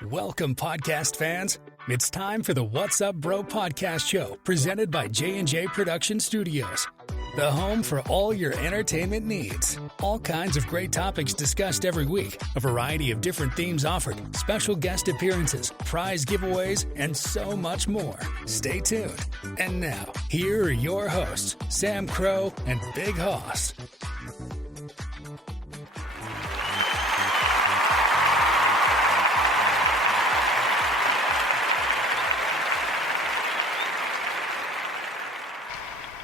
Welcome, podcast fans. It's time for the What's Up Bro podcast show, presented by J&J Production Studios, the home for all your entertainment needs. All kinds of great topics discussed every week, a variety of different themes offered, special guest appearances, prize giveaways, and so much more. Stay tuned. And now, here are your hosts, Sam Crow and Big Hoss.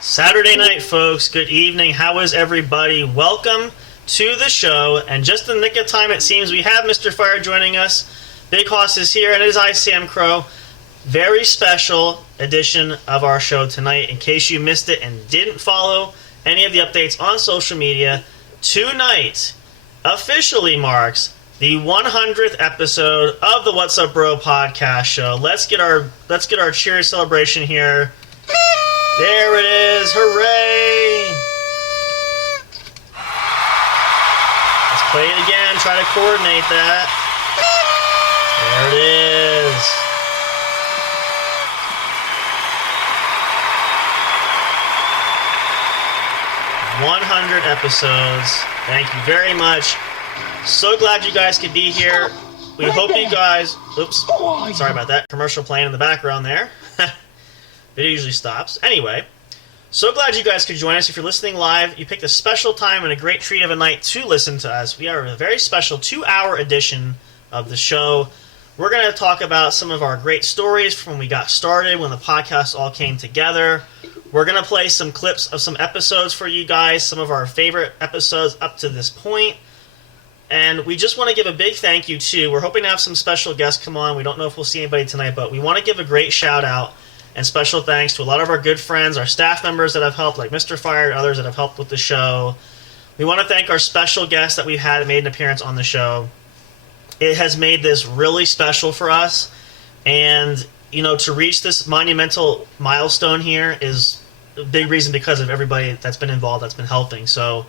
Saturday night, folks. Good evening. How is everybody? Welcome to the show. And just in the nick of time, it seems we have Mr. Fire joining us. Big Hoss is here, and it is I, Sam Crow. Very special edition of our show tonight. In case you missed it and didn't follow any of the updates on social media, tonight officially marks the 100th episode of the What's Up Bro podcast show. Let's get our cheers celebration here. There it is! Hooray! Let's play it again. Try to coordinate that. There it is. 100 episodes. Thank you very much. So glad you guys could be here. We hope you guys... Oops. Sorry about that. Commercial playing in the background there. It usually stops. Anyway, so glad you guys could join us. If you're listening live, you picked a special time and a great treat of a night to listen to us. We are a very special 2-hour edition of the show. We're going to talk about some of our great stories from when we got started, when the podcast all came together. We're going to play some clips of some episodes for you guys, some of our favorite episodes up to this point. And we just want to give a big thank you, too. We're hoping to have some special guests come on. We don't know if we'll see anybody tonight, but we want to give a great shout-out and special thanks to a lot of our good friends, our staff members that have helped, like Mr. Fire and others that have helped with the show. We want to thank our special guests that we've had made an appearance on the show. It has made this really special for us. And, you know, to reach this monumental milestone here is a big reason because of everybody that's been involved, that's been helping. So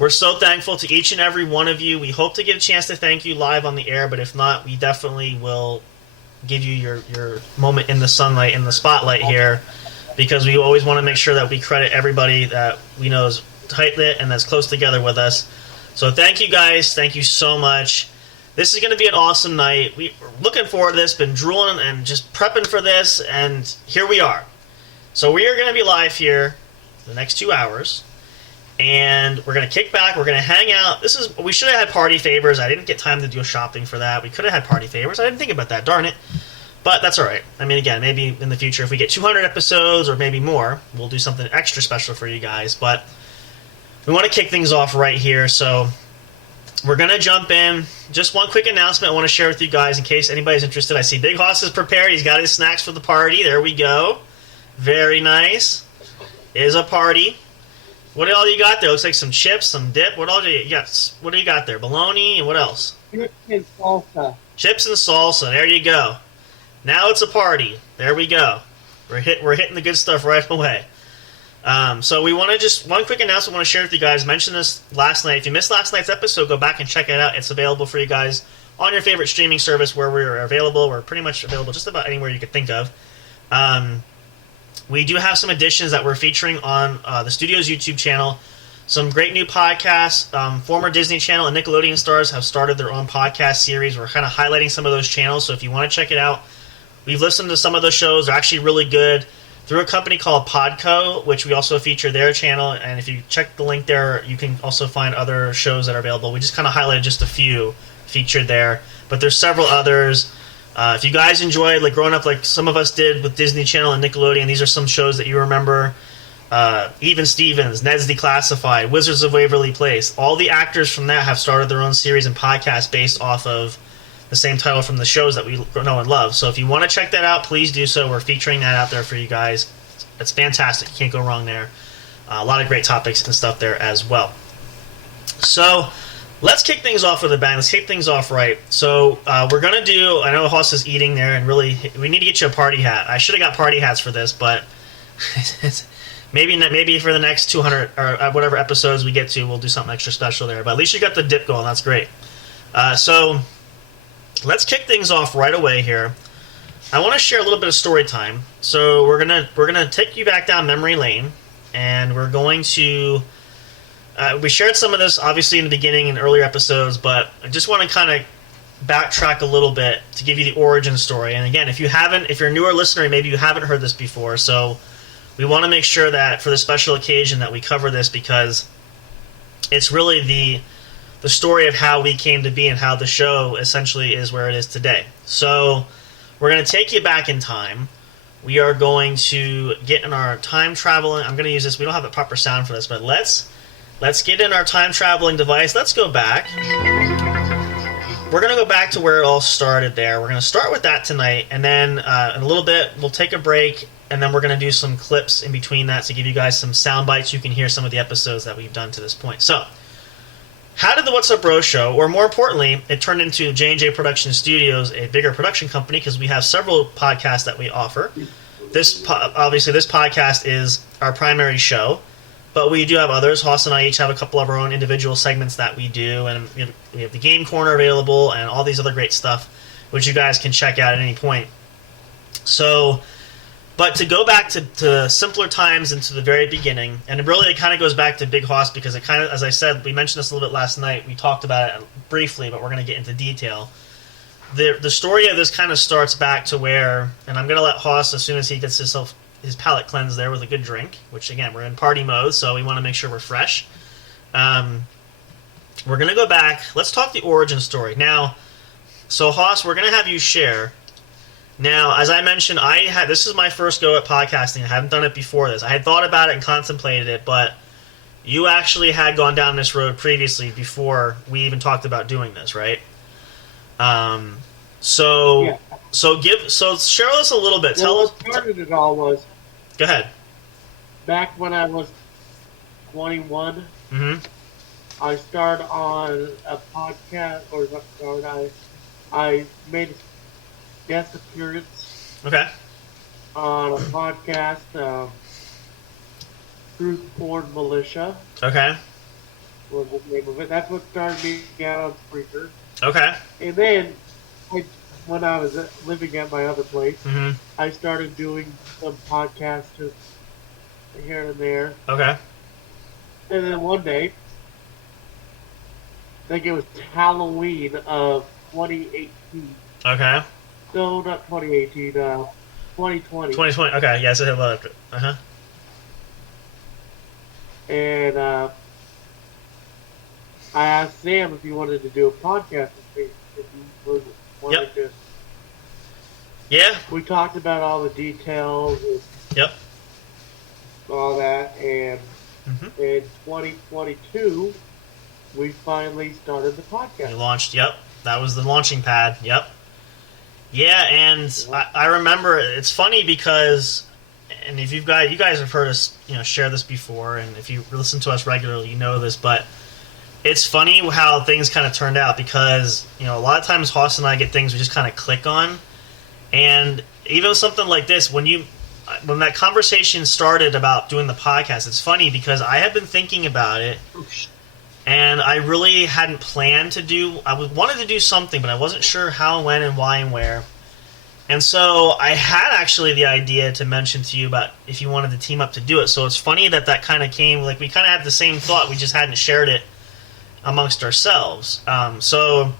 we're so thankful to each and every one of you. We hope to get a chance to thank you live on the air, but if not, we definitely will give you your moment in the sunlight, in the spotlight here, because we always want to make sure that we credit everybody that we know is tight-knit and that's close together with us. So thank you guys. Thank you so much. This is going to be an awesome night. We're looking forward to this, been drooling and just prepping for this, and here we are. So we are going to be live here for the next 2 hours, and we're going to kick back. We're going to hang out. We should have had party favors. I didn't get time to do shopping for that. We could have had party favors. I didn't think about that. Darn it. But that's all right. I mean, again, maybe in the future, if we get 200 episodes or maybe more, we'll do something extra special for you guys. But we want to kick things off right here. So we're going to jump in. Just one quick announcement I want to share with you guys in case anybody's interested. I see Big Hoss is prepared. He's got his snacks for the party. There we go. Very nice. It is a party. What all you got there? Looks like some chips, some dip. What all do you got? What do you got there? Bologna and what else? Chips and salsa. Chips and salsa. There you go. Now it's a party. There we go. We're hitting the good stuff right away. So we want to just one quick announcement I want to share with you guys. I mentioned this last night. If you missed last night's episode, go back and check it out. It's available for you guys on your favorite streaming service where we're available. We're pretty much available just about anywhere you could think of. We do have some additions that we're featuring on the studio's YouTube channel. Some great new podcasts. Former Disney Channel and Nickelodeon stars have started their own podcast series. We're kind of highlighting some of those channels, so if you want to check it out, we've listened to some of those shows. They're actually really good. Through a company called Podco, which we also feature their channel, and if you check the link there, you can also find other shows that are available. We just kind of highlighted just a few featured there, but there's several others. If you guys enjoyed, like growing up, like some of us did with Disney Channel and Nickelodeon, these are some shows that you remember. Even Stevens, Ned's Declassified, Wizards of Waverly Place. All the actors from that have started their own series and podcasts based off of the same title from the shows that we know and love. So if you want to check that out, please do so. We're featuring that out there for you guys. It's fantastic. You can't go wrong there. A lot of great topics and stuff there as well. So let's kick things off with a bang. Let's kick things off right. So we're going to do, I know Hoss is eating there, and really, we need to get you a party hat. I should have got party hats for this, but maybe for the next 200 or whatever episodes we get to, we'll do something extra special there. But at least you got the dip going. That's great. So let's kick things off right away here. I want to share a little bit of story time. So we're gonna take you back down memory lane, and we're going to. We shared some of this obviously in the beginning in earlier episodes, but I just want to kind of backtrack a little bit to give you the origin story. And again, if you're a newer listener, maybe you haven't heard this before, so we want to make sure that for the special occasion that we cover this, because it's really the story of how we came to be and how the show essentially is where it is today. So we're going to take you back in time. We are going to get in our time traveling. I'm going to use this. We don't have a proper sound for this, but let's get in our time traveling device. Let's go back. We're going to go back to where it all started there. We're going to start with that tonight, and then in a little bit we'll take a break, and then we're going to do some clips in between that to give you guys some sound bites. You can hear some of the episodes that we've done to this point. So, how did the What's Up Bro show, or more importantly, it turned into J&J Production Studios, a bigger production company, because we have several podcasts that we offer. Obviously, this podcast is our primary show, but we do have others. Hoss and I each have a couple of our own individual segments that we do, and we have the Game Corner available and all these other great stuff, which you guys can check out at any point. So, but to go back to simpler times and to the very beginning, and it kind of goes back to Big Hoss, because it kind of, as I said, we mentioned this a little bit last night. We talked about it briefly, but we're going to get into detail. The story of this kind of starts back to where, and I'm going to let Hoss, as soon as he gets his palate cleansed there with a good drink, which again, we're in party mode, so we want to make sure we're fresh. We're going to go back. Let's talk the origin story. Now, so Hoss, we're going to have you share. Now, as I mentioned, this is my first go at podcasting. I haven't done it before this. I had thought about it and contemplated it, but you actually had gone down this road previously before we even talked about doing this, right? So share with us a little bit. What started it all was. Go ahead. Back when I was 21, I started on a podcast, or not started. I made a guest appearance. Okay. On a podcast, Truth Porn Militia. Okay. Was the name of it. That's what started me out on Spreaker. Okay. And then, when I was living at my other place, I started doing some podcasts just here and there. Okay. And then one day, I think it was Halloween of 2018. Okay. No, not 2018, 2020. 2020, okay, yeah, so hit a lot of, And I asked Sam if he wanted to do a podcast with me, if he wanted to. Yeah. We talked about all the details and all that, and in 2022, we finally started the podcast. We launched, that was the launching pad, Yeah, and I remember, it's funny because, and if you guys have heard us, share this before, and if you listen to us regularly, you know this, but it's funny how things kind of turned out, because, a lot of times Hoss and I get things we just kind of click on, and even something like this, when that conversation started about doing the podcast, it's funny because I had been thinking about it, and I really hadn't planned to wanted to do something, but I wasn't sure how, when, and why, and where. And so I had actually the idea to mention to you about if you wanted to team up to do it. So it's funny that kind of came, like we kind of had the same thought, we just hadn't shared it amongst ourselves. So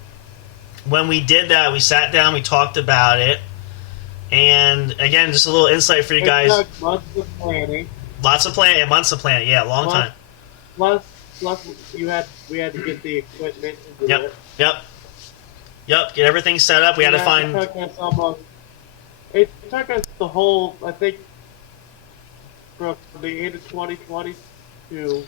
when we did that, we sat down, we talked about it, and again, just a little insight for you guys. Took months of planning. Lots of planning, months of planning, long time. Plus, we had to get the equipment. Yep. Get everything set up. We had to find. It took us the whole, I think, from the end of 2020 to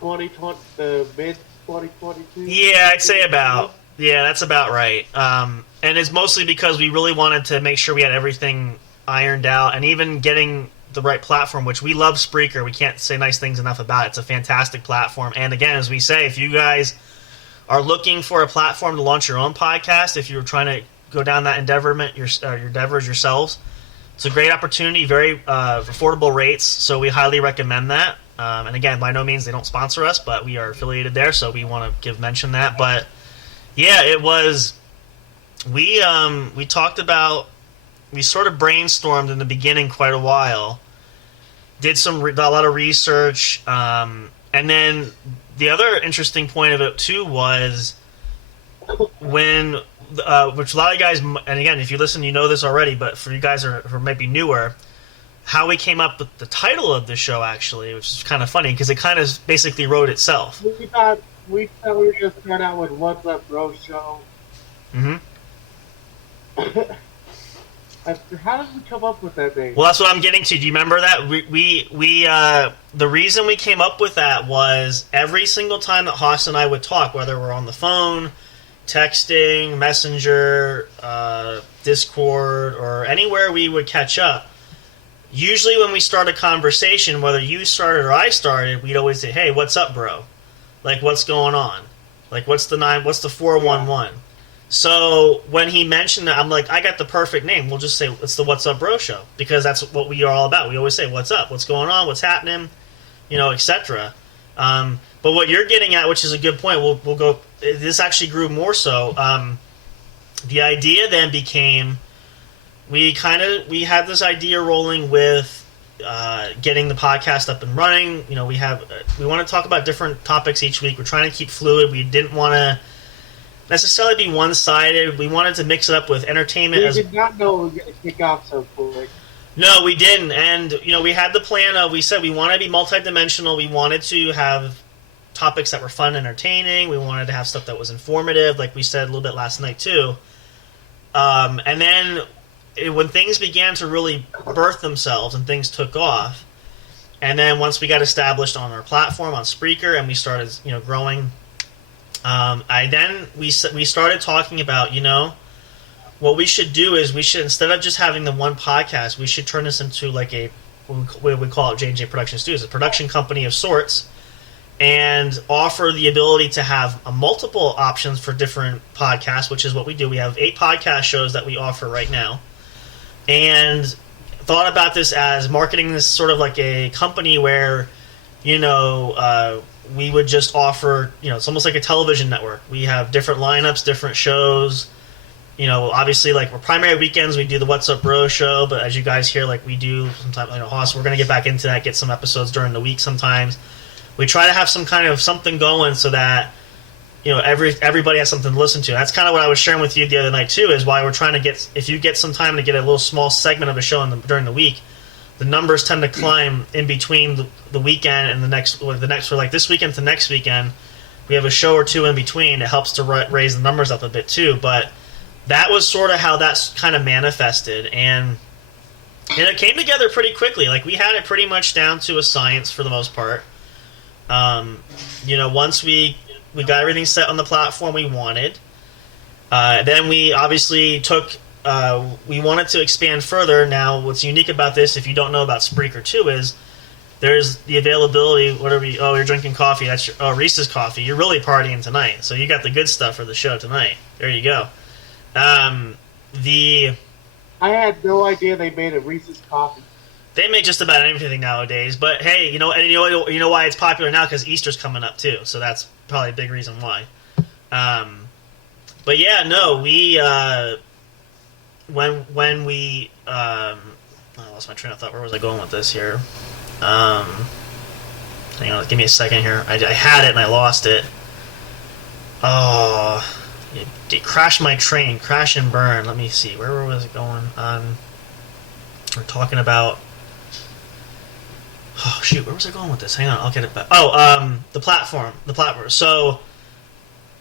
2020, the mid 2022. Yeah, I'd say about. Yeah, that's about right. And it's mostly because we really wanted to make sure we had everything ironed out, and even getting the right platform, which we love Spreaker. We can't say nice things enough about it. It's a fantastic platform. And again, as we say, if you guys are looking for a platform to launch your own podcast, if you're trying to go down that your endeavors yourselves, it's a great opportunity, very affordable rates, so we highly recommend that. And again, by no means they don't sponsor us, but we are affiliated there, so we want to mention that. But yeah, it was we talked about, we sort of brainstormed in the beginning quite a while, did a lot of research, and then the other interesting point of it too was when, which a lot of guys, and again, if you listen, you know this already, but for you guys who might be newer, how we came up with the title of the show, actually, which is kind of funny because it kind of basically wrote itself. We thought we were going to start out with What's Up Bro Show. Mm-hmm. How did we come up with that name? Well, that's what I'm getting to. Do you remember that? We the reason we came up with that was every single time that Haas and I would talk, whether we're on the phone, texting, Messenger, Discord, or anywhere we would catch up, usually when we start a conversation, whether you started or I started, we'd always say, "Hey, what's up, bro? Like, what's going on? Like, what's the 411?" Yeah. So when he mentioned that, I'm like, I got the perfect name. We'll just say it's the What's Up Bro Show, because that's what we are all about. We always say, what's up? What's going on? What's happening? Etc. But what you're getting at, which is a good point, we'll go. This actually grew more so. The idea then became, we had this idea rolling with getting the podcast up and running. We want to talk about different topics each week. We're trying to keep fluid. We didn't want to necessarily be one-sided. We wanted to mix it up with entertainment. We did not know we were going to kick off so quick. No, we didn't. And, we had the plan of, we said we want to be multidimensional. We wanted to have topics that were fun and entertaining. We wanted to have stuff that was informative, like we said a little bit last night, too. And then when things began to really birth themselves and things took off, and then once we got established on our platform, on Spreaker, and we started, growing, we started talking about, what we should do is we should, instead of just having the one podcast, we should turn this into like what we call it J&J Production Studios, a production company of sorts, and offer the ability to have multiple options for different podcasts, which is what we do. We have 8 podcast shows that we offer right now, and thought about this as marketing this sort of like a company where, we would just offer, it's almost like a television network. We have different lineups, different shows. Obviously, like, we're primary weekends, we do the What's Up Bro Show, but as you guys hear, like, we do sometimes, Haas, we're going to get back into that, get some episodes during the week sometimes. We try to have some kind of something going so that, everybody has something to listen to. That's kind of what I was sharing with you the other night, too, is why we're trying to get, if you get some time to get a little small segment of a show during the week, the numbers tend to climb in between the weekend and the next, for like this weekend to next weekend, we have a show or two in between. It helps to raise the numbers up a bit, too, but that was sort of how that's kind of manifested, and it came together pretty quickly. Like, we had it pretty much down to a science for the most part. Once we got everything set on the platform we wanted, then we obviously took, we wanted to expand further. Now, what's unique about this, if you don't know about Spreaker too, is there's the availability. You're drinking coffee. That's Reese's coffee. You're really partying tonight. So you got the good stuff for the show tonight. There you go. I had no idea they made a Reese's coffee. They make just about anything nowadays, but hey, you know why it's popular now? Because Easter's coming up too, so that's probably a big reason why. But yeah, no, we when we I lost my train of thought. Where was I going with this here? Hang on, give me a second here. I had it and I lost it. Oh. It crashed my train. Crash and burn. Let me see. Where was it going? We're talking about... Oh, shoot. Where was I going with this? Hang on. I'll get it back. The platform. So,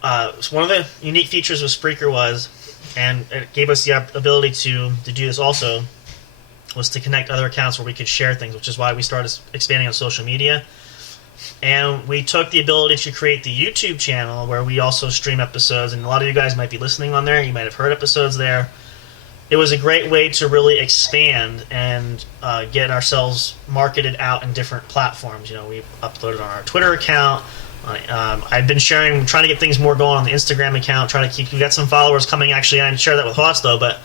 one of the unique features of Spreaker was, and it gave us the ability to do this also, was to connect other accounts where we could share things, which is why we started expanding on social media. And we took the ability to create the YouTube channel where we also stream episodes, and a lot of you guys might be listening on there. You might have heard episodes there. It was a great way to really expand and get ourselves marketed out in different platforms. We uploaded on our Twitter account. I've been trying to get things more going on the Instagram account. We got some followers coming. Actually, I didn't share that with Haas though, but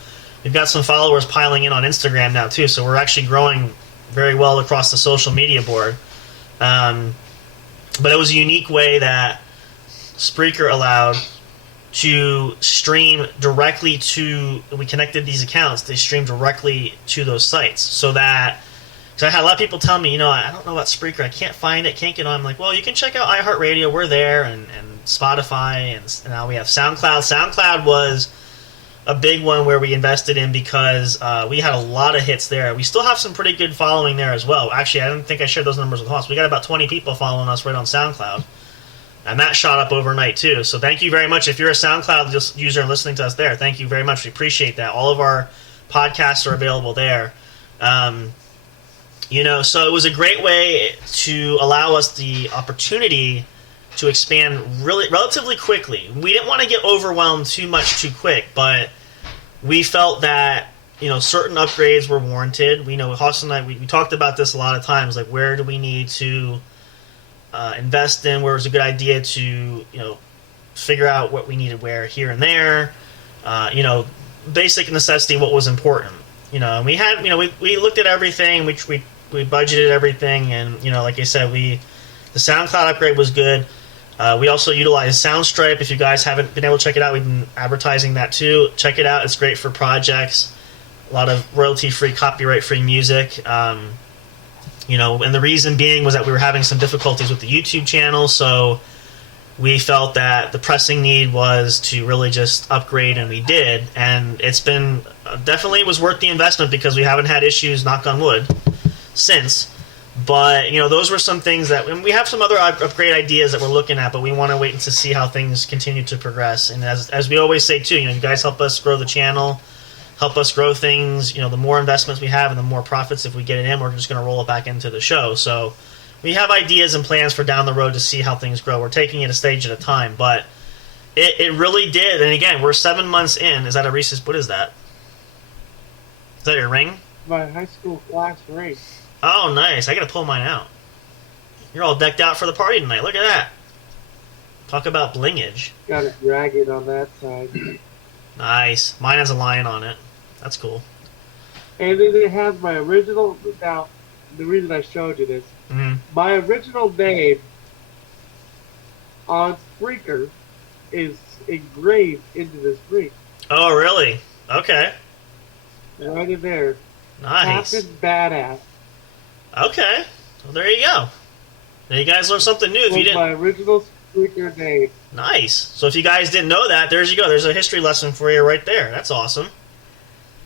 we've got some followers piling in on Instagram now too. So we're actually growing very well across the social media board. But it was a unique way that Spreaker allowed to stream directly to, we connected these accounts, they stream directly to those sites, so that, because I had a lot of people tell me, I don't know about Spreaker, I can't find it, can't get on. I'm like, well, you can check out iHeartRadio, we're there, and Spotify, and now we have SoundCloud. SoundCloud was a big one where we invested in because we had a lot of hits there. We still have some pretty good following there as well. Actually, I don't think I shared those numbers with Hoss. We got about 20 people following us right on SoundCloud. And that shot up overnight, too. So thank you very much. If you're a SoundCloud user and listening to us there, thank you very much. We appreciate that. All of our podcasts are available there. So it was a great way to allow us the opportunity to expand relatively quickly. We didn't want to get overwhelmed too much too quick, but we felt that, certain upgrades were warranted. We know, Hoss and I, we talked about this a lot of times, like where do we need to invest in, where was a good idea to, figure out what we needed where here and there, basic necessity, what was important, and we had, we looked at everything, we budgeted everything, and, like I said, the SoundCloud upgrade was good. We also utilized Soundstripe. If you guys haven't been able to check it out, we've been advertising that too. Check it out. It's great for projects. A lot of royalty-free, copyright-free music. And the reason being was that we were having some difficulties with the YouTube channel, so we felt that the pressing need was to really just upgrade, and we did. And it's been definitely was worth the investment because we haven't had issues, knock on wood, since. But, those were some things that, and we have some other upgrade ideas that we're looking at, but we want to wait to see how things continue to progress. And as we always say, too, you guys help us grow the channel, help us grow things. The more investments we have and the more profits, if we get it in, we're just going to roll it back into the show. So we have ideas and plans for down the road to see how things grow. We're taking it a stage at a time, but it really did. And again, we're 7 months in. Is that a Reese's? What is that? Is that your ring? My high school class ring. Oh, nice. I got to pull mine out. You're all decked out for the party tonight. Look at that. Talk about blingage. Got it ragged on that side. Nice. Mine has a lion on it. That's cool. And then it has my original... Now, the reason I showed you this, my original name on Spreaker is engraved into this ring. Oh, really? Okay. Right in there. Nice. Captain Badass. Okay. Well, there you go. Now you guys learned something new. If you didn't, my original Spreaker name. Nice. So if you guys didn't know that, there you go. There's a history lesson for you right there. That's awesome.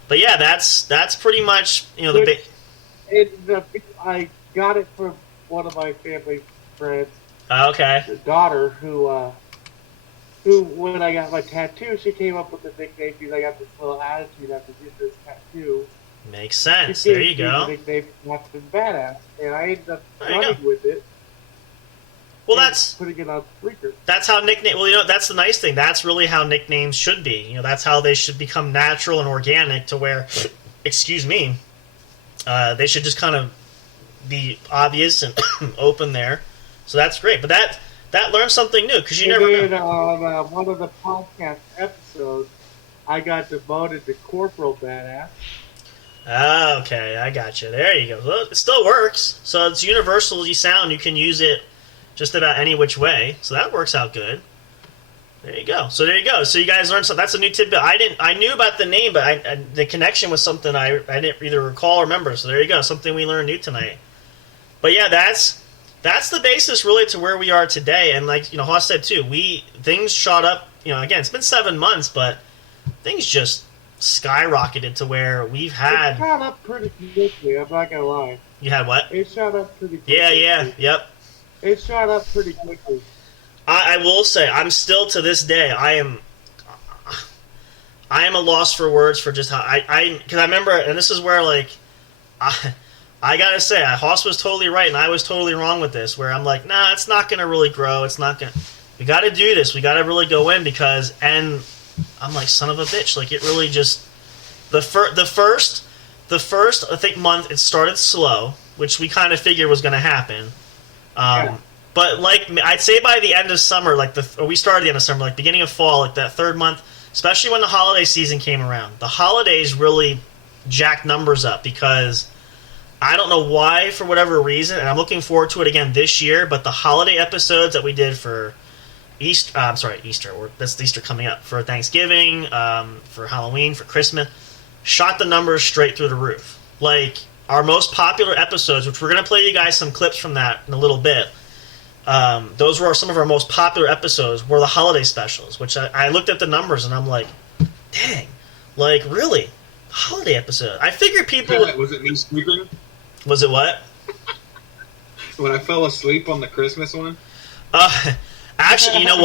But yeah, that's pretty much I got it from one of my family friends. Okay. The daughter who when I got my tattoo, she came up with the nickname because I got this little attitude after getting this tattoo. Makes sense. There you go. The nickname Captain Badass, and I ended up running with it. Well, that's putting it on Spreaker. That's how nickname. Well, that's the nice thing. That's really how nicknames should be. That's how they should become natural and organic. To where, excuse me, they should just kind of be obvious and open there. So that's great. But that learns something new because you never know. On one of the podcast episodes, I got demoted to Corporal Badass. Okay, I got you. There you go. Well, it still works. So it's universal sound. You can use it just about any which way. So that works out good. There you go. So you guys learned something. That's a new tidbit. I knew about the name, but the connection was something I didn't either recall or remember. So there you go. Something we learned new tonight. But yeah, that's the basis really to where we are today. And like Hoss said too, things shot up. Again, it's been 7 months, but things just skyrocketed to where we've had. It shot up pretty quickly. I'm not gonna lie. You had what? It shot up pretty quickly. Yeah, yep. It shot up pretty quickly. I will say, I'm still to this day, I am a loss for words for just how because I remember, and this is where I gotta say, Hoss was totally right and I was totally wrong with this. Where I'm like, nah, it's not gonna really grow. It's not gonna. We got to do this. We got to really go in because, and I'm like, son of a bitch. Like it really just the first I think month it started slow, which we kind of figured was going to happen. Yeah. But I'd say by the end of summer, we started the end of summer, beginning of fall, that third month, especially when the holiday season came around. The holidays really jacked numbers up because I don't know why, for whatever reason, and I'm looking forward to it again this year, but the holiday episodes that we did for Easter. I'm sorry, Easter. That's Easter coming up for Thanksgiving, for Halloween, for Christmas. Shot the numbers straight through the roof. Like our most popular episodes, which we're gonna play you guys some clips from that in a little bit. Those were some of our most popular episodes. Were the holiday specials, which I looked at the numbers and I'm like, dang, like really, holiday episode. I figured people. Was it me sleeping? Was it what? When I fell asleep on the Christmas one. Actually, you know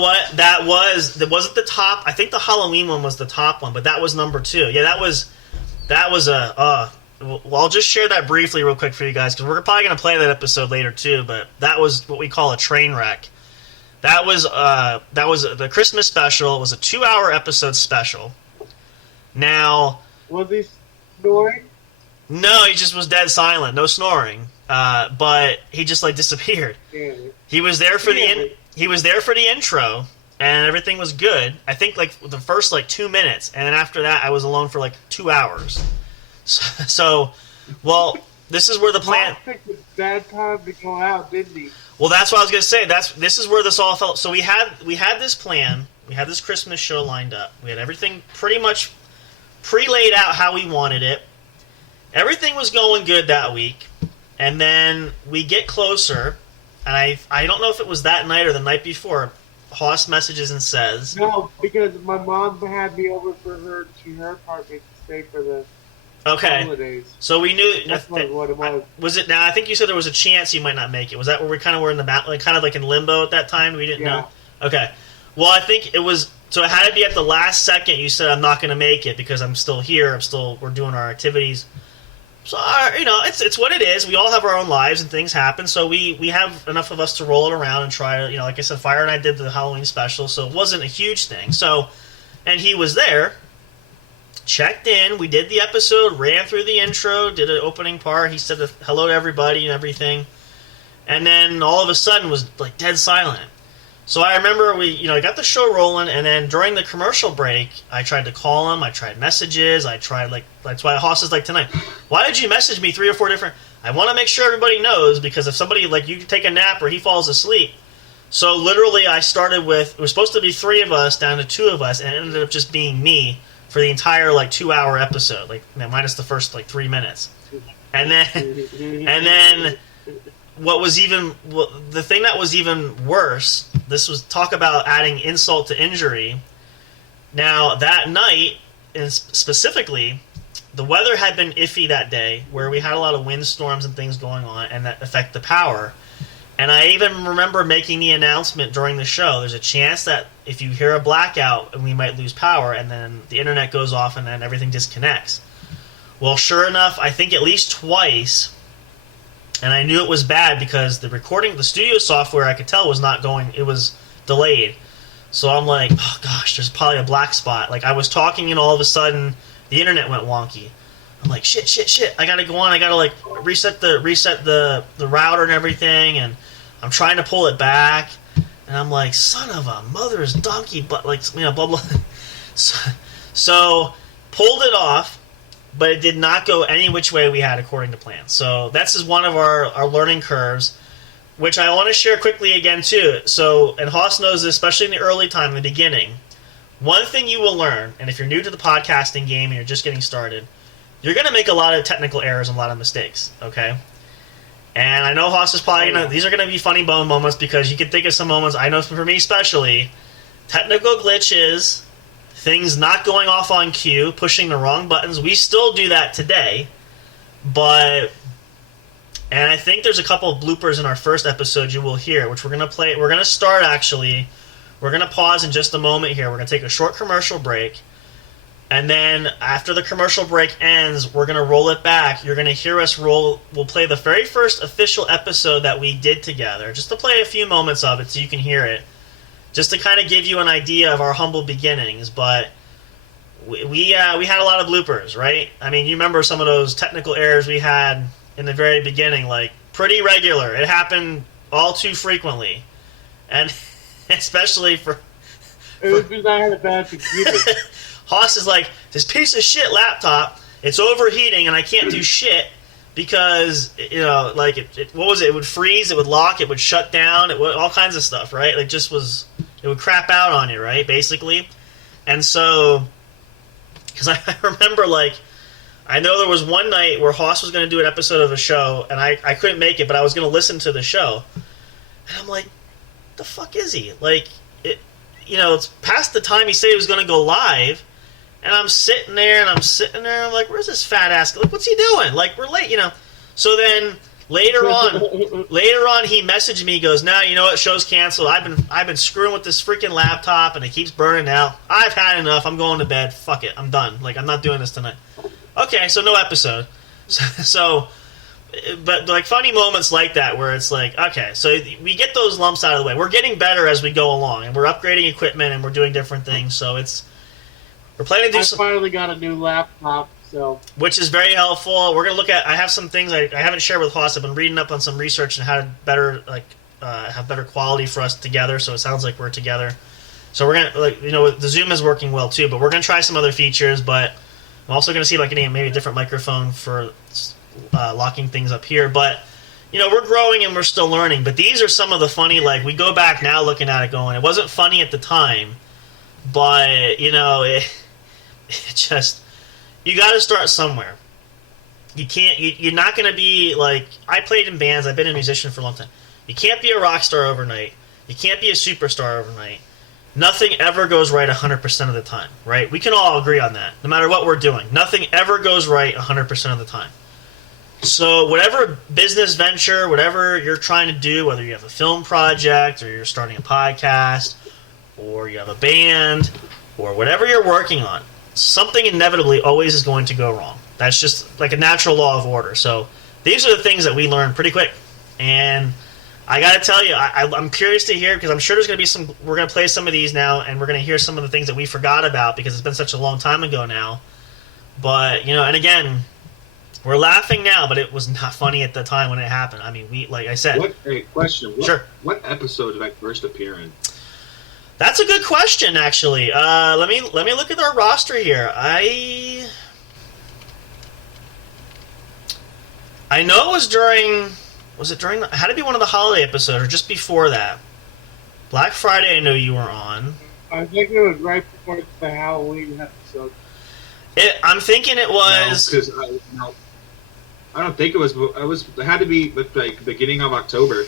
what? That wasn't the top. I think the Halloween one was the top one, but that was number 2. Yeah, that was a. Well, I'll just share that briefly, real quick for you guys, because we're probably going to play that episode later too. But that was what we call a train wreck. That was the Christmas special. It was a 2-hour episode special. Now, was he snoring? No, he just was dead silent, no snoring. But he just like disappeared. He was there for the intro, and everything was good. I think like the first like 2 minutes, and then after that, I was alone for like 2 hours. So, well, this is where the plan. I think it's bad time to go out, didn't he? Well, that's what I was gonna say. This is where this all felt. So we had this plan. We had this Christmas show lined up. We had everything pretty much pre-laid out how we wanted it. Everything was going good that week. And then we get closer, and I don't know if it was that night or the night before, Haas messages and says... No, because my mom had me over for her apartment to stay for the holidays. So we knew... That's what it was. Was it now? I think you said there was a chance you might not make it. Was that where we kind of were in the like, kind of like in limbo at that time? We didn't know? Okay. Well, I think it was... So it had to be at the last second you said, I'm not going to make it because I'm still here. We're doing our activities. So, it's what it is. We all have our own lives and things happen. So we have enough of us to roll it around and try to, like I said, Fire and I did the Halloween special, so it wasn't a huge thing. So, and he was there, checked in, we did the episode, ran through the intro, did an opening part, he said hello to everybody and everything. And then all of a sudden was like dead silent. So I remember I got the show rolling, and then during the commercial break, I tried to call him, I tried messages, that's why Haas is like tonight, why did you message me 3 or 4 different, I want to make sure everybody knows, because if somebody, like, you take a nap or he falls asleep, so literally I started with, it was supposed to be 3 of us down to 2 of us, and it ended up just being me for the entire, 2-hour episode, minus the first, 3 minutes. And then, the thing that was even worse, this was talk about adding insult to injury. Now, that night, and specifically, the weather had been iffy that day, where we had a lot of windstorms and things going on, and that affect the power. And I even remember making the announcement during the show, there's a chance that if you hear a blackout, we might lose power, and then the internet goes off, and then everything disconnects. Well, sure enough, I think at least twice... And I knew it was bad because the studio software, I could tell, was not going, it was delayed. So I'm like, oh gosh, there's probably a black spot. Like, I was talking and all of a sudden, the internet went wonky. I'm like, shit, I gotta go on, I gotta, reset the router and everything, and I'm trying to pull it back, and I'm like, son of a mother's donkey, but, blah, blah. So, pulled it off, but it did not go any which way we had according to plan. So that's just one of our learning curves, which I want to share quickly again too. So, and Haas knows this, especially in the early time, in the beginning. One thing you will learn, and if you're new to the podcasting game and you're just getting started, you're going to make a lot of technical errors and a lot of mistakes, okay? And I know Haas is probably these are going to be funny bone moments because you can think of some moments, I know for me especially, technical glitches, things not going off on cue, pushing the wrong buttons. We still do that today, and I think there's a couple of bloopers in our first episode you will hear, which we're going to play. We're going to start, actually. We're going to pause in just a moment here. We're going to take a short commercial break, and then after the commercial break ends, we're going to roll it back. You're going to hear us roll. We'll play the very first official episode that we did together, just to play a few moments of it so you can hear it. Just to kind of give you an idea of our humble beginnings, but we had a lot of bloopers, right? I mean, you remember some of those technical errors we had in the very beginning, pretty regular. It happened all too frequently, and especially for it was because I had a bad computer. Haas is like, this piece of shit laptop, it's overheating, and I can't do shit because like what was it? It would freeze, it would lock, it would shut down, it would all kinds of stuff, right? Like it would crap out on you, right? Basically, and so because I remember I know there was one night where Hoss was going to do an episode of a show, and I couldn't make it, but I was going to listen to the show, and I'm like, the fuck is he? It's past the time he said he was going to go live. And I'm sitting there, I'm like, where's this fat ass? Like, what's he doing? Like, we're late, So then later on, he messaged me. He goes, "No, you know what? Show's canceled. I've been screwing with this freaking laptop, and it keeps burning out. I've had enough. I'm going to bed. Fuck it. I'm done. Like, I'm not doing this tonight." Okay, so no episode. But funny moments like that where it's like, okay, so we get those lumps out of the way. We're getting better as we go along, and we're upgrading equipment, and we're doing different things. So we're planning to do finally got a new laptop, which is very helpful. We're going to look at... I have some things I haven't shared with Hoss. I've been reading up on some research on how to better have better quality for us together, so it sounds like we're together. So we're going to... the Zoom is working well, too, but we're going to try some other features, but I'm also going to see about getting maybe a different microphone for locking things up here. But, we're growing and we're still learning. But these are some of the funny... we go back now looking at it going, it wasn't funny at the time, but, it just, you got to start somewhere. You can't, you're not going to be I played in bands, I've been a musician for a long time. You can't be a rock star overnight. You can't be a superstar overnight. Nothing ever goes right 100% of the time, right? We can all agree on that, no matter what we're doing. Nothing ever goes right 100% of the time. So whatever business venture, whatever you're trying to do, whether you have a film project or you're starting a podcast or you have a band or whatever you're working on, something inevitably always is going to go wrong. That's just like a natural law of order. So these are the things that we learn pretty quick. And I got to tell you, I'm curious to hear, because I'm sure there's going to be we're going to play some of these now, and we're going to hear some of the things that we forgot about because it's been such a long time ago now. But, and again, we're laughing now, but it was not funny at the time when it happened. I mean, like I said. Question. Sure. What episode did I first appear in? That's a good question, actually. Let me look at our roster here. I know it was during... Was it during... It had to be one of the holiday episodes, or just before that. Black Friday, I know you were on. I think it was right before the Halloween episode. I'm thinking it was... No, I don't think it was... It had to be beginning of October.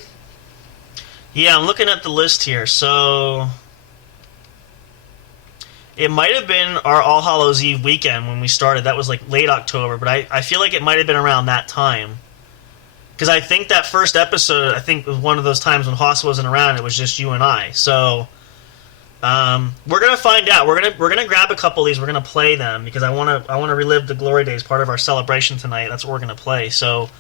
Yeah, I'm looking at the list here. So... It might have been our All Hallows Eve weekend when we started. That was late October, but I feel like it might have been around that time. Because I think that first episode, was one of those times when Hoss wasn't around. It was just you and I. So we're gonna find out. We're gonna grab a couple of these. We're gonna play them because I wanna relive the glory days, part of our celebration tonight. That's what we're gonna play. So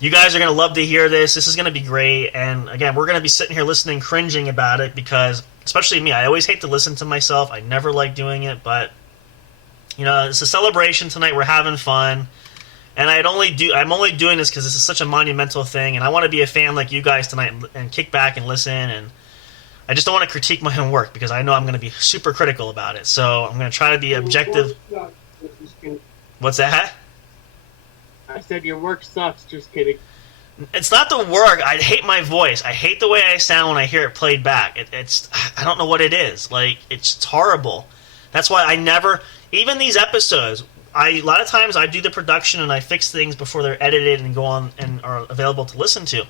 you guys are gonna love to hear this. This is gonna be great. And again, we're gonna be sitting here listening, cringing about it because. Especially me, I always hate to listen to myself. I never like doing it, but it's a celebration tonight. We're having fun, and I'm only doing this because this is such a monumental thing, and I want to be a fan like you guys tonight and kick back and listen. And I just don't want to critique my own work because I know I'm going to be super critical about it. So I'm going to try to be objective. What's that? I said your work sucks. Just kidding. It's not the work. I hate my voice. I hate the way I sound when I hear it played back. I don't know what it is. It's horrible. That's why I never, even these episodes, a lot of times I do the production and I fix things before they're edited and go on and are available to listen to.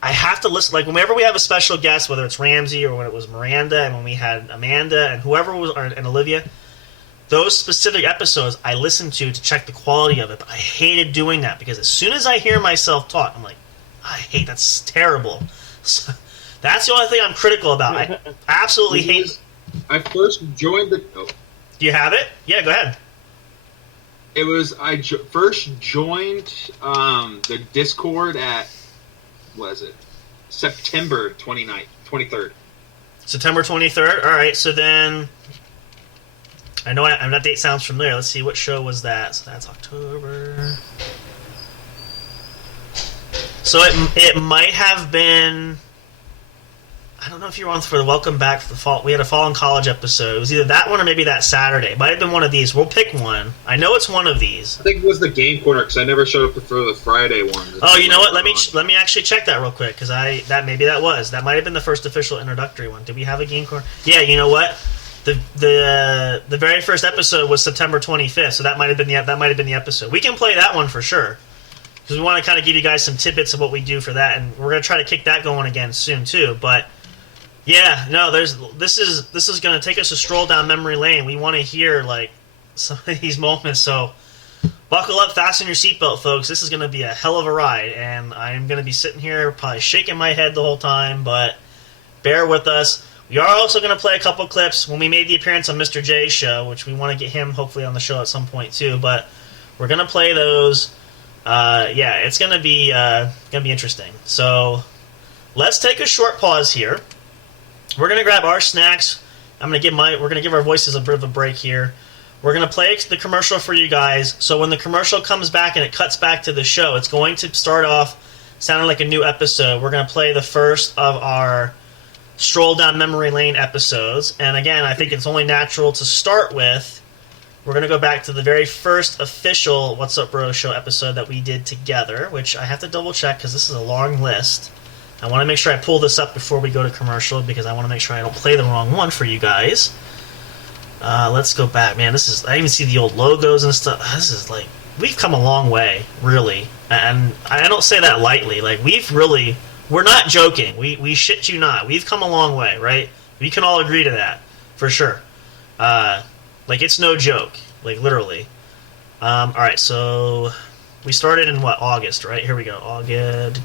I have to listen, whenever we have a special guest, whether it's Ramsey or when it was Miranda and when we had Amanda and whoever was, and Olivia, those specific episodes I listened to check the quality of it, but I hated doing that because as soon as I hear myself talk, I'm like, that's terrible. So that's the only thing I'm critical about. I absolutely hate. I first joined the. Oh. Do you have it? Yeah, go ahead. It was first joined the Discord at September 23rd. September 23rd. All right, so then. I know that date sounds familiar. Let's see, what show was that? So that's October. So it might have been... I don't know if you were on for the Welcome Back for the fall. We had a Fall in College episode. It was either that one or maybe that Saturday. It might have been one of these. We'll pick one. I know it's one of these. I think it was the Game Corner because I never showed up for the Friday one. Oh, you know what? Let me actually check that real quick because that might have been the first official introductory one. Did we have a Game Corner? Yeah, you know what? The very first episode was September 25th, so that might have been the episode. We can play that one for sure because we want to kind of give you guys some tidbits of what we do for that, and we're gonna try to kick that going again soon too. But yeah, no, this is gonna take us a stroll down memory lane. We want to hear like some of these moments, so buckle up, fasten your seatbelt, folks. This is gonna be a hell of a ride, and I'm gonna be sitting here probably shaking my head the whole time, but bear with us. We are also going to play a couple clips when we made the appearance on Mr. J's show, which we want to get him hopefully on the show at some point too. But we're going to play those. Yeah, it's going to be interesting. So let's take a short pause here. We're going to grab our snacks. We're going to give our voices a bit of a break here. We're going to play the commercial for you guys. So when the commercial comes back and it cuts back to the show, it's going to start off sounding like a new episode. We're going to play the first of our stroll down memory lane episodes, and again, I think it's only natural to start with. We're going to go back to the very first official What's Up Bro show episode that we did together, which I have to double check because this is a long list. I want to make sure I pull this up before we go to commercial because I want to make sure I don't play the wrong one for you guys. Let's go back. Man, I even see the old logos and stuff. This is like, we've come a long way, really, and I don't say that lightly. Like, we're not joking. We shit you not. We've come a long way, right? We can all agree to that, for sure. Like, it's no joke. Like, literally. Alright, so we started in, August, right? Here we go. August.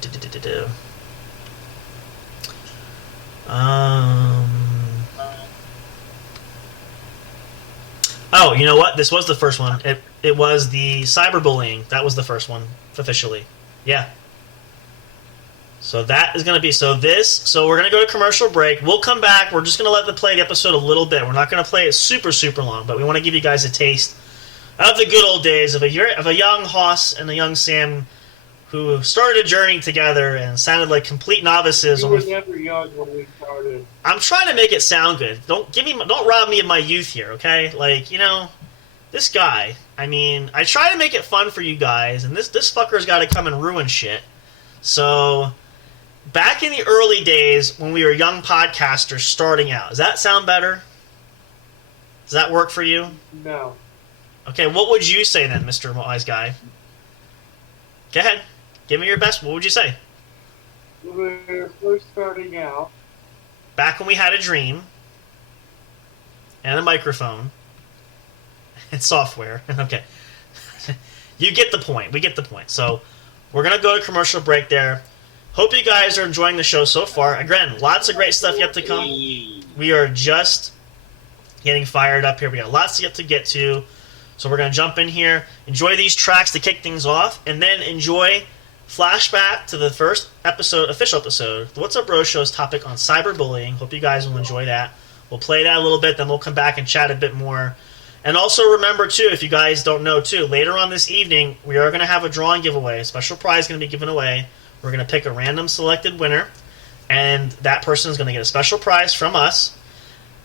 Oh, you know what? This was the first one. It was the cyberbullying. That was the first one, officially. Yeah. So that is going to be, so we're going to go to commercial break. We'll come back. We're just going to play the episode a little bit. We're not going to play it super, super long, but we want to give you guys a taste of the good old days of a young Hoss and a young Sam who started a journey together and sounded like complete novices. We were never young when we started. I'm trying to make it sound good. Don't rob me of my youth here, okay? Like, this guy, I try to make it fun for you guys, and this fucker's got to come and ruin shit. So, back in the early days when we were young podcasters starting out, does that sound better? Does that work for you? No. Okay, what would you say then, Mr. Wise Guy? Go ahead. Give me your best. What would you say? When we were first starting out. Back when we had a dream. And a microphone. And software. Okay. You get the point. We get the point. So, we're going to go to commercial break there. Hope you guys are enjoying the show so far. Again, lots of great stuff yet to come. We are just getting fired up here. We got lots yet to get to. So we're going to jump in here, enjoy these tracks to kick things off, and then enjoy flashback to the first official episode, the What's Up Bro Show's topic on cyberbullying. Hope you guys will enjoy that. We'll play that a little bit, then we'll come back and chat a bit more. And also remember, too, if you guys don't know, too, later on this evening, we are going to have a drawing giveaway. A special prize going to be given away. We're going to pick a random selected winner, and that person is going to get a special prize from us.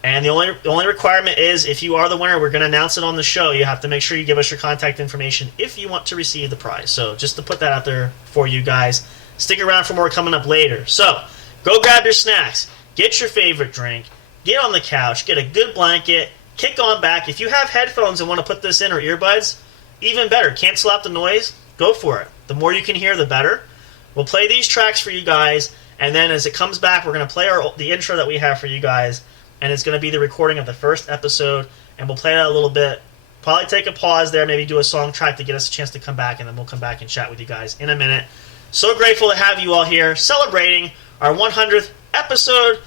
And the only requirement is, if you are the winner, we're going to announce it on the show. You have to make sure you give us your contact information if you want to receive the prize. So just to put that out there for you guys. Stick around for more coming up later. So go grab your snacks, get your favorite drink, get on the couch, get a good blanket, kick on back. If you have headphones and want to put this in, or earbuds, even better. Cancel out the noise. Go for it. The more you can hear, the better. We'll play these tracks for you guys, and then as it comes back, we're going to play the intro that we have for you guys. And it's going to be the recording of the first episode, and we'll play that a little bit. Probably take a pause there, maybe do a song track to get us a chance to come back, and then we'll come back and chat with you guys in a minute. So grateful to have you all here, celebrating our 100th episode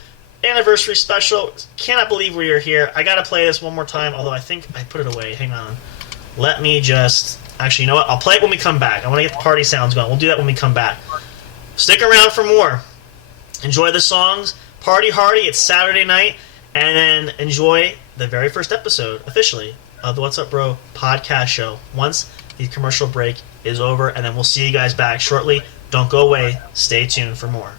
anniversary special. Cannot believe we are here. I got to play this one more time, although I think I put it away. Hang on. Let me just... Actually, you know what? I'll play it when we come back. I want to get the party sounds going. We'll do that when we come back. Stick around for more. Enjoy the songs. Party hardy. It's Saturday night. And then enjoy the very first episode, officially, of the What's Up Bro podcast show once the commercial break is over. And then we'll see you guys back shortly. Don't go away. Stay tuned for more.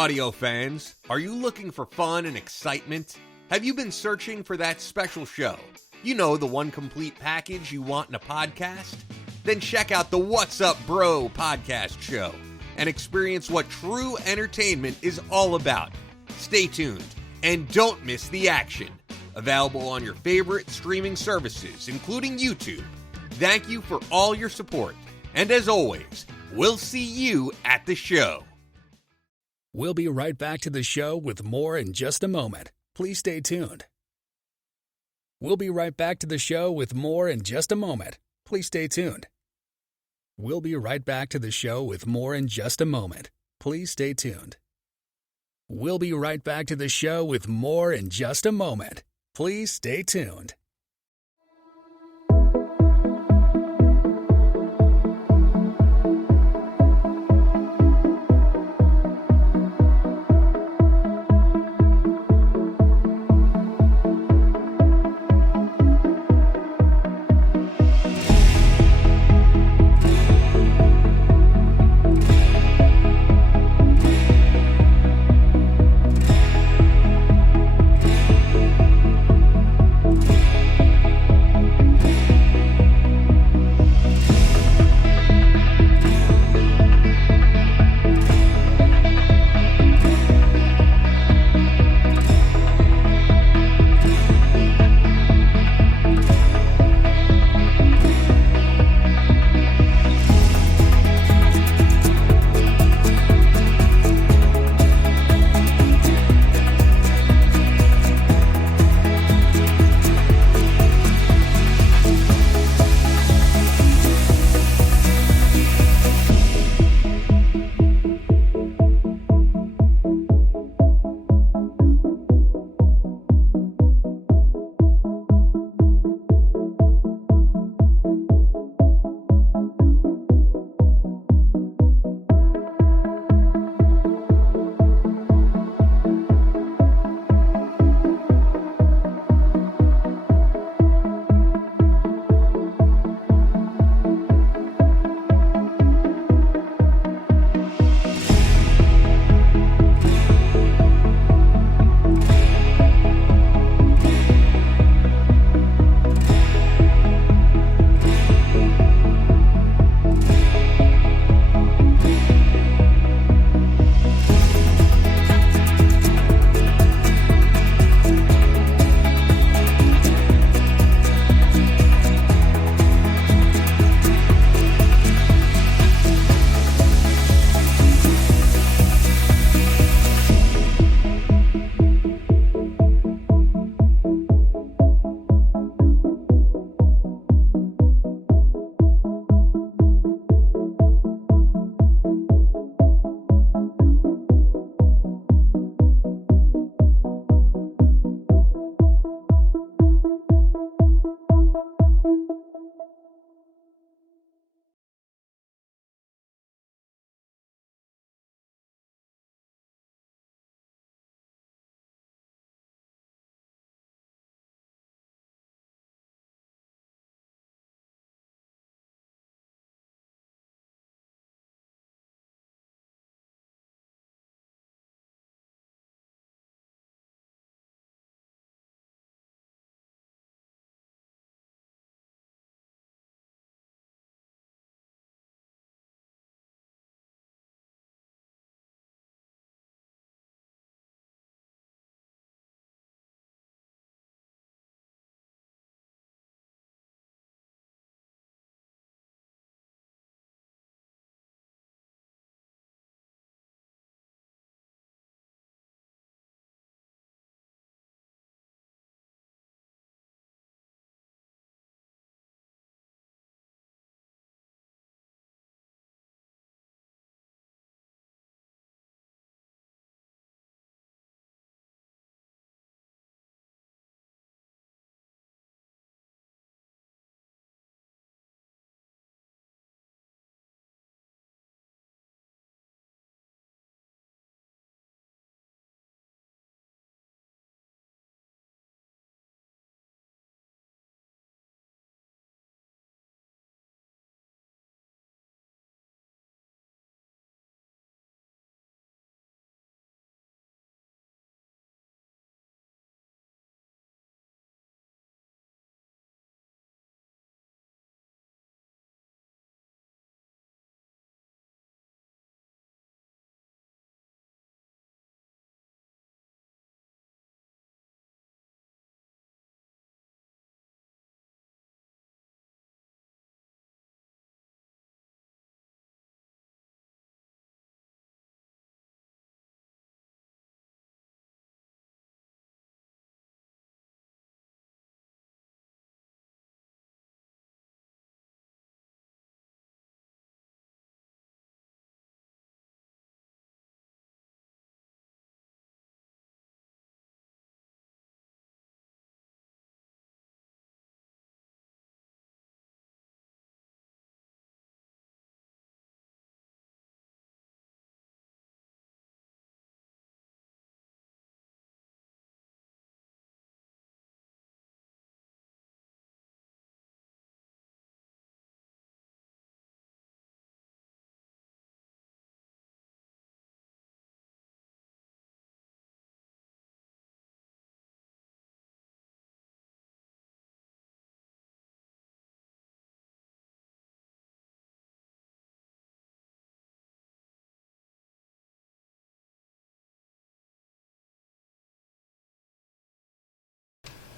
audio fans, are you looking for fun and excitement? Have you been searching for that special show? You know, the one complete package you want in a podcast? Then check out the What's Up Bro podcast show and experience what true entertainment is all about. Stay tuned and don't miss the action. Available on your favorite streaming services, including YouTube. Thank you for all your support. And as always, we'll see you at the show. We'll be right back to the show with more in just a moment. Please stay tuned. We'll be right back to the show with more in just a moment. Please stay tuned. We'll be right back to the show with more in just a moment. Please stay tuned. We'll be right back to the show with more in just a moment. Please stay tuned.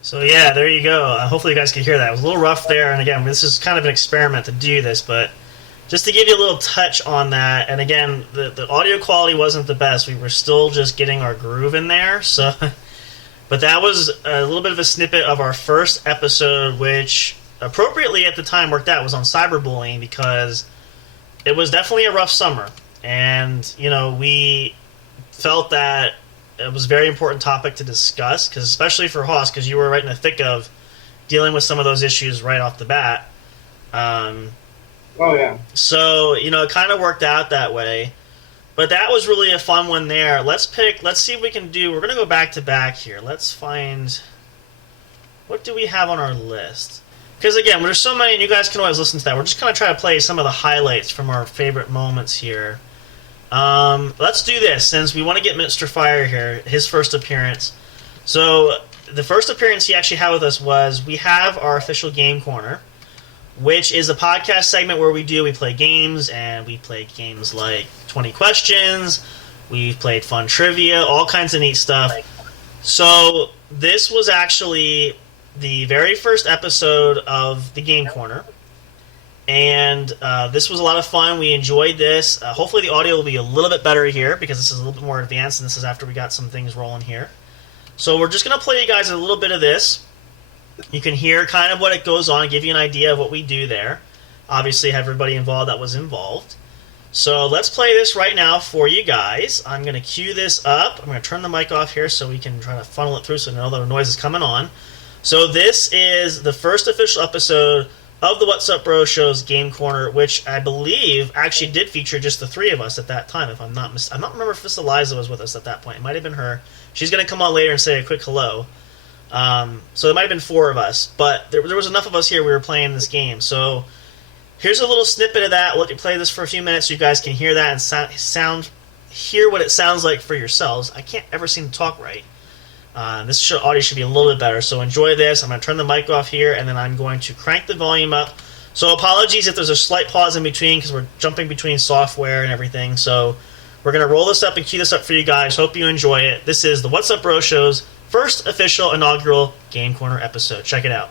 So yeah, there you go. Hopefully you guys can hear that. It was a little rough there, and again, this is kind of an experiment to do this, but just to give you a little touch on that, and again, the audio quality wasn't the best. We were still just getting our groove in there, so... But that was a little bit of a snippet of our first episode, which appropriately at the time worked out. It was on cyberbullying because it was definitely a rough summer. And, you know, we felt that it was a very important topic to discuss, because especially for Hoss, because you were right in the thick of dealing with some of those issues right off the bat. Oh, yeah. So, you know, it kind of worked out that way. But that was really a fun one there. Let's see if we can do... We're going to go back to back here. Let's find... What do we have on our list? Because, again, there's so many, and you guys can always listen to that. We're just going to try to play some of the highlights from our favorite moments here. Let's do this, since we want to get Mr. Fire here, his first appearance. So, the first appearance he actually had with us was, we have our official Game Corner, which is a podcast segment where we play games, and we play games like 20 Questions, we've played fun trivia, all kinds of neat stuff. So this was actually the very first episode of the Game Corner, and this was a lot of fun. We enjoyed this. Hopefully the audio will be a little bit better here, because this is a little bit more advanced, and this is after we got some things rolling here. So we're just going to play you guys a little bit of this. You can hear kind of what it goes on, give you an idea of what we do there. Obviously, have everybody involved that was involved. So let's play this right now for you guys. I'm going to cue this up. I'm going to turn the mic off here so we can try to funnel it through so no other noise is coming on. So this is the first official episode of the What's Up Bro Show's Game Corner, which I believe actually did feature just the three of us at that time. If I'm not remember if Miss Eliza was with us at that point. It might have been her. She's going to come on later and say a quick hello. So it might have been four of us, but there was enough of us here. We were playing this game. So here's a little snippet of that. We'll let you play this for a few minutes so you guys can hear that and hear what it sounds like for yourselves. I can't ever seem to talk right. This audio should be a little bit better, so enjoy this. I'm going to turn the mic off here, and then I'm going to crank the volume up. So apologies if there's a slight pause in between, because we're jumping between software and everything. So we're going to roll this up and cue this up for you guys. Hope you enjoy it. This is the What's Up Bro Show's first official inaugural Game Corner episode. Check it out.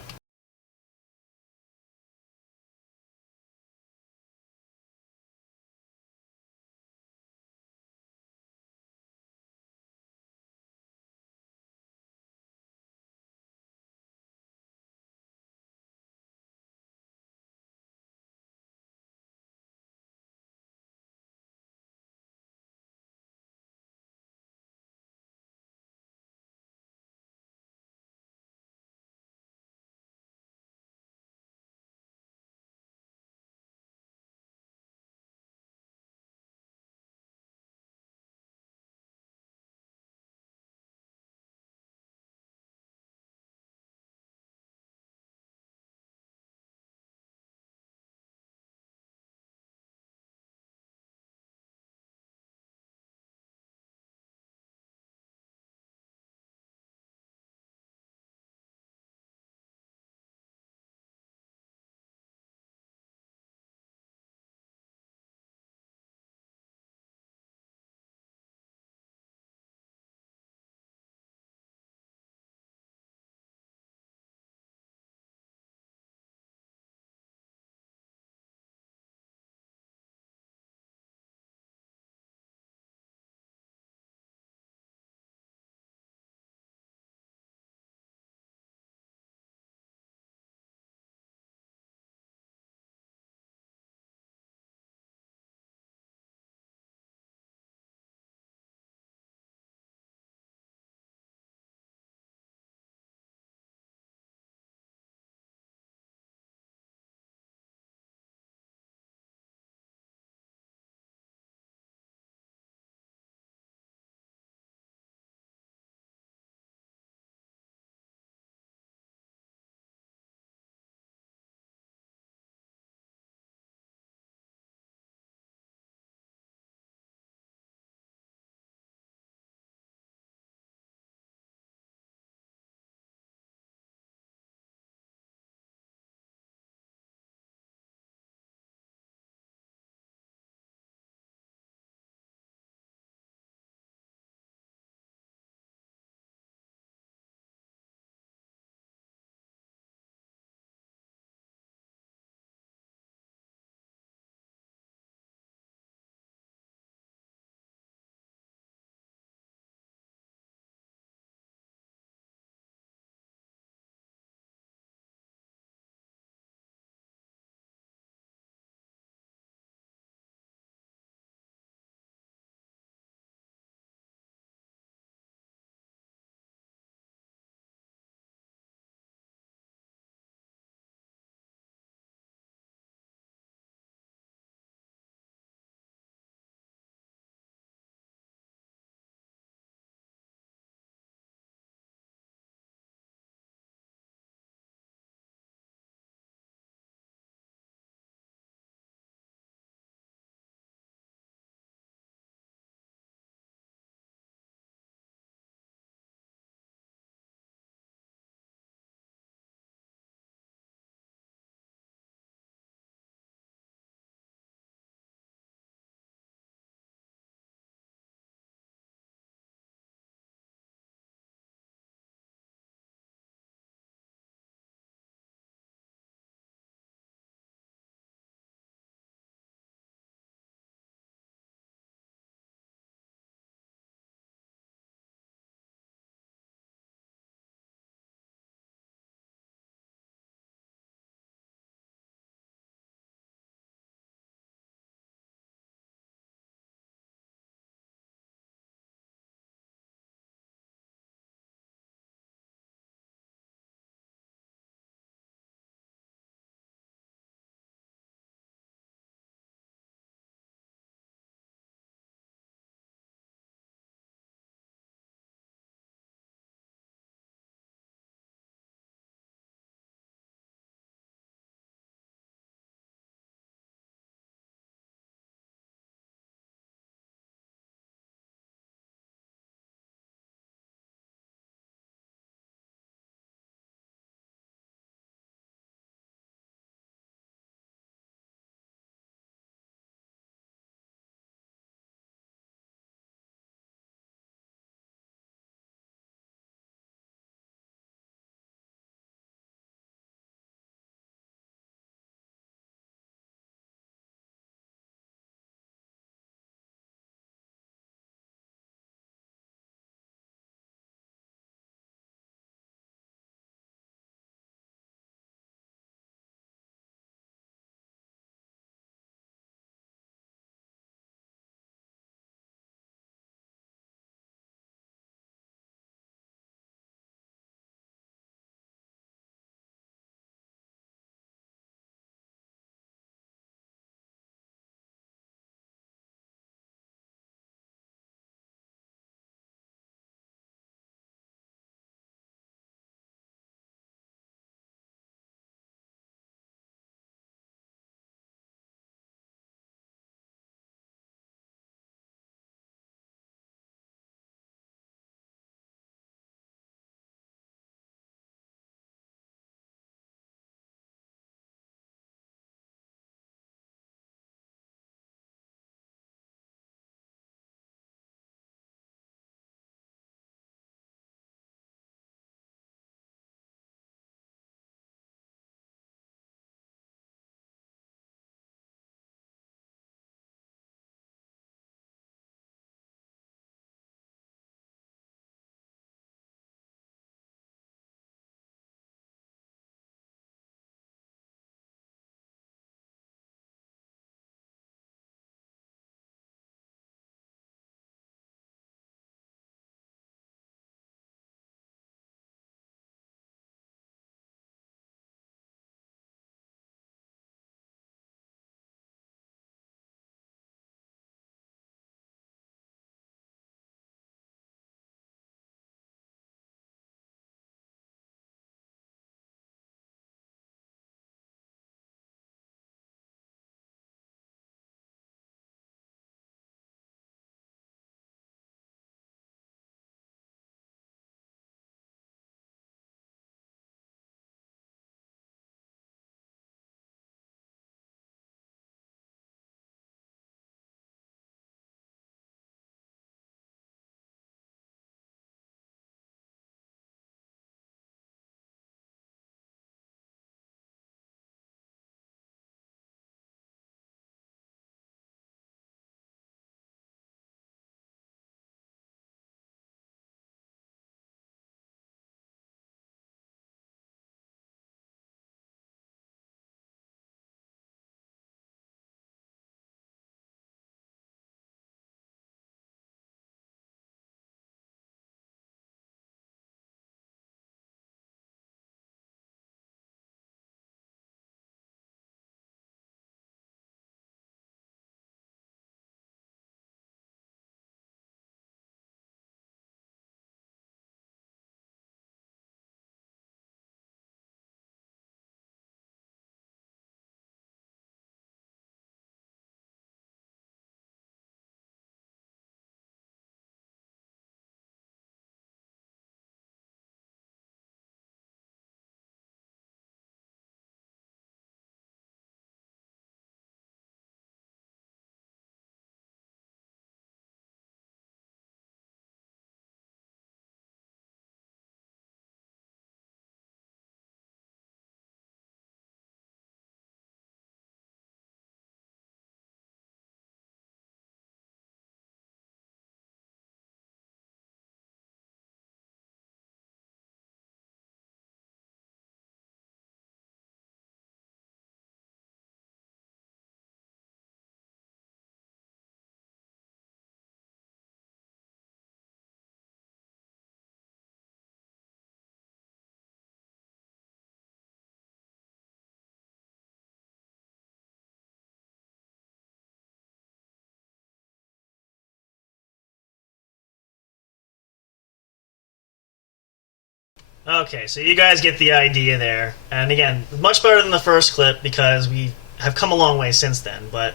Okay, so you guys get the idea there. And again, much better than the first clip because we have come a long way since then. But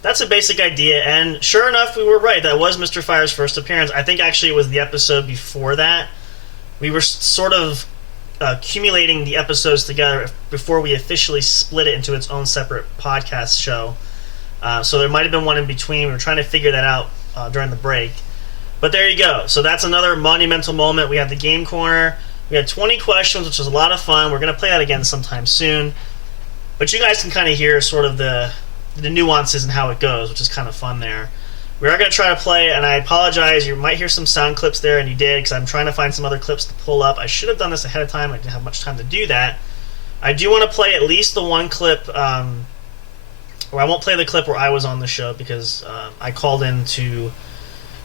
that's a basic idea. And sure enough, we were right. That was Mr. Fire's first appearance. I think actually it was the episode before that. We were sort of accumulating the episodes together before we officially split it into its own separate podcast show. So there might have been one in between. We were trying to figure that out during the break. But there you go. So that's another monumental moment. We had the game corner. We had 20 questions, which was a lot of fun. We're going to play that again sometime soon. But you guys can kind of hear sort of the nuances and how it goes, which is kind of fun there. We are going to try to play, and I apologize. You might hear some sound clips there, and you did, because I'm trying to find some other clips to pull up. I should have done this ahead of time. I didn't have much time to do that. I do want to play at least the one clip, or I won't play the clip where I was on the show, because I called in to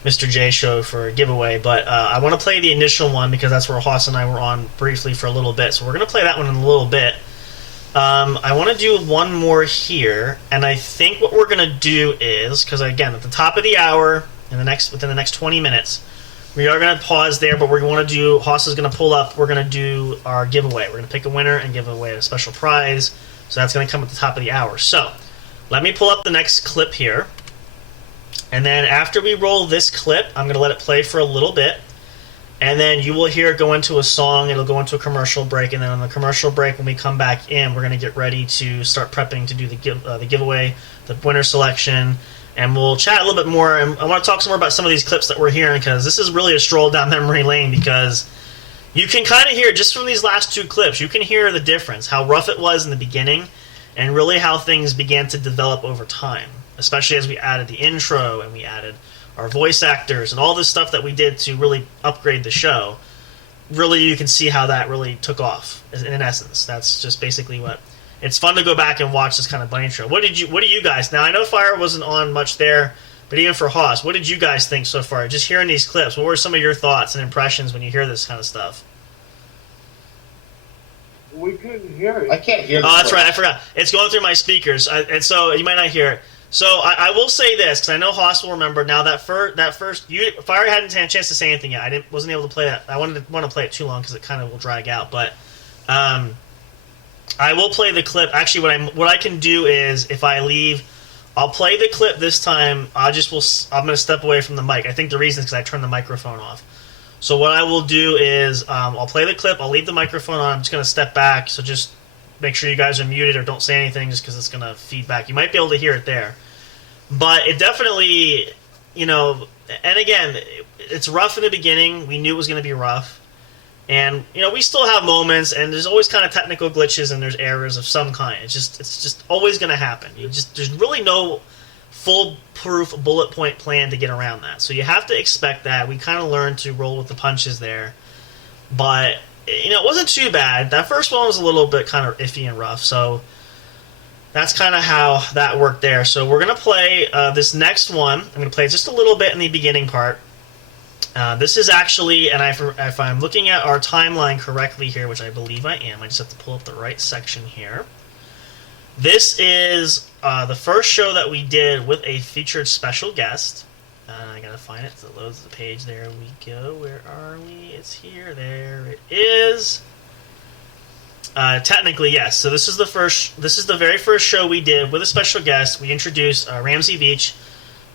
Mr. J show for a giveaway, but I want to play the initial one because that's where Haas and I were on briefly for a little bit, so we're going to play that one in a little bit. I want to do one more here, and I think what we're going to do is, because again, at the top of the hour, within the next 20 minutes, we are going to pause there, but we're going to do, Haas is going to pull up, we're going to do our giveaway. We're going to pick a winner and give away a special prize, so that's going to come at the top of the hour. So, let me pull up the next clip here. And then after we roll this clip, I'm going to let it play for a little bit. And then you will hear it go into a song. It'll go into a commercial break. And then on the commercial break, when we come back in, we're going to get ready to start prepping to do the giveaway, the winner selection. And we'll chat a little bit more. And I want to talk some more about some of these clips that we're hearing, because this is really a stroll down memory lane, because you can kind of hear, just from these last two clips, you can hear the difference, how rough it was in the beginning, and really how things began to develop over time. Especially as we added the intro and we added our voice actors and all this stuff that we did to really upgrade the show. Really, you can see how that really took off. In essence, that's just basically what. It's fun to go back and watch this kind of bunny intro. What do you guys? Now I know Fire wasn't on much there, but even for Haas, what did you guys think so far? Just hearing these clips, what were some of your thoughts and impressions when you hear this kind of stuff? We couldn't hear it. I can't hear. Oh, that's right. I forgot. It's going through my speakers, and so you might not hear it. So I will say this, because I know Haas will remember. Now that first, Fire hadn't had a chance to say anything yet. Wasn't able to play that. I want to play it too long because it kind of will drag out. But I will play the clip. Actually, what I can do is, if I leave, I'll play the clip this time. I'm going to step away from the mic. I think the reason is because I turned the microphone off. So what I will do is I'll play the clip. I'll leave the microphone on. I'm just going to step back. So just make sure you guys are muted or don't say anything, just because it's going to feed back. You might be able to hear it there. But it definitely, and again, it's rough in the beginning. We knew it was going to be rough. And, we still have moments, and there's always kind of technical glitches and there's errors of some kind. It's just always going to happen. There's really no foolproof bullet point plan to get around that. So you have to expect that. We kind of learned to roll with the punches there. But, it wasn't too bad. That first one was a little bit kind of iffy and rough, so that's kind of how that worked there. So we're going to play this next one. I'm going to play just a little bit in the beginning part. This is actually, and if I'm looking at our timeline correctly here, which I believe I am, I just have to pull up the right section here. This is the first show that we did with a featured special guest. I gotta find it. So it loads the page. There we go. Where are we? It's here. There it is. Technically, yes. So this is the very first show we did with a special guest. We introduced Ramsey Beach,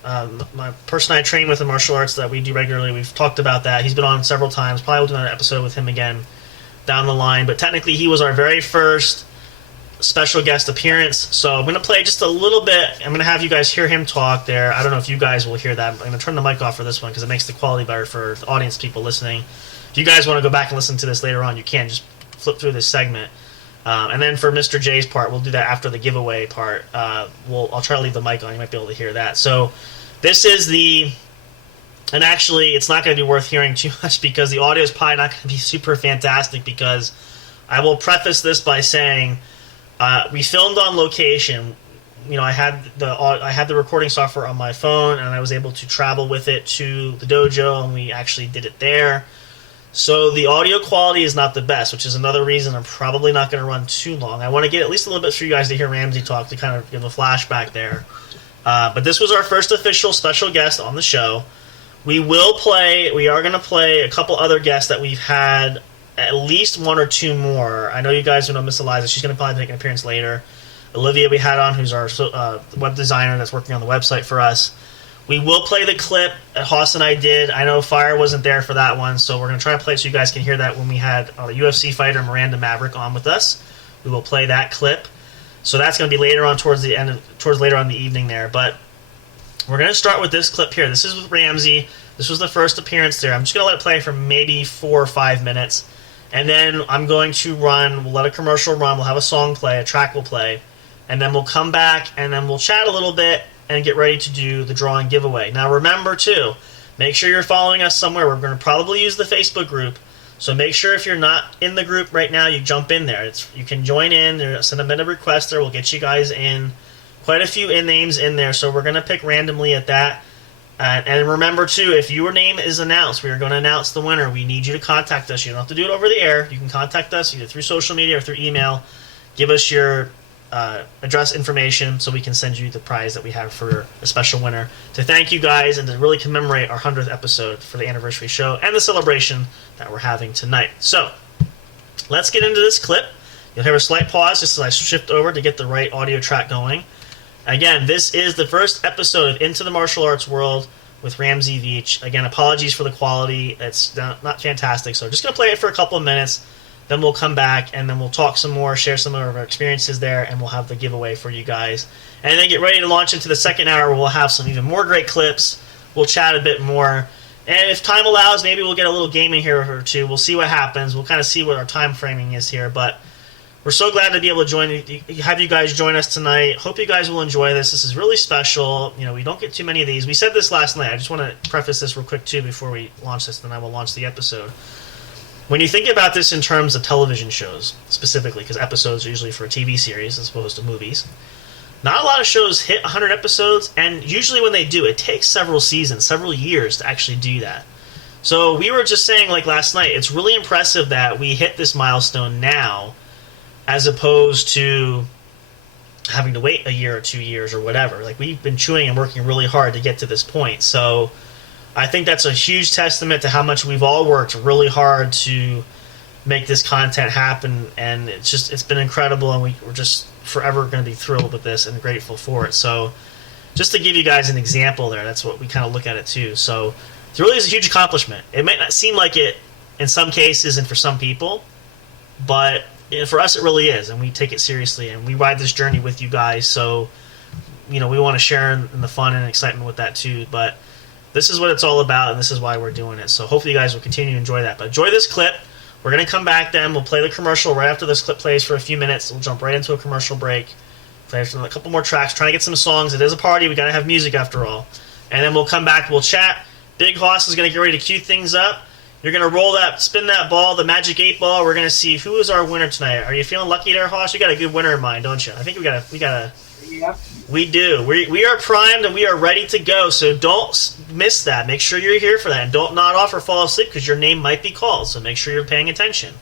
my person I train with in martial arts that we do regularly. We've talked about that. He's been on several times. Probably will do another episode with him again down the line. But technically, he was our very first special guest appearance. So I'm going to play just a little bit. I'm going to have you guys hear him talk there. I don't know if you guys will hear that. I'm going to turn the mic off for this one because it makes the quality better for the audience people listening. If you guys want to go back and listen to this later on, you can. Just flip through this segment. And then for Mr. J's part, we'll do that after the giveaway part. I'll try to leave the mic on. You might be able to hear that. So this is and actually it's not going to be worth hearing too much because the audio is probably not going to be super fantastic, because I will preface this by saying we filmed on location. I had the recording software on my phone, and I was able to travel with it to the dojo, and we actually did it there. So the audio quality is not the best, which is another reason I'm probably not going to run too long. I want to get at least a little bit for you guys to hear Ramsey talk to kind of give a flashback there. But this was our first official special guest on the show. We are going to play a couple other guests that we've had at least one or two more. I know you guys are going to miss Eliza. She's going to probably make an appearance later. Olivia we had on, who's our web designer that's working on the website for us. We will play the clip that Hoss and I did. I know Fire wasn't there for that one, so we're going to try to play it so you guys can hear that when we had the UFC fighter Miranda Maverick on with us. We will play that clip. So that's going to be later on towards later on in the evening there. But we're going to start with this clip here. This is with Ramsey. This was the first appearance there. I'm just going to let it play for maybe 4 or 5 minutes. And then I'm going to we'll let a commercial run, we'll have a song play, a track will play. And then we'll come back and then we'll chat a little bit and get ready to do the drawing giveaway. Now remember too, make sure you're following us somewhere. We're going to probably use the Facebook group. So make sure if you're not in the group right now, you jump in there. You can join in, send a request there. We'll get you guys in. Quite a few names in there, so we're going to pick randomly at that. And remember too, if your name is announced, we are going to announce the winner. We need you to contact us. You don't have to do it over the air. You can contact us either through social media or through email. Give us your address information so we can send you the prize that we have for a special winner to thank you guys and to really commemorate our 100th episode for the anniversary show and the celebration that we're having tonight. So let's get into this clip. You'll hear a slight pause just as I shift over to get the right audio track going. Again, this is the first episode of Into the Martial Arts World with Ramsey Veach. Again, apologies for the quality. It's not fantastic, so I'm just going to play it for a couple of minutes. Then we'll come back, and then we'll talk some more, share some of our experiences there, and we'll have the giveaway for you guys. And then get ready to launch into the second hour where we'll have some even more great clips. We'll chat a bit more. And if time allows, maybe we'll get a little game in here or two. We'll see what happens. We'll kind of see what our time framing is here. But we're so glad to be able to have you guys join us tonight. Hope you guys will enjoy this. This is really special. You know, we don't get too many of these. We said this last night. I just want to preface this real quick, too, before we launch this. Then I will launch the episode. When you think about this in terms of television shows, specifically, because episodes are usually for a TV series as opposed to movies, not a lot of shows hit 100 episodes, and usually when they do, it takes several seasons, several years to actually do that. So we were just saying, like last night, it's really impressive that we hit this milestone now, as opposed to having to wait a year or 2 years or whatever. Like, we've been chewing and working really hard to get to this point. So I think that's a huge testament to how much we've all worked really hard to make this content happen, and it's been incredible, and we're just forever going to be thrilled with this and grateful for it. So just to give you guys an example there, that's what we kind of look at it too. So it really is a huge accomplishment. It might not seem like it in some cases and for some people, but for us it really is, and we take it seriously, and we ride this journey with you guys. So, you know, we want to share in the fun and excitement with that too. But this is what it's all about, and this is why we're doing it. So hopefully you guys will continue to enjoy that. But enjoy this clip. We're going to come back then. We'll play the commercial right after this clip plays for a few minutes. We'll jump right into a commercial break. Play a couple more tracks. Trying to get some songs. It is a party. We got to have music after all. And then we'll come back. We'll chat. Big Hoss is going to get ready to cue things up. You're going to spin that ball, the magic 8 ball. We're going to see who is our winner tonight. Are you feeling lucky there, Hoss? You got a good winner in mind, don't you? I think we got a. Yep. We do. We are primed and we are ready to go, so don't miss that. Make sure you're here for that, and don't nod off or fall asleep because your name might be called, so make sure you're paying attention.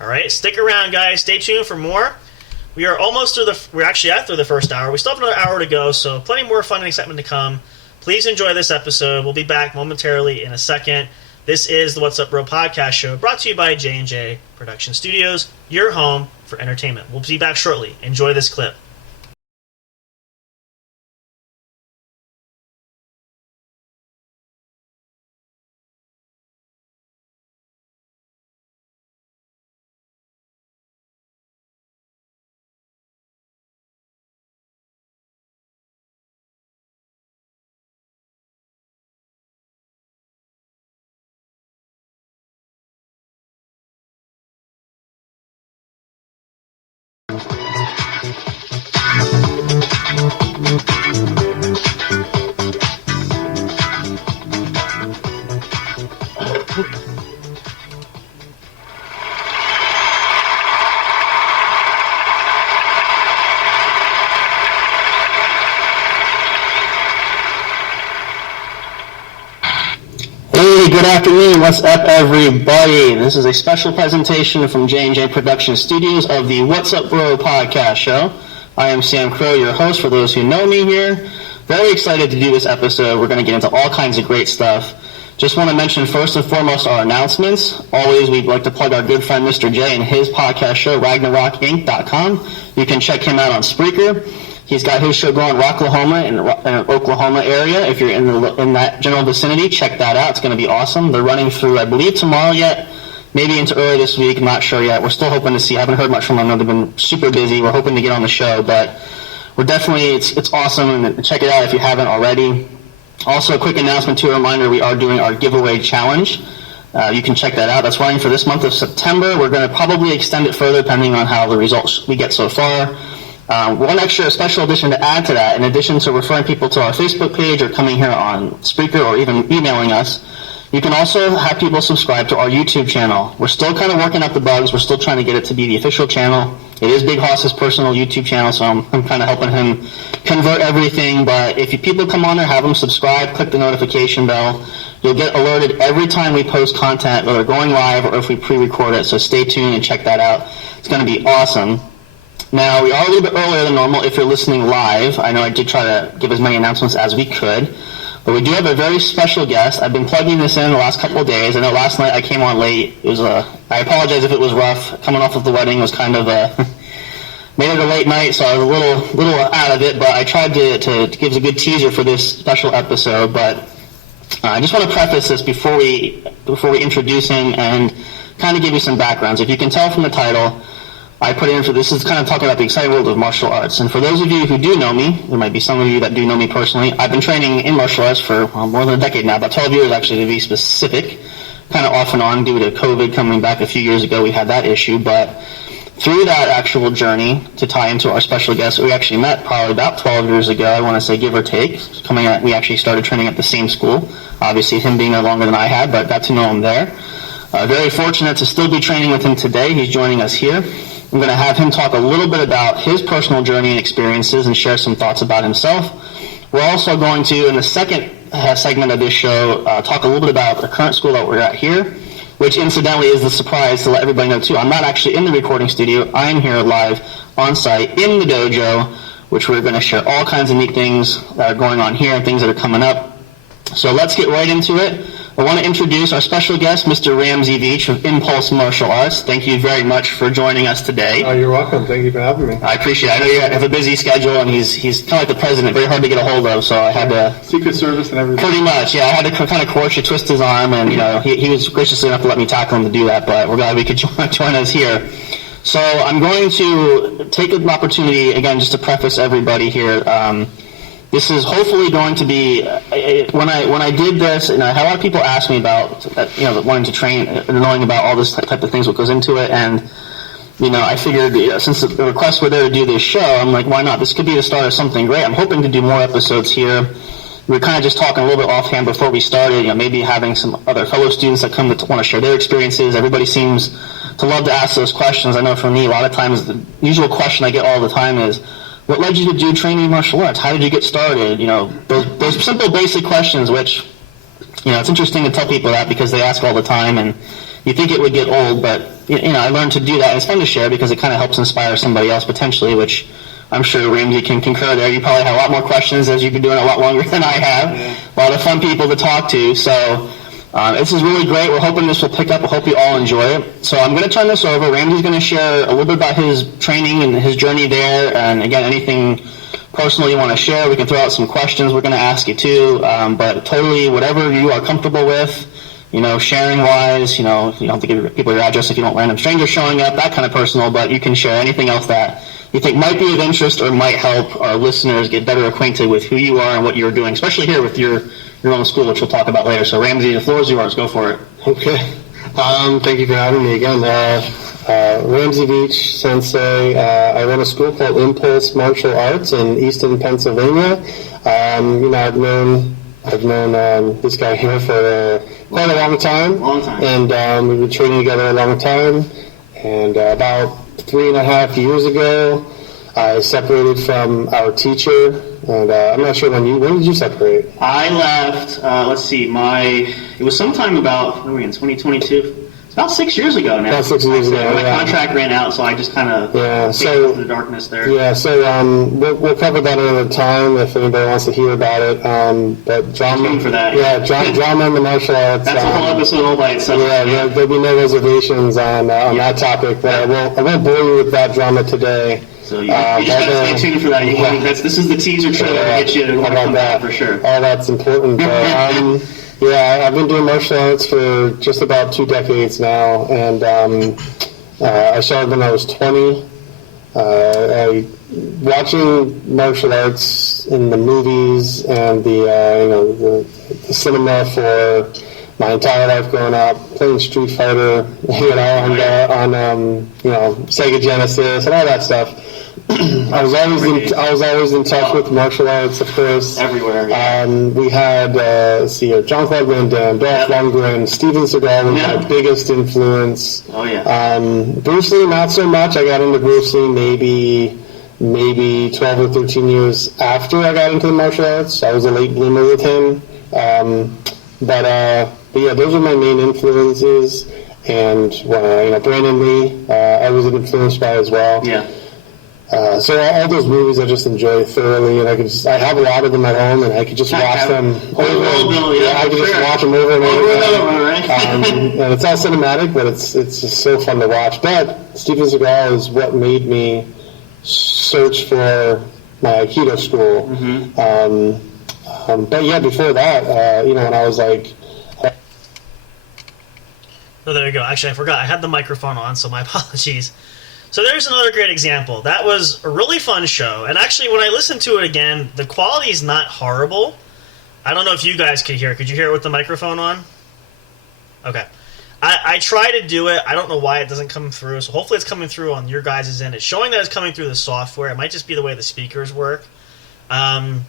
All right? Stick around, guys. Stay tuned for more. We are almost we're actually after the first hour. We still have another hour to go, so plenty more fun and excitement to come. Please enjoy this episode. We'll be back momentarily in a second. This is the What's Up Bro podcast show brought to you by J&J Production Studios, your home for entertainment. We'll be back shortly. Enjoy this clip. Good afternoon. What's up, everybody? This is a special presentation from J&J Production Studios of the What's Up Bro podcast show. I am Sam Crow, your host, for those who know me here. Very excited to do this episode. We're going to get into all kinds of great stuff. Just want to mention first and foremost our announcements. Always, we'd like to plug our good friend Mr. J and his podcast show, RagnarokInc.com. You can check him out on Spreaker. He's got his show going in Rocklahoma in Oklahoma area. If you're in that general vicinity, check that out. It's going to be awesome. They're running through, I believe, tomorrow yet, maybe into early this week. I'm not sure yet. We're still hoping to see. I haven't heard much from them. They've been super busy. We're hoping to get on the show, but we're definitely, it's awesome, and check it out if you haven't already. Also, a quick announcement too, a reminder, we are doing our giveaway challenge. You can check that out. That's running for this month of September. We're going to probably extend it further depending on how the results we get so far. One extra special addition to add to that, in addition to referring people to our Facebook page or coming here on Spreaker or even emailing us, you can also have people subscribe to our YouTube channel. We're still kind of working out the bugs. We're still trying to get it to be the official channel. It is Big Hoss's personal YouTube channel, so I'm kind of helping him convert everything. But if people come on there, have them subscribe, click the notification bell. You'll get alerted every time we post content, whether going live or if we pre-record it. So stay tuned and check that out. It's going to be awesome. Now, we are a little bit earlier than normal if you're listening live. I know I did try to give as many announcements as we could. But we do have a very special guest. I've been plugging this in the last couple of days. I know last night I came on late. It was I apologize if it was rough. Coming off of the wedding was kind of made it a late night, so I was a little out of it. But I tried to give us a good teaser for this special episode. But I just want to preface this before we introduce him and kind of give you some backgrounds. If you can tell from the title, I put in for this is kind of talking about the exciting world of martial arts. And for those of you who do know me, there might be some of you that do know me personally, I've been training in martial arts for more than a decade now, about 12 years actually to be specific, kind of off and on due to COVID coming back a few years ago. We had that issue, but through that actual journey to tie into our special guest, we actually met probably about 12 years ago, I want to say give or take. We actually started training at the same school. Obviously him being there longer than I had, but got to know him there. Very fortunate to still be training with him today. He's joining us here. I'm going to have him talk a little bit about his personal journey and experiences and share some thoughts about himself. We're also going to, in the second segment of this show, talk a little bit about the current school that we're at here, which incidentally is the surprise to let everybody know too. I'm not actually in the recording studio. I'm here live on site in the dojo, which we're going to share all kinds of neat things that are going on here and things that are coming up. So let's get right into it. I want to introduce our special guest, Mr. Ramsey Veach of Impulse Martial Arts. Thank you very much for joining us today. Oh, you're welcome. Thank you for having me. I appreciate it. I know you have a busy schedule, and he's kind of like the president, very hard to get a hold of, so I had to... Secret Service and everything. Pretty much, yeah. I had to kind of coerce you, twist his arm, and he was gracious enough to let me tackle him to do that, but we're glad we could join us here. So I'm going to take an opportunity, again, just to preface everybody here. This is hopefully going to be, when I did this, I had a lot of people ask me about, wanting to train and knowing about all this type of things, what goes into it, and, I figured, since the requests were there to do this show, I'm like, why not? This could be the start of something great. I'm hoping to do more episodes here. We were kind of just talking a little bit offhand before we started, maybe having some other fellow students that come to want to share their experiences. Everybody seems to love to ask those questions. I know for me, a lot of times, the usual question I get all the time is, what led you to do training in martial arts? How did you get started? Those simple, basic questions, which, it's interesting to tell people that because they ask all the time, and you think it would get old, but, I learned to do that, and it's fun to share because it kind of helps inspire somebody else potentially, which I'm sure Ramsey can concur there. You probably have a lot more questions as you've been doing it a lot longer than I have. Yeah. A lot of fun people to talk to, so... this is really great. We're hoping this will pick up. I hope you all enjoy it. So I'm going to turn this over. Ramsey's going to share a little bit about his training and his journey there. And again, anything personal you want to share, we can throw out some questions we're going to ask you too. But totally whatever you are comfortable with, sharing-wise, you don't have to give people your address if you don't random strangers showing up, that kind of personal. But you can share anything else that you think might be of interest or might help our listeners get better acquainted with who you are and what you're doing, especially here with your own school, which we'll talk about later. So Ramsey, the floor is yours. Go for it. Okay. Thank you for having me again. Ramsey Veach Sensei. I run a school called Impulse Martial Arts in Easton, Pennsylvania. I've known this guy here for quite a long time. And we've been training together a long time. And about 3.5 years ago, I separated from our teacher, and I'm not sure when did you separate? I left, it was sometime about, 2022? About 6 years ago now. About 6 years ago. My contract ran out, so I just kind of so into the darkness there. Yeah, so we'll cover that another time if anybody wants to hear about it. But drama for that. Yeah, drama in the martial arts. That's a whole episode all by itself. Yeah, there'll be no reservations on that topic, but I won't bore you with that drama today. So you just got to stay tuned for that. This is the teaser trailer to get you to want to come back for sure. All that's important. Yeah, I've been doing martial arts for just about 2 decades now, and I started when I was 20. Watching martial arts in the movies and the cinema for my entire life growing up, playing Street Fighter, on Sega Genesis and all that stuff. I was always in touch with martial arts, of course. Everywhere. Yeah. We had Jean-Claude Van Damme, Dolph Lundgren, Steven Seagal was my biggest influence. Oh yeah. Bruce Lee, not so much. I got into Bruce Lee maybe 12 or 13 years after I got into the martial arts. I was a late bloomer with him. But yeah, those are my main influences. And Brandon Lee, I was influenced by as well. Yeah. So all those movies I just enjoy thoroughly, and I have a lot of them at home, and I could just watch them over. I could just watch them over and over. Right? And it's all cinematic, but it's just so fun to watch. But Steven Seagal is what made me search for my Aikido school. Mm-hmm. But yeah, before that, when I was like. Oh, there you go. Actually, I forgot. I had the microphone on, so my apologies. So there's another great example. That was a really fun show. And actually, when I listened to it again, the quality is not horrible. I don't know if you guys could hear it. Could you hear it with the microphone on? Okay. I try to do it. I don't know why it doesn't come through. So hopefully it's coming through on your guys' end. It's showing that it's coming through the software. It might just be the way the speakers work. And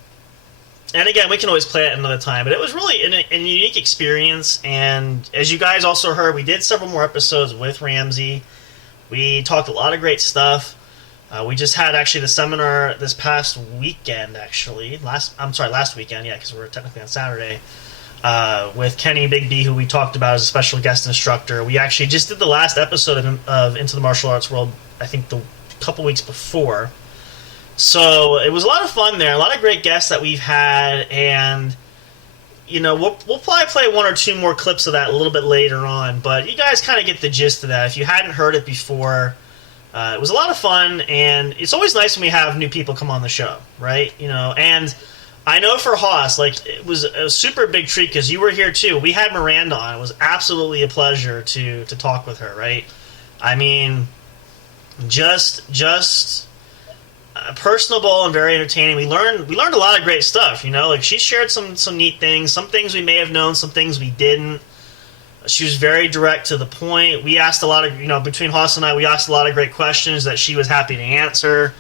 again, we can always play it another time. But it was really a unique experience. And as you guys also heard, we did several more episodes with Ramsey. We talked a lot of great stuff. We just had actually the seminar this past weekend, actually. Last weekend, yeah, because we're technically on Saturday, with Kenny Big B, who we talked about as a special guest instructor. We actually just did the last episode of Into the Martial Arts World, I think the couple weeks before. So it was a lot of fun there, a lot of great guests that we've had, and we'll probably play 1 or 2 more clips of that a little bit later on, but you guys kind of get the gist of that. If you hadn't heard it before, it was a lot of fun, and it's always nice when we have new people come on the show, right? And I know for Haas, it was a super big treat because you were here too. We had Miranda on. It was absolutely a pleasure to talk with her, right? I mean, just personable and very entertaining. We learned a lot of great stuff. She shared some neat things. Some things we may have known, some things we didn't. She was very direct to the point. We asked a lot of between Haas and I, we asked a lot of great questions that she was happy to answer.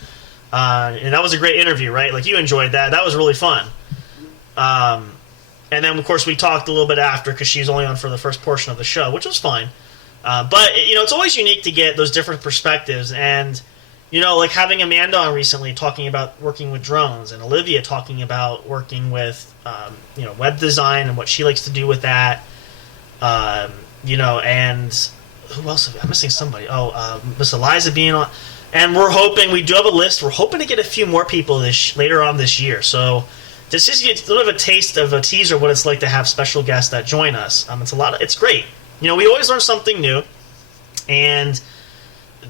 And that was a great interview, right? You enjoyed that. That was really fun. And then of course we talked a little bit after because she was only on for the first portion of the show, which was fine. But it's always unique to get those different perspectives. And having Amanda on recently talking about working with drones, and Olivia talking about working with, web design and what she likes to do with that. And who else? I'm missing somebody. Miss Eliza being on. And we do have a list. We're hoping to get a few more people later on this year. So this is a little bit of a taste of a teaser of what it's like to have special guests that join us. It's great. We always learn something new. And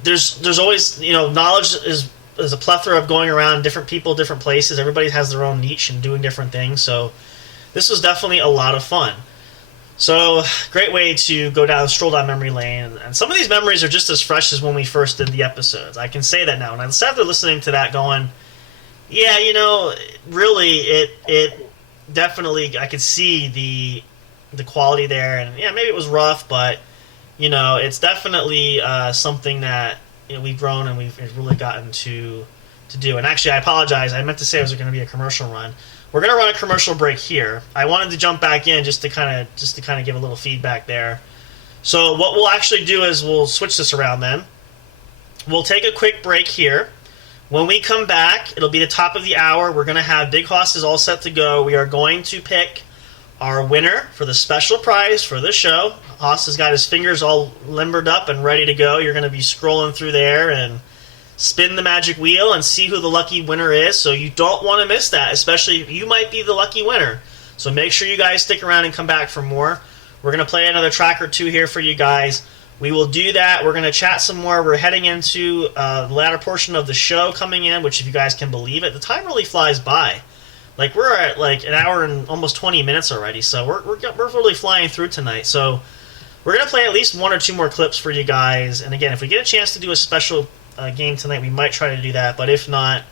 there's always, knowledge is a plethora of going around, different people, different places. Everybody has their own niche and doing different things. So this was definitely a lot of fun. So great way to stroll down memory lane. And some of these memories are just as fresh as when we first did the episodes. I can say that now. And I sat there listening to that going, yeah, really it definitely, I could see the quality there. And yeah, maybe it was rough, but it's definitely something that we've grown and we've really gotten to do. And actually, I apologize. I meant to say it was going to be a commercial run. We're going to run a commercial break here. I wanted to jump back in just to kind of give a little feedback there. So what we'll actually do is we'll switch this around then. We'll take a quick break here. When we come back, it'll be the top of the hour. We're going to have Big Hoss is all set to go. We are going to pick our winner for the special prize for the show. Haas has got his fingers all limbered up and ready to go. You're going to be scrolling through there and spin the magic wheel and see who the lucky winner is. So you don't want to miss that, especially if you might be the lucky winner. So make sure you guys stick around and come back for more. We're going to play another track or two here for you guys. We will do that. We're going to chat some more. We're heading into the latter portion of the show coming in, which if you guys can believe it, the time really flies by. Like, we're at like an hour and almost 20 minutes already, so we're really flying through tonight. So we're going to play at least one or two more clips for you guys. And again, if we get a chance to do a special game tonight, we might try to do that. But if not,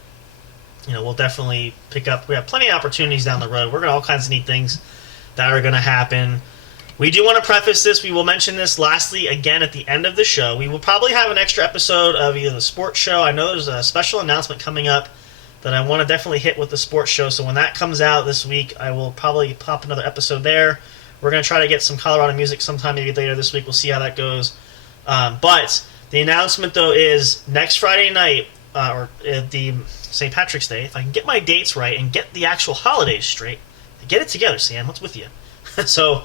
we'll definitely pick up. We have plenty of opportunities down the road. We're going to all kinds of neat things that are going to happen. We do want to preface this. We will mention this lastly again at the end of the show. We will probably have an extra episode of either the sports show. I know there's a special announcement coming up that I want to definitely hit with the sports show. So when that comes out this week, I will probably pop another episode there. We're going to try to get some Colorado music sometime maybe later this week. We'll see how that goes. But the announcement, though, is next Friday night, or the St. Patrick's Day, if I can get my dates right and get the actual holidays straight, get it together, Sam. What's with you? So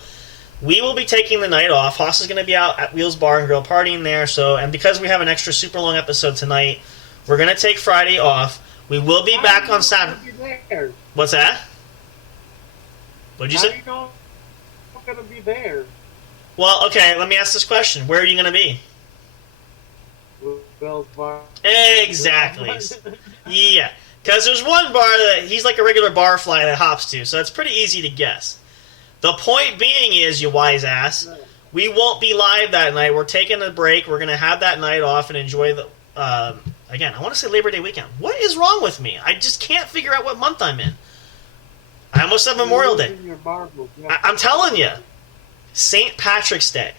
we will be taking the night off. Haas is going to be out at Wheels Bar and Grill partying there. So, and because we have an extra super long episode tonight, we're going to take Friday off. We will be back on Saturday. What's that? What'd you say? How do you know I'm going to be there? Well, okay, let me ask this question. Where are you going to be? Bill's Bar. Exactly. Yeah. Because there's one bar that he's like a regular bar fly that hops to, so it's pretty easy to guess. The point being is, you wise ass, we won't be live that night. We're taking a break. We're going to have that night off and enjoy the... again, I want to say Labor Day weekend. What is wrong with me? I just can't figure out what month I'm in. I almost said Memorial Day. I'm telling you. St. Patrick's Day.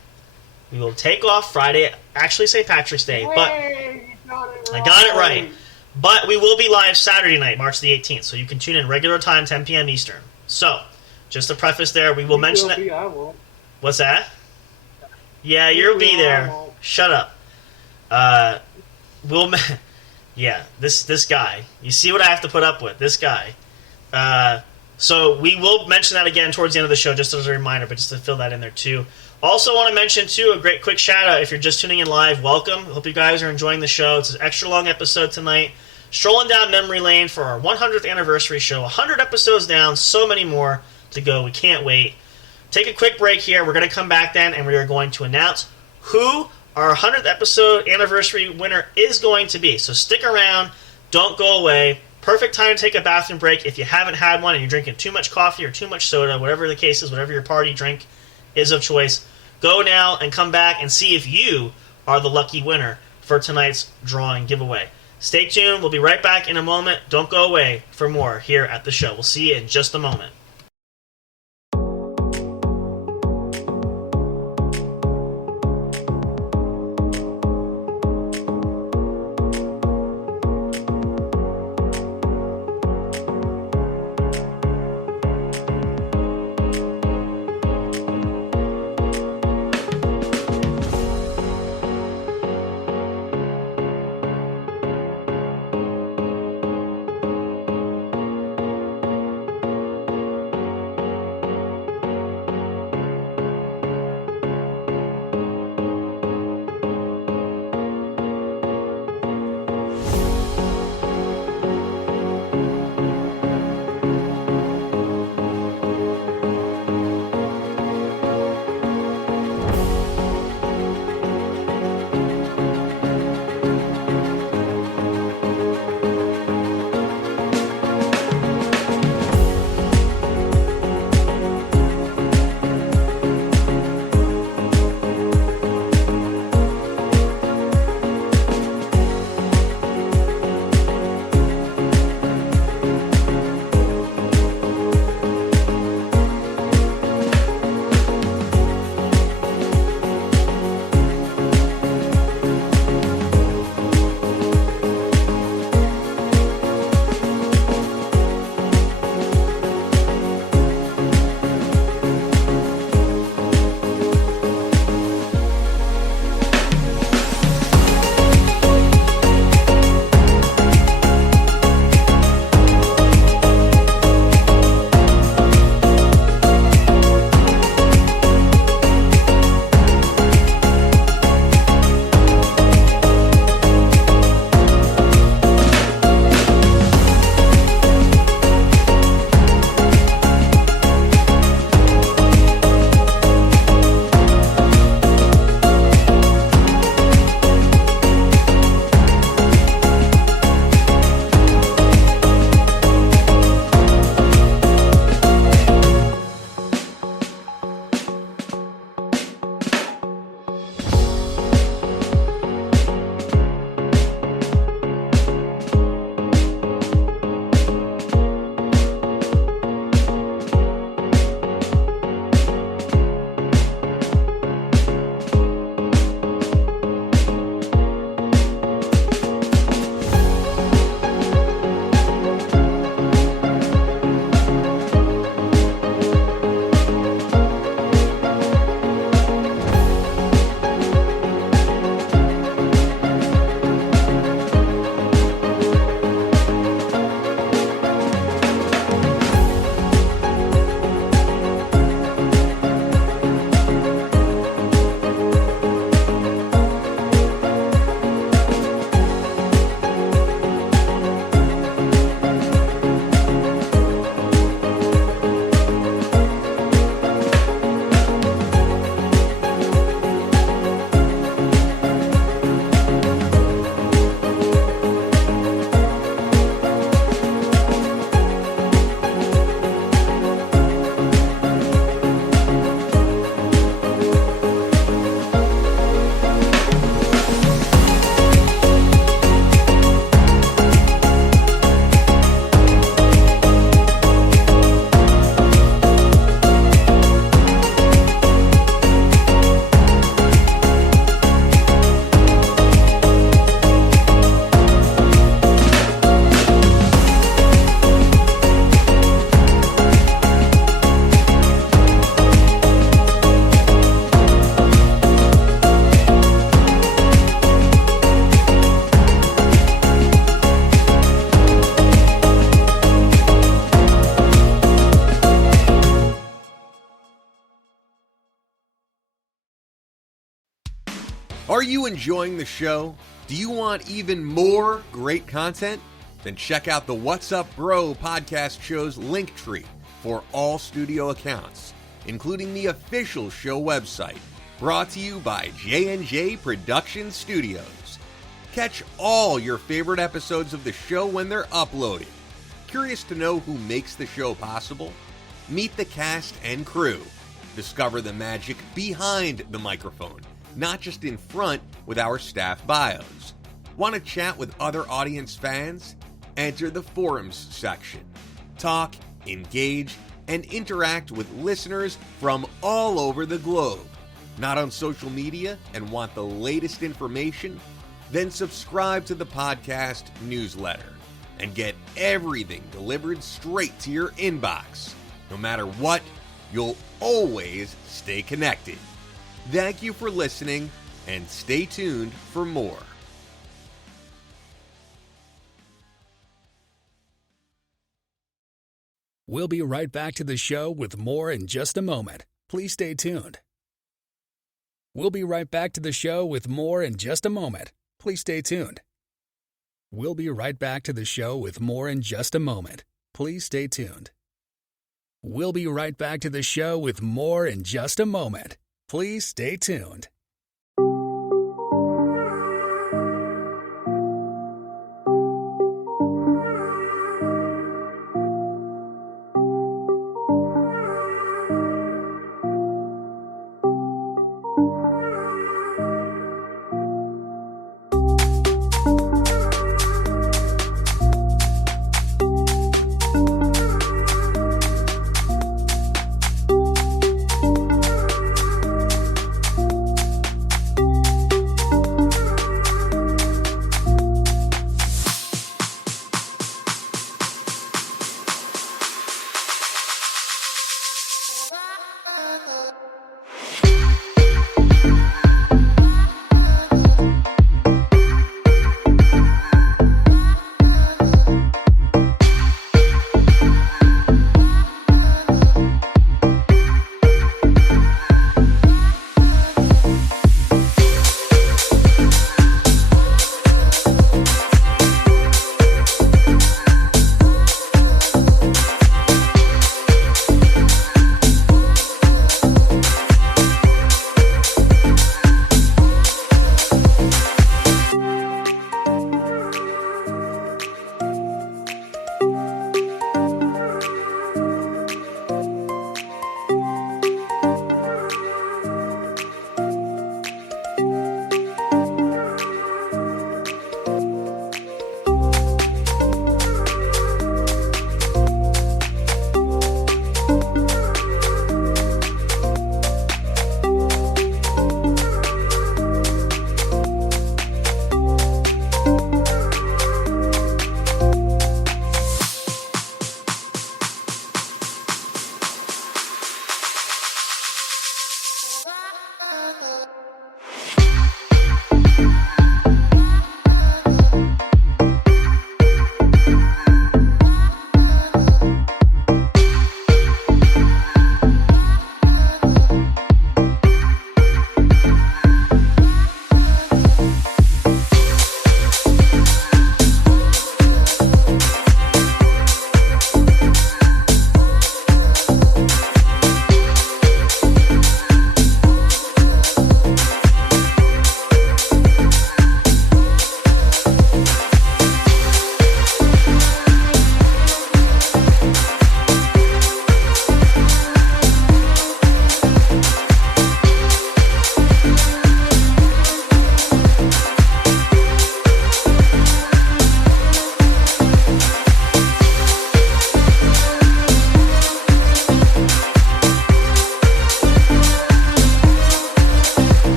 We will take off Friday. Actually, St. Patrick's Day, but I got it right. But we will be live Saturday night, March the 18th, so you can tune in regular time, 10 p.m. Eastern. So, just a preface there, we will mention that. I won't. What's that? Yeah, you'll be there. Shut up. Yeah, this guy. You see what I have to put up with? This guy. So we will mention that again towards the end of the show, just as a reminder, but just to fill that in there too. Also want to mention too, a great quick shout out if you're just tuning in live, welcome. Hope you guys are enjoying the show. It's an extra long episode tonight. Strolling down memory lane for our 100th anniversary show. 100 episodes down, so many more to go. We can't wait. Take a quick break here. We're going to come back then, and we are going to announce who our 100th episode anniversary winner is going to be. So stick around. Don't go away. Perfect time to take a bathroom break if you haven't had one and you're drinking too much coffee or too much soda, whatever the case is, whatever your party drink is of choice. Go now and come back and see if you are the lucky winner for tonight's drawing giveaway. Stay tuned. We'll be right back in a moment. Don't go away for more here at the show. We'll see you in just a moment. Are you enjoying the show? Do you want even more great content? Then check out the What's Up Bro podcast show's link tree for all studio accounts, including the official show website, brought to you by J&J Production Studios. Catch all your favorite episodes of the show when they're uploaded. Curious to know who makes the show possible? Meet the cast and crew. Discover the magic behind the microphone, not just in front with our staff bios. Want to chat with other audience fans? Enter the forums section. Talk, engage, and interact with listeners from all over the globe. Not on social media and want the latest information? Then subscribe to the podcast newsletter and get everything delivered straight to your inbox. No matter what, you'll always stay connected. Thank you for listening, and stay tuned for more. We'll be right back to the show with more in just a moment. Please stay tuned. We'll be right back to the show with more in just a moment. Please stay tuned. We'll be right back to the show with more in just a moment. Please stay tuned. We'll be right back to the show with more in just a moment. Please stay tuned.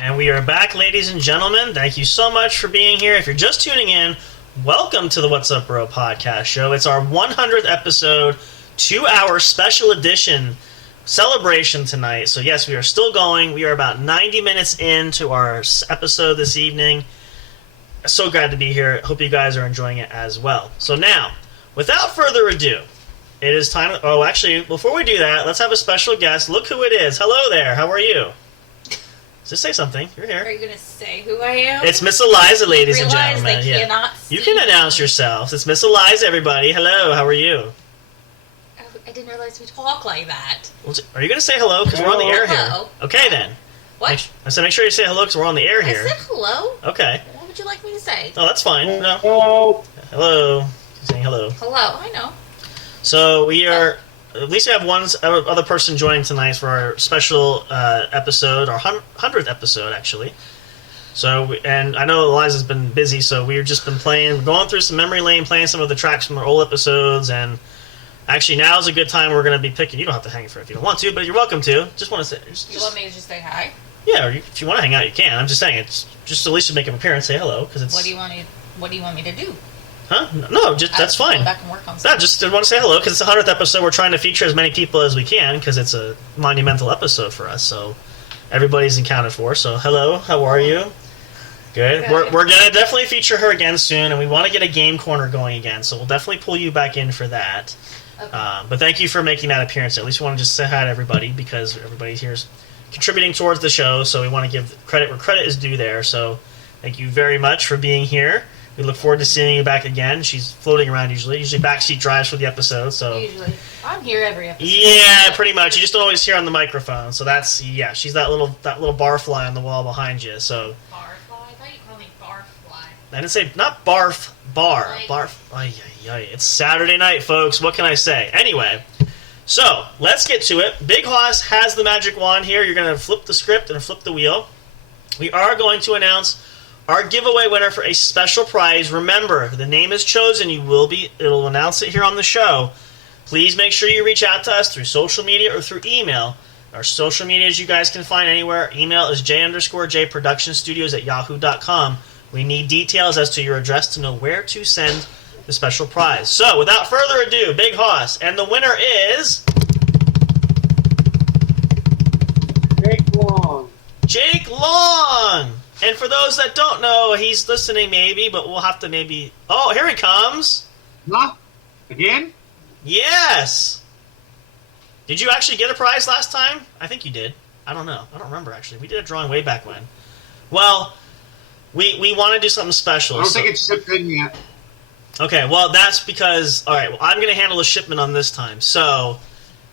And we are back, ladies and gentlemen. Thank you so much for being here. If you're just tuning in, welcome to the What's Up Bro podcast show. It's our 100th episode, 2-hour special edition celebration tonight. So yes, we are still going. We are about 90 minutes into our episode this evening. So glad to be here. Hope you guys are enjoying it as well. So now, without further ado, it is time... Oh, actually, before we do that, let's have a special guest. Look who it is. Hello there. How are you? Just say something. You're here. Are you going to say who I am? It's Miss Eliza, ladies and Realize gentlemen. they cannot see You can announce yourself. It's Miss Eliza, everybody. Hello, how are you? Oh, I didn't realize we talk like that. Are you going to say hello? Because we're on the air here. Hello. Okay, then. What? I said make sure you say hello because we're on the air here. I said hello. Okay. What would you like me to say? Oh, that's fine. No. Hello. Hello. Saying hello. Hello, I know. So we are... At least we have one other person joining tonight for our special episode, our 100th episode, actually. So, and I know Eliza's been busy, so we've just been going through some memory lane, playing some of the tracks from our old episodes, and actually now is a good time. We're going to be picking... You don't have to hang for it if you don't want to, but you're welcome to. Just want to say... You want me to just say hi? Yeah, or if you want to hang out, you can. I'm just saying, it's just at least to make an appearance, say hello, because it's... What do you want me to do? Huh? No, just that's fine. Go back and work on No, something. just want to say hello because it's the 100th episode. We're trying to feature as many people as we can because it's a monumental episode for us. So everybody's accounted for. So hello, how are you? Good. Good. We're gonna definitely feature her again soon, and we want to get a game corner going again. So we'll definitely pull you back in for that. Okay. But thank you for making that appearance. At least we want to just say hi to everybody because everybody here is contributing towards the show. So we want to give credit where credit is due there. So thank you very much for being here. We look forward to seeing you back again. She's floating around usually backseat drives for the episode. So Usually. I'm here every episode. yeah, pretty much. You just don't always hear on the microphone. So that's she's that little barfly on the wall behind you. So Barfly? I thought you called me Barfly. I didn't say not barf, bar, Like- barf. Ay, ay, ay. It's Saturday night, folks. What can I say? Anyway, so let's get to it. Big Hoss has the magic wand here. You're gonna flip the script and flip the wheel. We are going to announce our giveaway winner for a special prize. Remember, the name is chosen. It'll announce it here on the show. Please make sure you reach out to us through social media or through email. Our social medias you guys can find anywhere. Email is j_jproductionstudios@yahoo.com. We need details as to your address to know where to send the special prize. So, without further ado, Big Hoss, and the winner is Jake Long. Jake Long. And for those that don't know, he's listening maybe, but we'll have to maybe... Oh, here he comes. Huh? Again? Yes. Did you actually get a prize last time? I think you did. I don't know. I don't remember, actually. We did a drawing way back when. Well, we want to do something special. I don't think it's shipped in yet. Okay, well, that's because... All right, well, I'm going to handle the shipment on this time. So...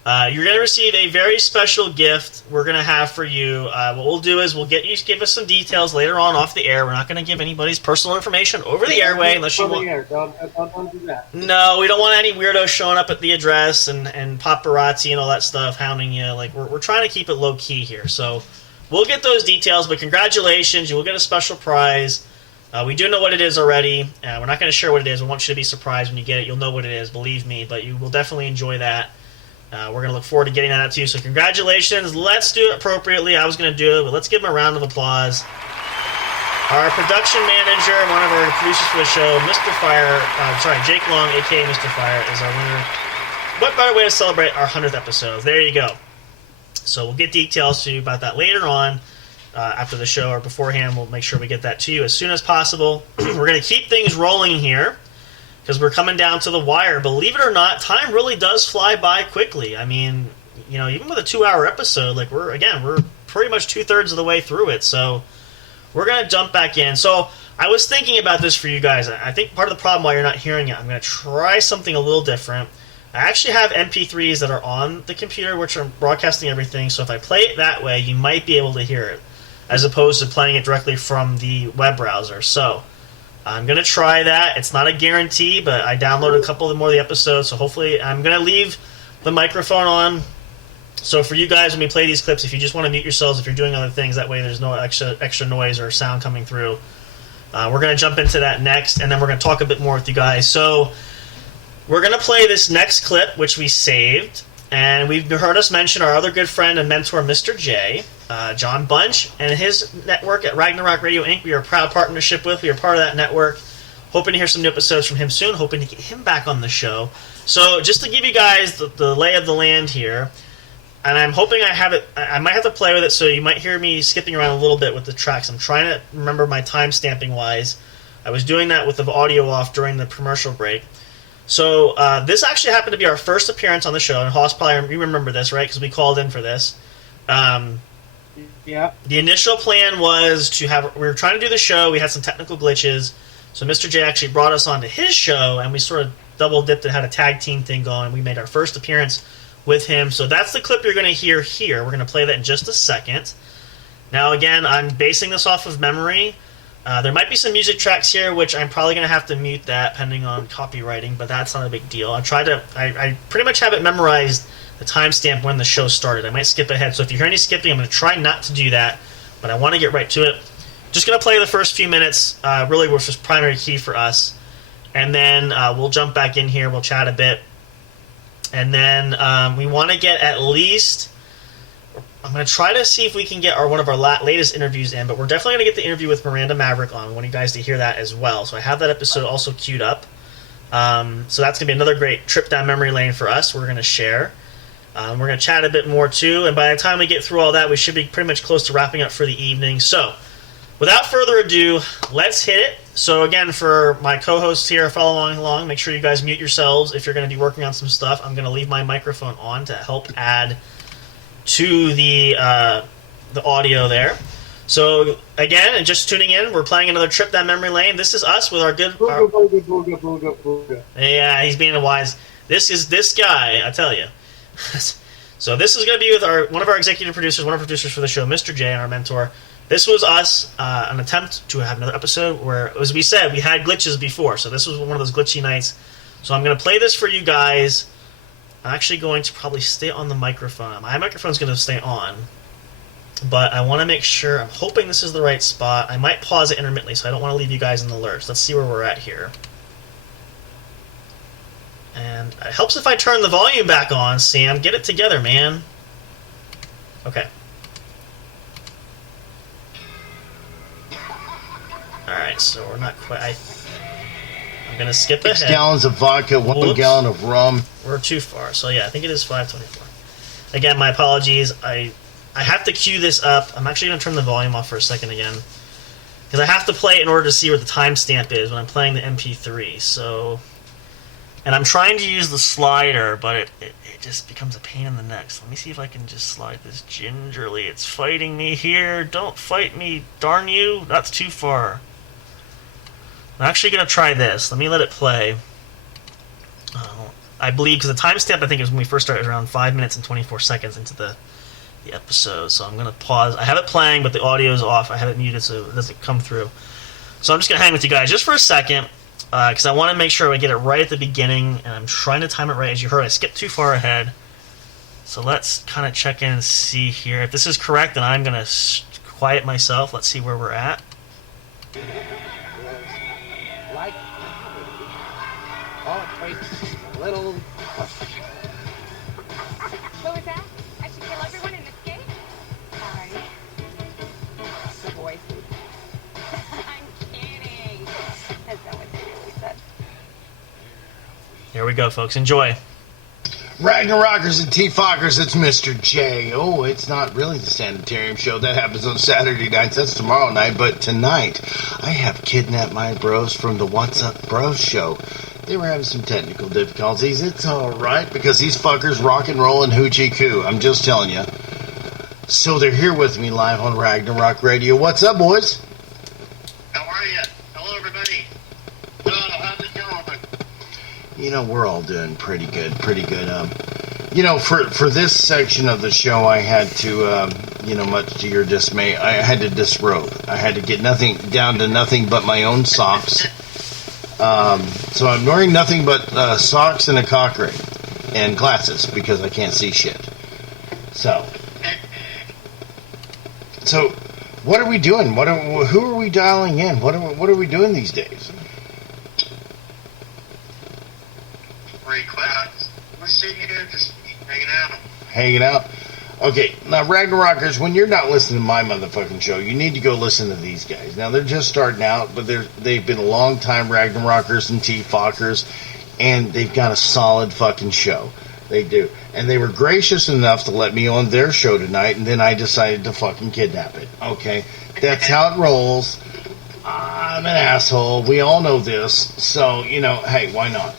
you're going to receive a very special gift we're going to have for you. What we'll do is we'll get you to give us some details later on off the air. We're not going to give anybody's personal information over the airway unless you want... Don't do that. No, we don't want any weirdos showing up at the address and paparazzi and all that stuff hounding you. Like, we're trying to keep it low-key here. So we'll get those details, but congratulations. You will get a special prize. We do know what it is already. We're not going to share what it is. We want you to be surprised when you get it. You'll know what it is, believe me, but you will definitely enjoy that. We're going to look forward to getting that out to you. So congratulations. Let's do it appropriately. I was going to do it, but let's give him a round of applause. Our production manager, one of our producers for the show, Jake Long, a.k.a. Mr. Fire, is our winner. What better way to celebrate our 100th episode? There you go. So we'll get details to you about that later on after the show or beforehand. We'll make sure we get that to you as soon as possible. We're going to keep things rolling here, because we're coming down to the wire. Believe it or not, time really does fly by quickly. I mean, even with a 2-hour episode, like we're pretty much 2/3 of the way through it. So we're going to jump back in. So I was thinking about this for you guys. I think part of the problem why you're not hearing it, I'm going to try something a little different. I actually have MP3s that are on the computer, which are broadcasting everything. So if I play it that way, you might be able to hear it. as opposed to playing it directly from the web browser. So I'm going to try that. It's not a guarantee, but I downloaded a couple more of the episodes, so hopefully I'm going to leave the microphone on. So for you guys, when we play these clips, if you just want to mute yourselves, if you're doing other things, that way there's no extra noise or sound coming through. We're going to jump into that next, and then we're going to talk a bit more with you guys. So we're going to play this next clip, which we saved, and we've heard us mention our other good friend and mentor, Mr. J, John Bunch, and his network at Ragnarok Radio Inc. We are a proud partnership with. We are part of that network. Hoping to hear some new episodes from him soon. Hoping to get him back on the show. So just to give you guys the lay of the land here, and I'm hoping I might have to play with it, so you might hear me skipping around a little bit with the tracks. I'm trying to remember my time stamping wise. I was doing that with the audio off during the commercial break. So this actually happened to be our first appearance on the show, and Hoss, probably you remember this, right? Because we called in for this. Yeah. The initial plan was we were trying to do the show. We had some technical glitches, so Mr. J actually brought us onto his show, and we sort of double dipped and had a tag team thing going. We made our first appearance with him. So that's the clip you're going to hear here. We're going to play that in just a second. Now, again, I'm basing this off of memory. There might be some music tracks here, which I'm probably going to have to mute that, depending on copywriting, but that's not a big deal. I pretty much have it memorized, the timestamp when the show started. I might skip ahead, so if you hear any skipping, I'm going to try not to do that, but I want to get right to it. Just going to play the first few minutes, really, which was primary key for us, and then we'll jump back in here, we'll chat a bit, and then we want to get at least... I'm going to try to see if we can get one of our latest interviews in, but we're definitely going to get the interview with Miranda Maverick on. I want you guys to hear that as well. So I have that episode also queued up. So that's going to be another great trip down memory lane for us. We're going to share. We're going to chat a bit more too, and by the time we get through all that, we should be pretty much close to wrapping up for the evening. So without further ado, let's hit it. So again, for my co-hosts here following along, make sure you guys mute yourselves if you're going to be working on some stuff. I'm going to leave my microphone on to help add to the audio there. So again, and just tuning in, we're playing another trip down memory lane. This is us with our good... Booga. Yeah, he's being a wise... This is this guy, I tell you. So this is going to be with one of our executive producers, one of our producers for the show, Mr. J, and our mentor. This was us, an attempt to have another episode where, as we said, we had glitches before. So this was one of those glitchy nights. So I'm going to play this for you guys. I'm actually going to probably stay on the microphone. My microphone's going to stay on, but I want to make sure, I'm hoping this is the right spot. I might pause it intermittently, so I don't want to leave you guys in the lurch. Let's see where we're at here. And it helps if I turn the volume back on, Sam. Get it together, man. Okay. Alright, so we're not quite... I'm going to skip ahead. 6 gallons of vodka, 1 gallon of rum. We're too far. So yeah, I think it is 5:24. Again, my apologies. I have to cue this up. I'm actually going to turn the volume off for a second again, because I have to play it in order to see where the timestamp is when I'm playing the MP3. So, and I'm trying to use the slider, but it just becomes a pain in the neck. So let me see if I can just slide this gingerly. It's fighting me here. Don't fight me, darn you. That's too far. I'm actually going to try this. Let me let it play. I believe, because the timestamp, I think, is when we first started, around 5 minutes and 24 seconds into the episode. So I'm going to pause. I have it playing, but the audio is off. I have it muted so it doesn't come through. So I'm just going to hang with you guys just for a second, because I want to make sure we get it right at the beginning, and I'm trying to time it right. As you heard, I skipped too far ahead. So let's kind of check in and see here. If this is correct, then I'm going to quiet myself. Let's see where we're at. Little. What was that? I should kill everyone in this game? Sorry. The voices. I'm kidding. That's not what they really said. Here we go, folks. Enjoy. Ragnarokers and T-Fockers, it's Mr. J. Oh, it's not really the Sanitarium show. That happens on Saturday nights. That's tomorrow night. But tonight, I have kidnapped my bros from the What's Up Bros show. They were having some technical difficulties. It's alright, because these fuckers rock and roll and hoochie coo. I'm just telling you. So they're here with me live on Ragnarok Radio. What's up, boys? How are you? Hello, everybody. How's it going? You know, we're all doing pretty good, pretty good. You know, for this section of the show, I had to, much to your dismay, I had to disrobe. I had to get down to nothing but my own socks. So I'm wearing nothing but socks and a cock ring and glasses because I can't see shit. So what are we doing? Who are we dialing in? What are we doing these days? Great class. We're sitting here just hanging out. Hanging out? Okay, now Ragnarockers, when you're not listening to my motherfucking show, you need to go listen to these guys. Now, they're just starting out, but they've been a long time Ragnarockers and T-Fockers, and they've got a solid fucking show. They do. And they were gracious enough to let me on their show tonight, and then I decided to fucking kidnap it. Okay? That's how it rolls. I'm an asshole. We all know this. So, hey, why not?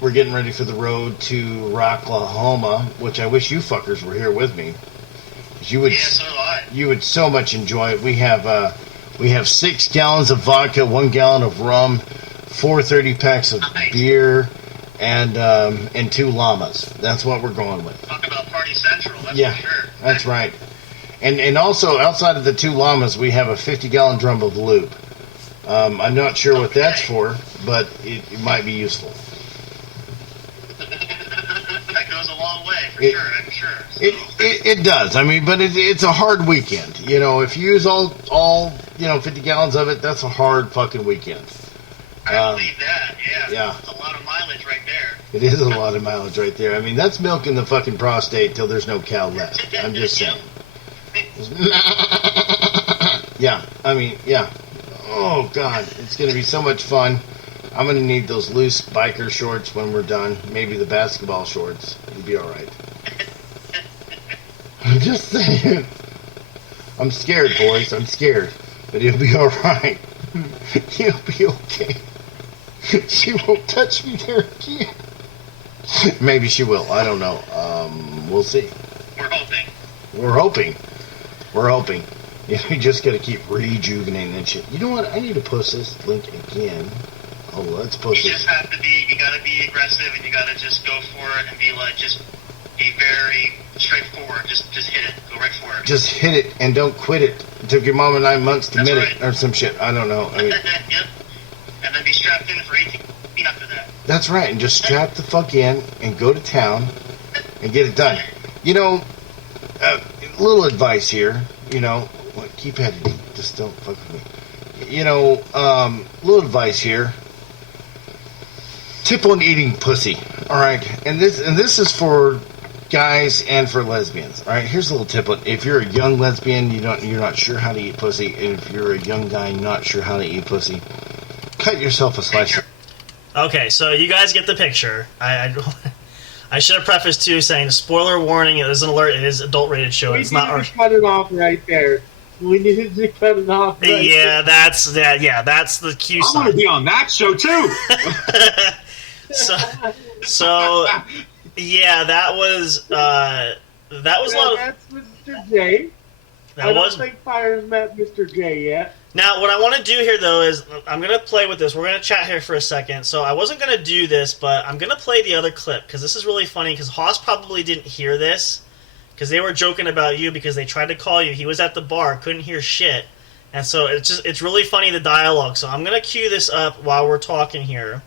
We're getting ready for the road to Rocklahoma, which I wish you fuckers were here with me. You would so much enjoy it. We have 6 gallons of vodka, 1 gallon of rum, 4 30-packs of beer, and 2 llamas. That's what we're going with. Talk about Party Central, that's for sure. That's right. And also, outside of the 2 llamas, we have a 50-gallon drum of lube. I'm not sure what that's for, but it might be useful. That goes a long way, for sure, I'm sure. So. It does. I mean, but it's a hard weekend. If you use all 50 gallons of it, that's a hard fucking weekend. I believe that, yeah. Yeah. It's a lot of mileage right there. It is a lot of mileage right there. I mean, that's milking the fucking prostate till there's no cow left. I'm just saying. Yeah, I mean, yeah. Oh, God, it's going to be so much fun. I'm going to need those loose biker shorts when we're done. Maybe the basketball shorts. It'll be all right. I'm just saying. I'm scared, boys. I'm scared. But it'll be all right. It'll be okay. She won't touch me there again. Maybe she will. I don't know. We'll see. We're hoping. We're hoping. Yeah, we just got to keep rejuvenating that shit. You know what? I need to post this link again. Oh, let's post it. You just have to be, you got to be aggressive, and you got to just go for it and be like, just be very straightforward. Just hit it. Go right for it. Just hit it and don't quit it. It took your mama 9 months to admit it or some shit. I don't know. I mean, yep. And then be strapped in for 18 after that. That's right. And just strap the fuck in and go to town and get it done. Little advice here. Keep editing. Just don't fuck with me. Little advice here. Tip on eating pussy. All right, and this is for guys and for lesbians. All right, here's a little tip on if you're a young lesbian, you're not sure how to eat pussy, and if you're a young guy not sure how to eat pussy, cut yourself a slice. Okay, so you guys get the picture. I should have prefaced too saying spoiler warning. It is an alert. It is adult rated show. It's not our. Cut it off right there. We needed to cut it off. Right there. That's the cue sign. I want to be on that show too. so yeah, that was a lot of. That's Mr. J. I don't think Fire's met Mr. J yet. Now, what I want to do here, though, is I'm going to play with this. We're going to chat here for a second. So I wasn't going to do this, but I'm going to play the other clip, because this is really funny, because Haas probably didn't hear this, because they were joking about you, because they tried to call you. He was at the bar, couldn't hear shit. And so it's really funny, the dialogue. So I'm going to cue this up while we're talking here.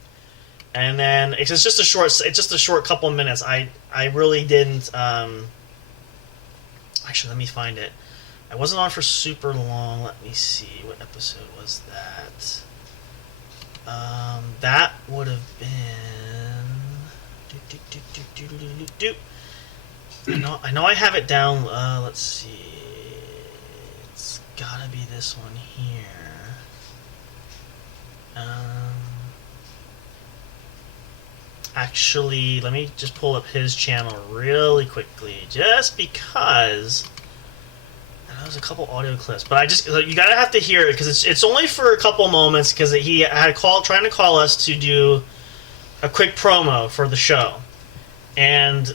And then, it's just a short couple of minutes. I really didn't, actually, let me find it. I wasn't on for super long. Let me see. What episode was that? That would have been... I know I have it down. Let's see. It's gotta be this one here. Actually, let me just pull up his channel really quickly. Just because... There's a couple audio clips, but you gotta have to hear it because it's only for a couple moments because he had trying to call us to do a quick promo for the show, and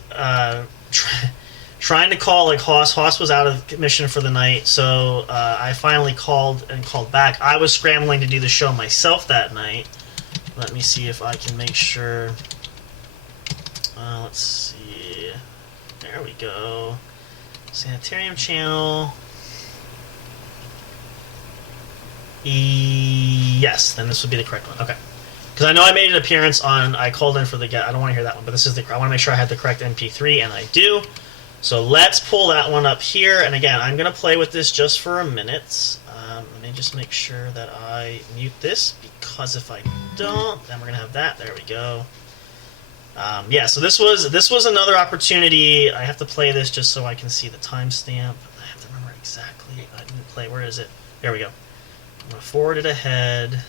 trying to call like Haas was out of commission for the night, so I finally called back. I was scrambling to do the show myself that night. Let me see if I can make sure. Let's see. There we go. Sanitarium channel. Yes, then this would be the correct one. Okay. Because I know I made an appearance on, I called in for the I don't want to hear that one, but this is I want to make sure I had the correct MP3, and I do. So let's pull that one up here, and again, I'm going to play with this just for a minute. Let me just make sure that I mute this, because if I don't, then we're going to have that. There we go. Yeah, so this was another opportunity. I have to play this just so I can see the timestamp. I have to remember exactly. I didn't play. Where is it? There we go. I'm going to forward it ahead.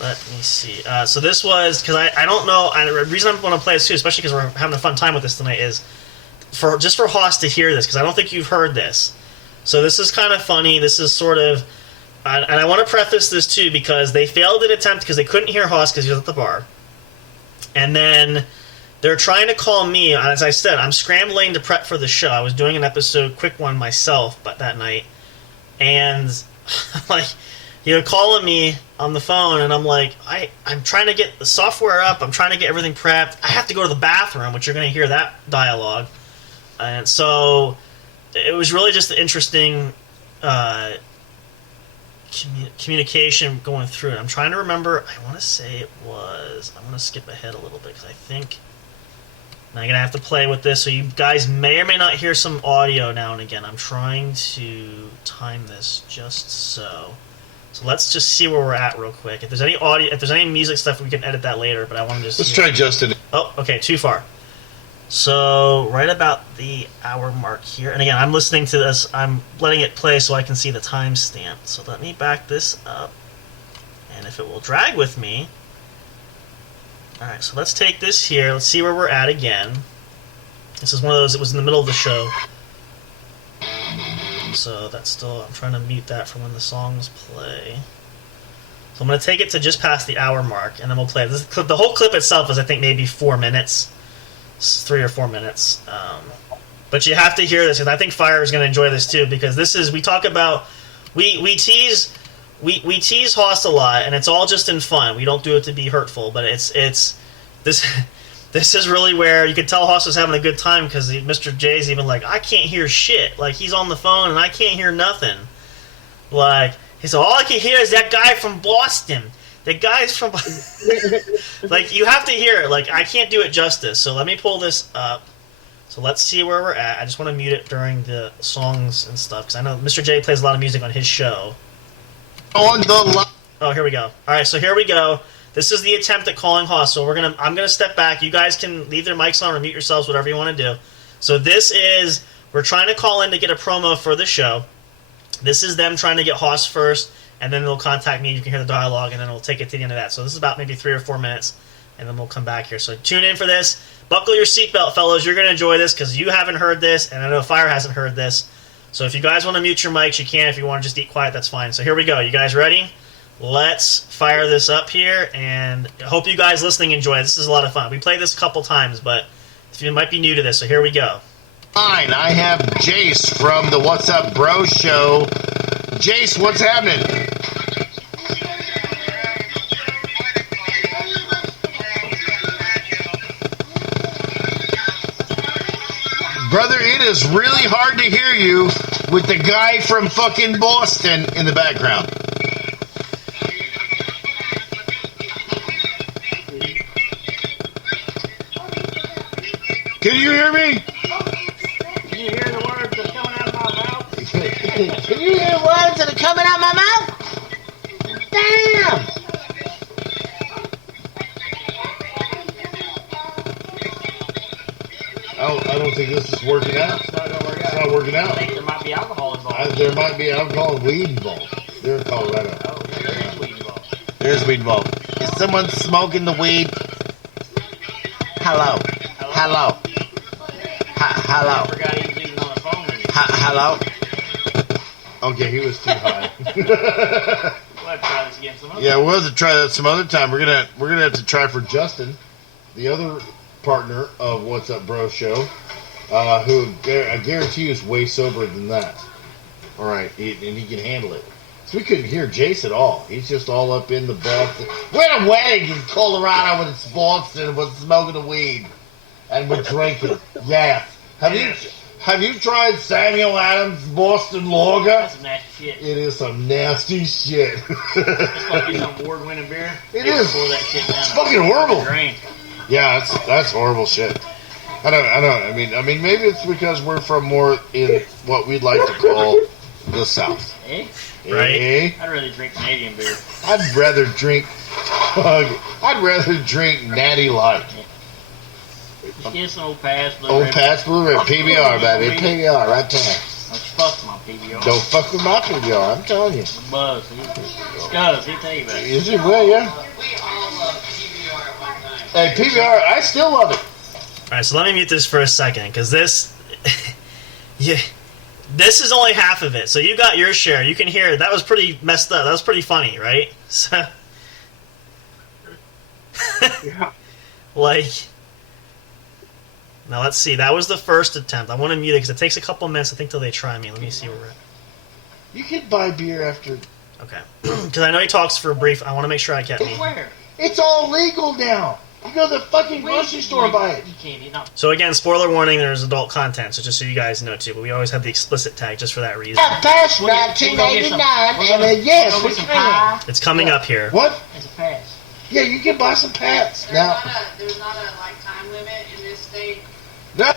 Let me see. So this was, because I don't know, the reason I want to play this too, especially because we're having a fun time with this tonight, is just for Haas to hear this, because I don't think you've heard this. So this is kind of funny. This is sort of, and I want to preface this too, because they failed an attempt because they couldn't hear Haas because he was at the bar. And then they're trying to call me. As I said, I'm scrambling to prep for the show. I was doing an episode, quick one myself, but that night. And like, you're calling me on the phone, and I'm like, I'm trying to get the software up. I'm trying to get everything prepped. I have to go to the bathroom, which you're going to hear that dialogue. And so it was really just an interesting communication going through it. I'm trying to remember. I want to say it was. I want to skip ahead a little bit because I think I'm going to have to play with this. So you guys may or may not hear some audio now and again. I'm trying to time this just so. So let's just see where we're at real quick. If there's any audio, if there's any music stuff, we can edit that later. But I want to just. Let's try Justin. Oh, okay, too far. So right about the hour mark here, and again, I'm listening to this. I'm letting it play so I can see the timestamp. So let me back this up, and if it will drag with me. All right, so let's take this here. Let's see where we're at again. This is one of those. It was in the middle of the show, so that's still. I'm trying to mute that for when the songs play. So I'm going to take it to just past the hour mark, and then we'll play this clip. The whole clip itself is, I think, maybe 4 minutes. 3 or 4 minutes, but you have to hear this, and I think Fire is going to enjoy this too, because this is, we talk about, we tease Haas a lot, and it's all just in fun. We don't do it to be hurtful, but it's this is really where you could tell Haas was having a good time, because Mr. J's even like, I can't hear shit, like he's on the phone and I can't hear nothing. Like he said, all I can hear is that guy from Boston. The guy's from... like, you have to hear it. Like, I can't do it justice. So let me pull this up. So let's see where we're at. I just want to mute it during the songs and stuff, because I know Mr. J plays a lot of music on his show. On the Oh, here we go. All right, so here we go. This is the attempt at calling Haas. So I'm gonna step back. You guys can leave their mics on or mute yourselves, whatever you want to do. So this is... We're trying to call in to get a promo for the show. This is them trying to get Haas first, and then they'll contact me, and you can hear the dialogue, and then we'll take it to the end of that. So this is about maybe 3 or 4 minutes, and then we'll come back here. So tune in for this. Buckle your seatbelt, fellas. You're going to enjoy this, because you haven't heard this, and I know Fire hasn't heard this. So if you guys want to mute your mics, you can. If you want to just eat quiet, that's fine. So here we go. You guys ready? Let's fire this up here, and I hope you guys listening enjoy it. This is a lot of fun. We played this a couple times, but you might be new to this, so here we go. Fine, I have Jace from the What's Up Bro show. Jace, what's happening? Brother, it is really hard to hear you with the guy from fucking Boston in the background. Can you hear me? Can you hear the words that are coming out of my mouth? Can you hear words that are coming out of my mouth? Damn! I don't think this is working out. It's not working out. I think there might be alcohol involved. There might be alcohol and weed involved. They're in Colorado. Oh, yeah, there is weed involved. There's weed involved. Is someone smoking the weed? Hello. Hello. Hello. I forgot he was even on the phone with you. Hello. Okay, he was too high. We'll have to try this again some other Yeah, we'll have to try that some other time. We're gonna have to try for Justin, the other partner of What's Up Bro show, who I guarantee you is way sober than that. All right, and he can handle it. So we couldn't hear Jace at all. He's just all up in the Boston. We're at a wedding in Colorado when it's Boston and we're smoking the weed. And we're drinking. Yes. Have you tried Samuel Adams Boston Lager? That's some nasty shit. It is some nasty shit. It's supposed to be some award-winning beer. It is. Pour that shit down. It's fucking horrible. Drain. Yeah, that's horrible shit. I don't. I mean, maybe it's because we're from more in what we'd like to call the South. Eh? Right. Eh? I'd rather drink Canadian beer. I'd rather drink Natty Light. Just get some Old Pass Blue Old Ribbon. Pass Blue Ribbon, PBR, baby, PBR, right there. Don't you fuck with my PBR. Don't fuck with my PBR. I'm telling you. Buzz. Scuzz, he'll tell you about it. Is it well, yeah? Hey, PBR, I still love it. All right, so let me mute this for a second, because this, yeah, this is only half of it. So you got your share. You can hear it. That was pretty messed up. That was pretty funny, right? So, Yeah. like, now let's see. That was the first attempt. I want to mute it because it takes a couple minutes, I think, till they try me. Let me see where we're at. You can buy beer after. Okay, because I know he talks for a brief. I want to make sure I get me. Where? It's all legal now. You go to the fucking grocery store and buy it. You can't eat nothing. So again, spoiler warning, there's adult content, so just so you guys know too, but we always have the explicit tag just for that reason. Past We'll get- 1989, we'll and get yes, some we some can. pie. It's coming up here. What? It's a pass. Yeah, you can buy some pats. Now, There's not a like time limit in this state. no,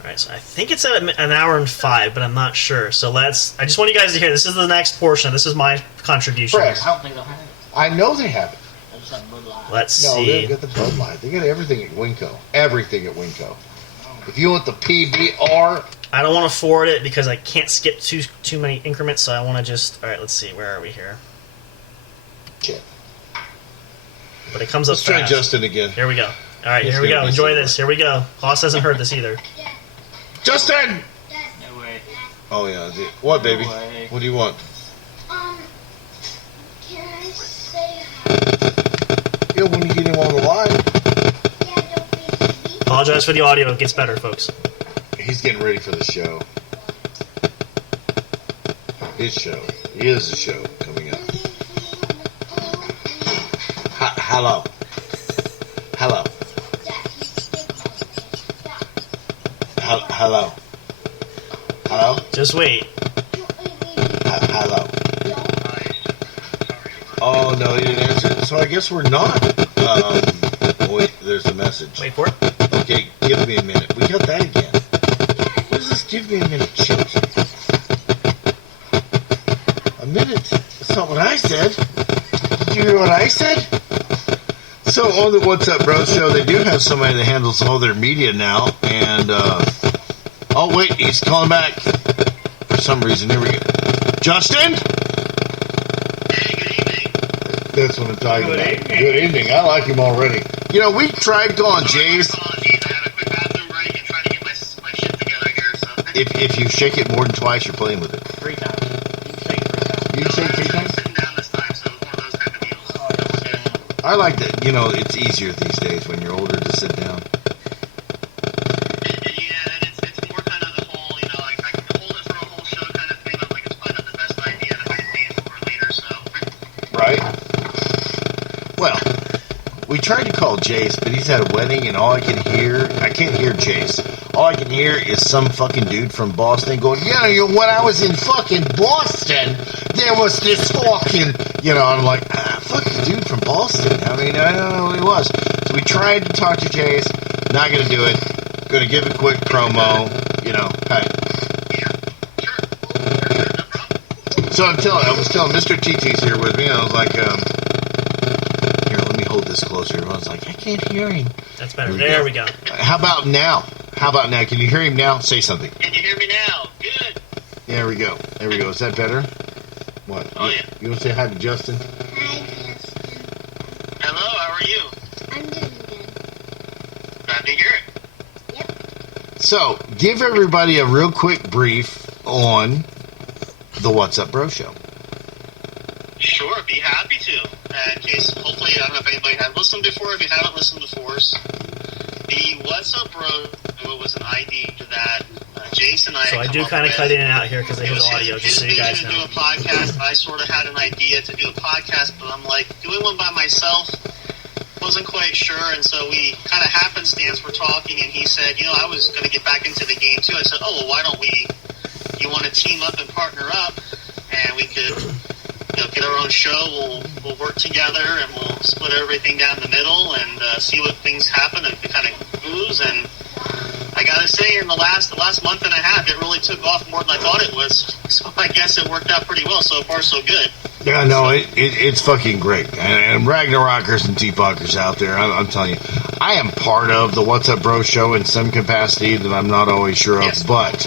Alright, so I think it's at an hour and 5, but I'm not sure. So I just want you guys to hear, this is the next portion. This is my contribution. Press. I don't think they'll have it. I know they have it. They'll just have Bud Light. Let's No, see. they've got the Bud Light. They got everything at Winco. Everything at Winco. If you want the PBR, I don't want to forward it because I can't skip too many increments, so I want to just... Alright, let's see. Where are we here? shit. But it comes up Let's try fast. Justin again. Here we go. Alright, He's here we gonna go. be Enjoy super. this. Here we go. Hoss hasn't heard this either. Justin! No way. Oh, yeah. Is it? What, baby? No way. What do you want? Can I say Yeah, when you get him on the line. hi? Don't be Apologize for the audio. It gets better, folks. He's getting ready for the show. His show. He is a show coming up. Hello. Hello. Hello. Hello. Just wait. Hello. Oh no, you didn't answer it. So I guess we're not. Wait, there's a message. Wait for it. Okay, give me a minute. We got that again. What is this? Give me a minute shit. A minute? That's not what I said. Did you hear what I said? So on the What's Up Bro show, they do have somebody that handles all their media now, and oh wait, he's calling back for some reason. Here we go. Justin? Hey, good evening. That's what I'm talking Good about. evening. Good evening. I like him already. You know, we tried calling Jay's. Apologies, I had a quick bathroom break and trying to get my shit together here, so. If you shake it more than twice, you're playing with it. 3 times. You can say it 3 times. You can shake 3 I'm times? sitting down this time, so it's one of those type of deals. I like that. You know, it's easier these days when you're older to sit down. Yeah, and it's more kind of the whole, you know, like I can hold it for a whole show kind of thing. I'm like, it's probably not the best idea that I can pay it for later, so. Right? Well, we tried to call Jace, but he's at a wedding, and all I can hear, I can't hear Jace. All I can hear is some fucking dude from Boston going, yeah, you know, when I was in fucking Boston, there was this fucking, you know, I'm like, fucking dude from Boston. I mean, I don't know who he was. So we tried to talk to Jace, not gonna do it. Gonna give a quick promo, you know, hey. So I was telling Mr. TT's here with me, and I was like, here, let me hold this closer. I was like, I can't hear him. That's better. There we go. How about now? How about now? Can you hear him now? Say something. Can you hear me now? Good. There we go. There we go. Is that better? What? Oh, yeah. You want to say hi to Justin? Hi, Justin. Hello, how are you? I'm doing good. Glad to hear it. So, give everybody a real quick brief on the What's Up Bro show. Sure, be happy to. In case, hopefully, I don't know if anybody has listened before. If you haven't listened before, the What's Up Bro was an idea that Jason and I So had I come do up kind of with. cut in and out here because I It hear was the audio, his just so you vision guys to know. do a podcast. I sort of had an idea to do a podcast, but I'm like, doing one by myself wasn't quite sure, and so we kind of happenstance were talking, and he said, I was going to get back into the game too. I said, oh, well, why don't you want to team up and partner up, and we could, get our own show. We'll work together, and we'll split everything down the middle and see what things happen and kind of goes. And I gotta say, in the last month and a half, it really took off more than I thought it was. So I guess it worked out pretty well. So far, so good. Yeah, no, it's fucking great. And Ragnarokers and T-Fuckers out there, I'm telling you, I am part of the What's Up Bro show in some capacity that I'm not always sure of, yes. But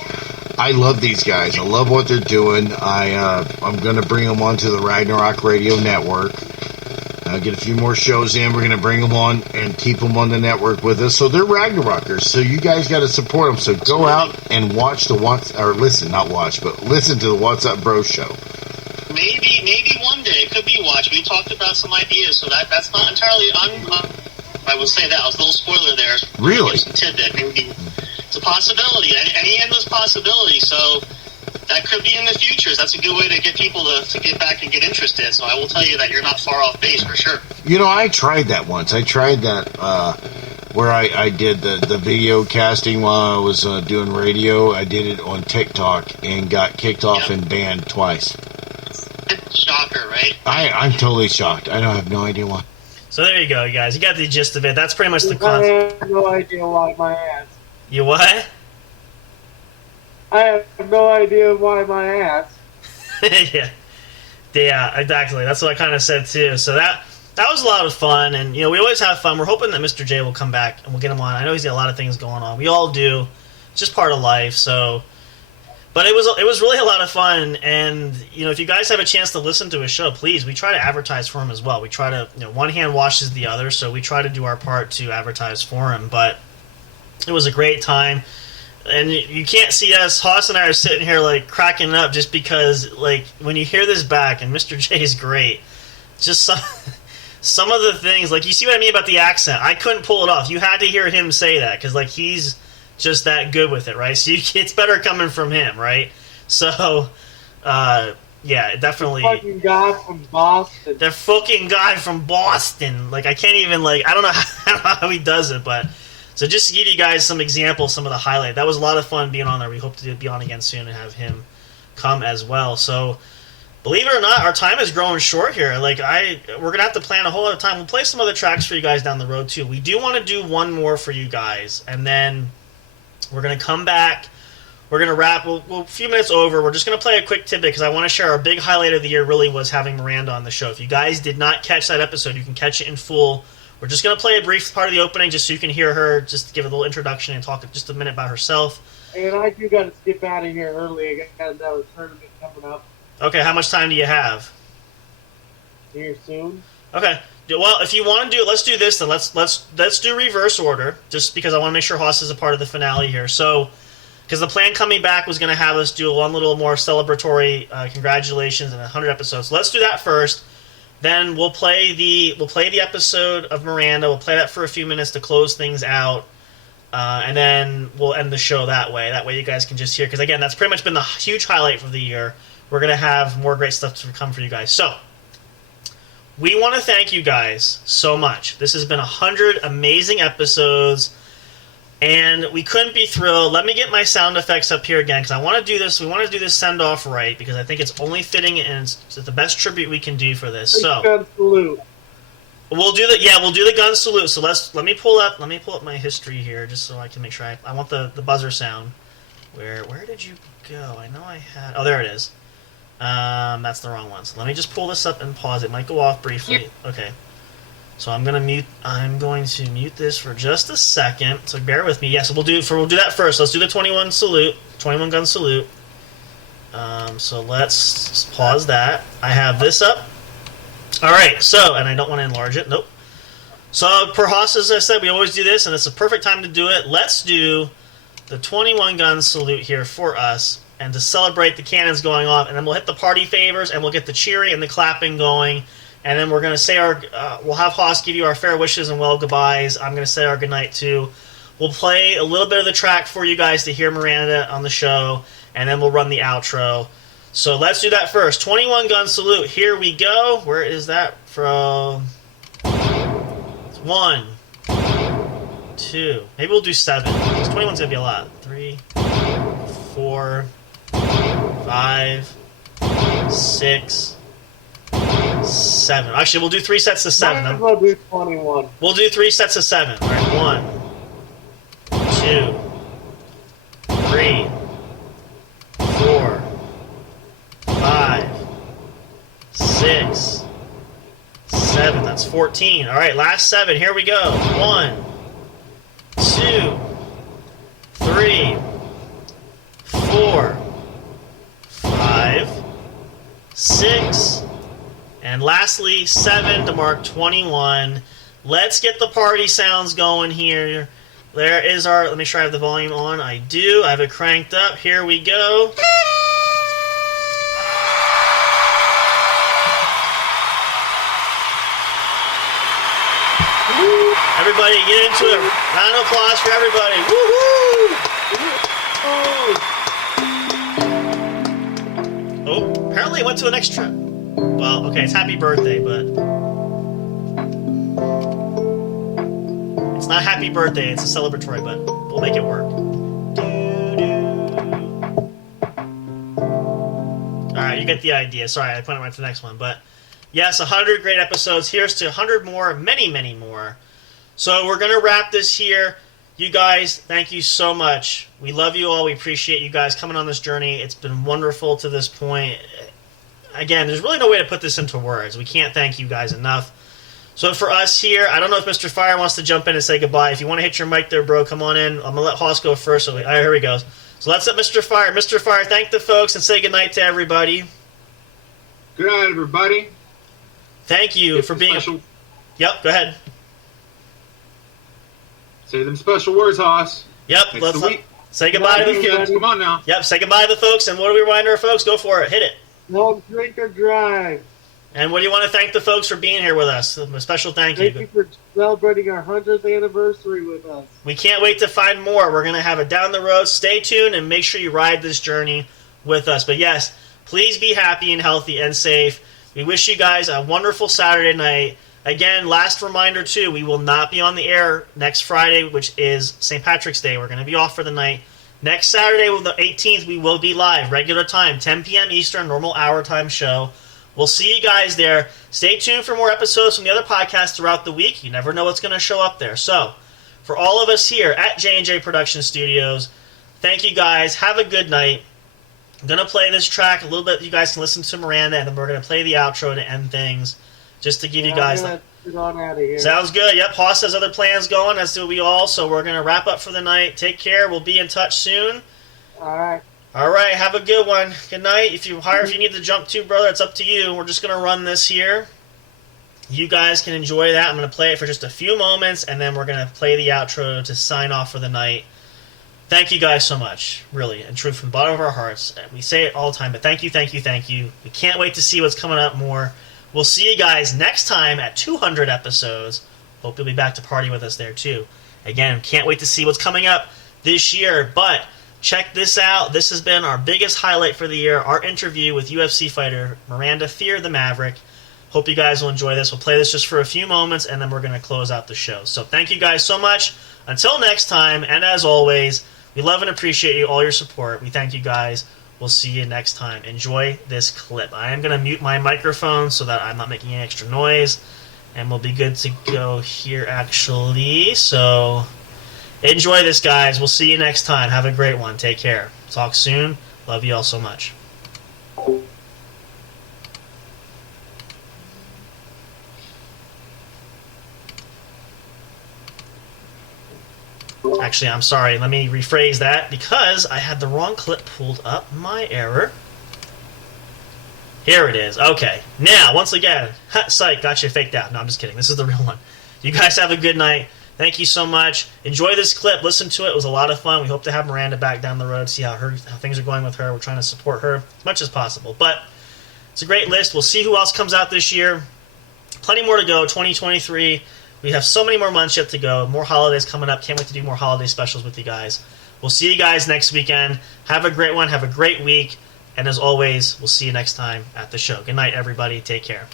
I love these guys. I love what they're doing. I'm going to bring them onto the Ragnarok Radio Network. Get a few more shows in. We're going to bring them on and keep them on the network with us. So they're Ragnarokers. So you guys got to support them. So go out and watch listen to the What's Up Bro show. Maybe one day it could be watched. We talked about some ideas, so that's not entirely I would say that. I was a little spoiler there. Really? Some tidbit. Maybe it's a possibility. Any endless possibility. So that could be in the future. That's a good way to get people to get back and get interested. So I will tell you that you're not far off base for sure. I tried that once. I tried that where I did the video casting while I was doing radio. I did it on TikTok and got kicked off and banned twice. Shocker, right? I'm totally shocked. I have no idea why. So there you go, you guys. You got the gist of it. That's pretty much the I concept. have no idea why my ass. You what? I have no idea why my ass. Yeah, exactly. That's what I kind of said too. So that was a lot of fun, and we always have fun. We're hoping that Mr. J will come back and we'll get him on. I know he's got a lot of things going on. We all do. It's just part of life. So, but it was really a lot of fun. And if you guys have a chance to listen to his show, please. We try to advertise for him as well. We try to one hand washes the other, so we try to do our part to advertise for him. But it was a great time. And you can't see us. Haas and I are sitting here like cracking up just because like when you hear this back, and Mr. J is great. Just some of the things, like you see what I mean about the accent. I couldn't pull it off. You had to hear him say that because like he's just that good with it, right? So it's better coming from him, right? So yeah, definitely. Fucking guy from Boston. The fucking guy from Boston. Like I can't even I don't know how he does it, but. So just to give you guys some examples, some of the highlight. That was a lot of fun being on there. We hope to be on again soon and have him come as well. So, believe it or not, our time is growing short here. We're gonna have to plan a whole other time. We'll play some other tracks for you guys down the road too. We do want to do one more for you guys, and then we're gonna come back. We're gonna wrap. We'll a few minutes over. We're just gonna play a quick tidbit because I want to share our big highlight of the year. Really was having Miranda on the show. If you guys did not catch that episode, you can catch it in full. We're just going to play a brief part of the opening just so you can hear her, just to give a little introduction and talk just a minute about herself. And I do got to skip out of here early. I got another tournament coming up. Okay, how much time do you have? Here soon. Okay. Well, if you want to do it, let's do this then. Let's do reverse order, just because I want to make sure Haas is a part of the finale here. So, because the plan coming back was going to have us do one little more celebratory congratulations and 100 episodes. So let's do that first. Then we'll play the episode of Miranda. We'll play that for a few minutes to close things out, and then we'll end the show that way. That way you guys can just hear, because again, that's pretty much been the huge highlight for the year. We're gonna have more great stuff to come for you guys. So we want to thank you guys so much. This has been 100 amazing episodes, and we couldn't be thrilled. Let me get my sound effects up here again, because I want to do this. We want to do this send off right, because I think it's only fitting and it's the best tribute we can do for this. So gun salute. We'll do the gun salute. So let me pull up my history here just so I can make sure I want the buzzer sound. Where did you go? I know I had. Oh, there it is. That's the wrong one. So let me just pull this up and pause. It might go off briefly. Okay. So I'm going to mute this for just a second. So bear with me. Yeah, so we'll do that first. Let's do the 21 gun salute. So let's pause that. I have this up. All right. So, and I don't want to enlarge it. Nope. So per Haas, as I said, we always do this, and it's a perfect time to do it. Let's do the 21 gun salute here for us, and to celebrate the cannons going off, and then we'll hit the party favors, and we'll get the cheering and the clapping going. And then we're going to say we'll have Haas give you our fair wishes and well goodbyes. I'm going to say our goodnight too. We'll play a little bit of the track for you guys to hear Miranda on the show, and then we'll run the outro. So let's do that first. 21 gun salute. Here we go. Where is that from? 21 1, 2. Maybe we'll do 7. Because 21's gonna be a lot. 3, 4, 5, 6, 7. Actually, we'll do 3 sets of 7. Might as well do 21. We'll do 3 sets of 7. All right, 1, 2, 3, 4, 5, 6, 7. That's 14. All right, last 7. Here we go. 1, 2, 3, 4, 5, 6, and lastly 7 to mark 21. Let's get the party sounds going here. There is our, let me try to have the volume on. I do. I have it cranked up. Here we go. Everybody get into it. Round of applause for everybody. Woohoo! Oh, apparently it went to an extra. Well, okay, it's happy birthday, but it's not happy birthday, it's a celebratory, but we'll make it work. Alright, you get the idea. Sorry, I put it right to the next one, but yes, 100 great episodes. Here's to 100 more, many, many more. So we're going to wrap this here. You guys, thank you so much. We love you all. We appreciate you guys coming on this journey. It's been wonderful to this point. Again, there's really no way to put this into words. We can't thank you guys enough. So for us here, I don't know if Mr. Fire wants to jump in and say goodbye. If you want to hit your mic there, bro, come on in. I'm going to let Hoss go first. So, here he goes. So let's let Mr. Fire. Mr. Fire, thank the folks and say goodnight to everybody. Good night, everybody. Thank you for being special. Yep, go ahead. Say them special words, Hoss. Yep, let's say goodbye to the kids. Come on now. Yep, say goodbye to the folks. And what do we remind our folks? Go for it. Hit it. No drink or drive. And what do you want to thank the folks for being here with us? A special thank you. Thank you for celebrating our 100th anniversary with us. We can't wait to find more. We're going to have it down the road. Stay tuned and make sure you ride this journey with us. But yes, please be happy and healthy and safe. We wish you guys a wonderful Saturday night. Again, last reminder too, we will not be on the air next Friday, which is St. Patrick's Day. We're going to be off for the night. Next Saturday, the 18th, we will be live, regular time, 10 p.m. Eastern, normal hour time show. We'll see you guys there. Stay tuned for more episodes from the other podcasts throughout the week. You never know what's going to show up there. So, for all of us here at J&J Production Studios, thank you guys. Have a good night. I'm going to play this track a little bit. You guys can listen to Miranda, and then we're going to play the outro to end things, just to give you guys that. Get on out of here. Sounds good. Yep, Hoss has other plans going, as do we all, so we're going to wrap up for the night. Take care. We'll be in touch soon. All right. All right, have a good one. Good night. If you need to jump too, brother, it's up to you. We're just going to run this here. You guys can enjoy that. I'm going to play it for just a few moments, and then we're going to play the outro to sign off for the night. Thank you guys so much, really, and truth from the bottom of our hearts. We say it all the time, but thank you, thank you, thank you. We can't wait to see what's coming up more. We'll see you guys next time at 200 episodes. Hope you'll be back to party with us there, too. Again, can't wait to see what's coming up this year, but check this out. This has been our biggest highlight for the year, our interview with UFC fighter Miranda Fear the Maverick. Hope you guys will enjoy this. We'll play this just for a few moments, and then we're going to close out the show. So thank you guys so much. Until next time, and as always, we love and appreciate you, all your support. We thank you guys. We'll see you next time. Enjoy this clip. I am going to mute my microphone so that I'm not making any extra noise, and we'll be good to go here, actually. So enjoy this, guys. We'll see you next time. Have a great one. Take care. Talk soon. Love you all so much. Actually, I'm sorry. Let me rephrase that because I had the wrong clip pulled up. My error. Here it is. Okay. Now, once again, psych, got you faked out. No, I'm just kidding. This is the real one. You guys have a good night. Thank you so much. Enjoy this clip. Listen to it. It was a lot of fun. We hope to have Miranda back down the road, see how things are going with her. We're trying to support her as much as possible. But it's a great list. We'll see who else comes out this year. Plenty more to go. 2023. We have so many more months yet to go. More holidays coming up. Can't wait to do more holiday specials with you guys. We'll see you guys next weekend. Have a great one. Have a great week. And as always, we'll see you next time at the show. Good night, everybody. Take care.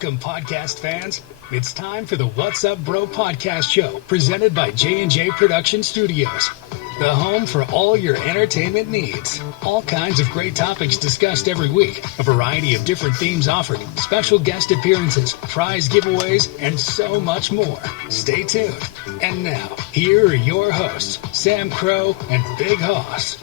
Welcome, podcast fans. It's time for the What's Up Bro podcast show, presented by J&J Production Studios, the home for all your entertainment needs. All kinds of great topics discussed every week, a variety of different themes offered, special guest appearances, prize giveaways, and so much more. Stay tuned. And now, here are your hosts, Sam Crow and Big Hoss.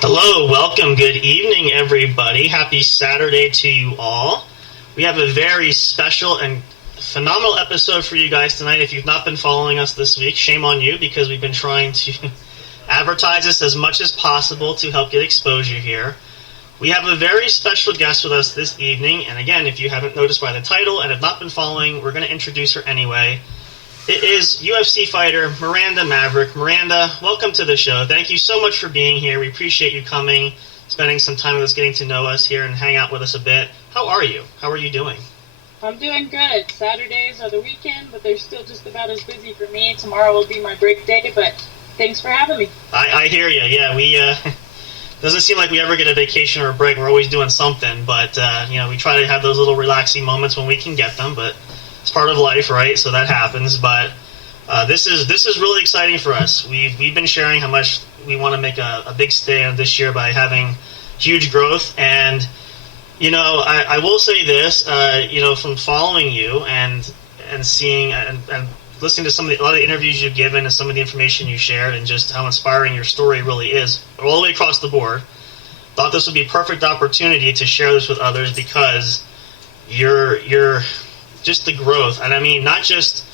Hello, welcome, good evening, everybody. Happy Saturday to you all. We have a very special and phenomenal episode for you guys tonight. If you've not been following us this week, shame on you, because we've been trying to advertise this as much as possible to help get exposure here. We have a very special guest with us this evening, and again, if you haven't noticed by the title and have not been following, we're going to introduce her anyway. It is UFC fighter Miranda Maverick. Miranda, welcome to the show. Thank you so much for being here. We appreciate you coming, spending some time with us, getting to know us here and hang out with us a bit. How are you? How are you doing? I'm doing good. Saturdays are the weekend, but they're still just about as busy for me. Tomorrow will be my break day, but thanks for having me. I hear you. Yeah, we doesn't seem like we ever get a vacation or a break. We're always doing something, but we try to have those little relaxing moments when we can get them, but it's part of life, right? So that happens, but this is really exciting for us. We've been sharing how much we want to make a big stand this year by having huge growth, and I will say this, from following you and seeing and listening to a lot of the interviews you've given and some of the information you shared and just how inspiring your story really is all the way across the board, thought this would be a perfect opportunity to share this with others, because you're just the growth, and I mean not just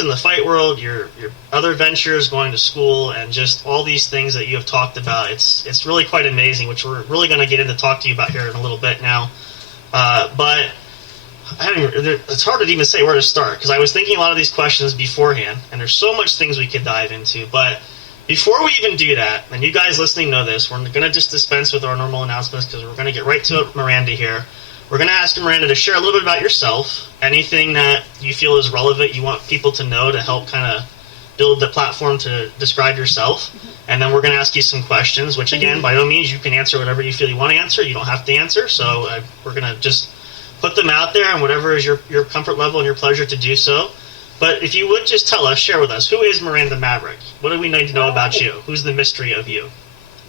in the fight world, your other ventures, going to school, and just all these things that you have talked about. It's really quite amazing, which we're really going to get into talk to you about here in a little bit now. But it's hard to even say where to start, because I was thinking a lot of these questions beforehand, and there's so much things we could dive into. But before we even do that, and you guys listening know this, we're going to just dispense with our normal announcements, because we're going to get right to it, Miranda here. We're going to ask Miranda to share a little bit about yourself, anything that you feel is relevant, you want people to know to help kind of build the platform to describe yourself. And then we're going to ask you some questions, which, again, by no means you can answer whatever you feel you want to answer. You don't have to answer. So we're going to just put them out there, and whatever is your comfort level and your pleasure to do so. But if you would just tell us, share with us, who is Miranda Maverick? What do we need to know about you? Who's the mystery of you?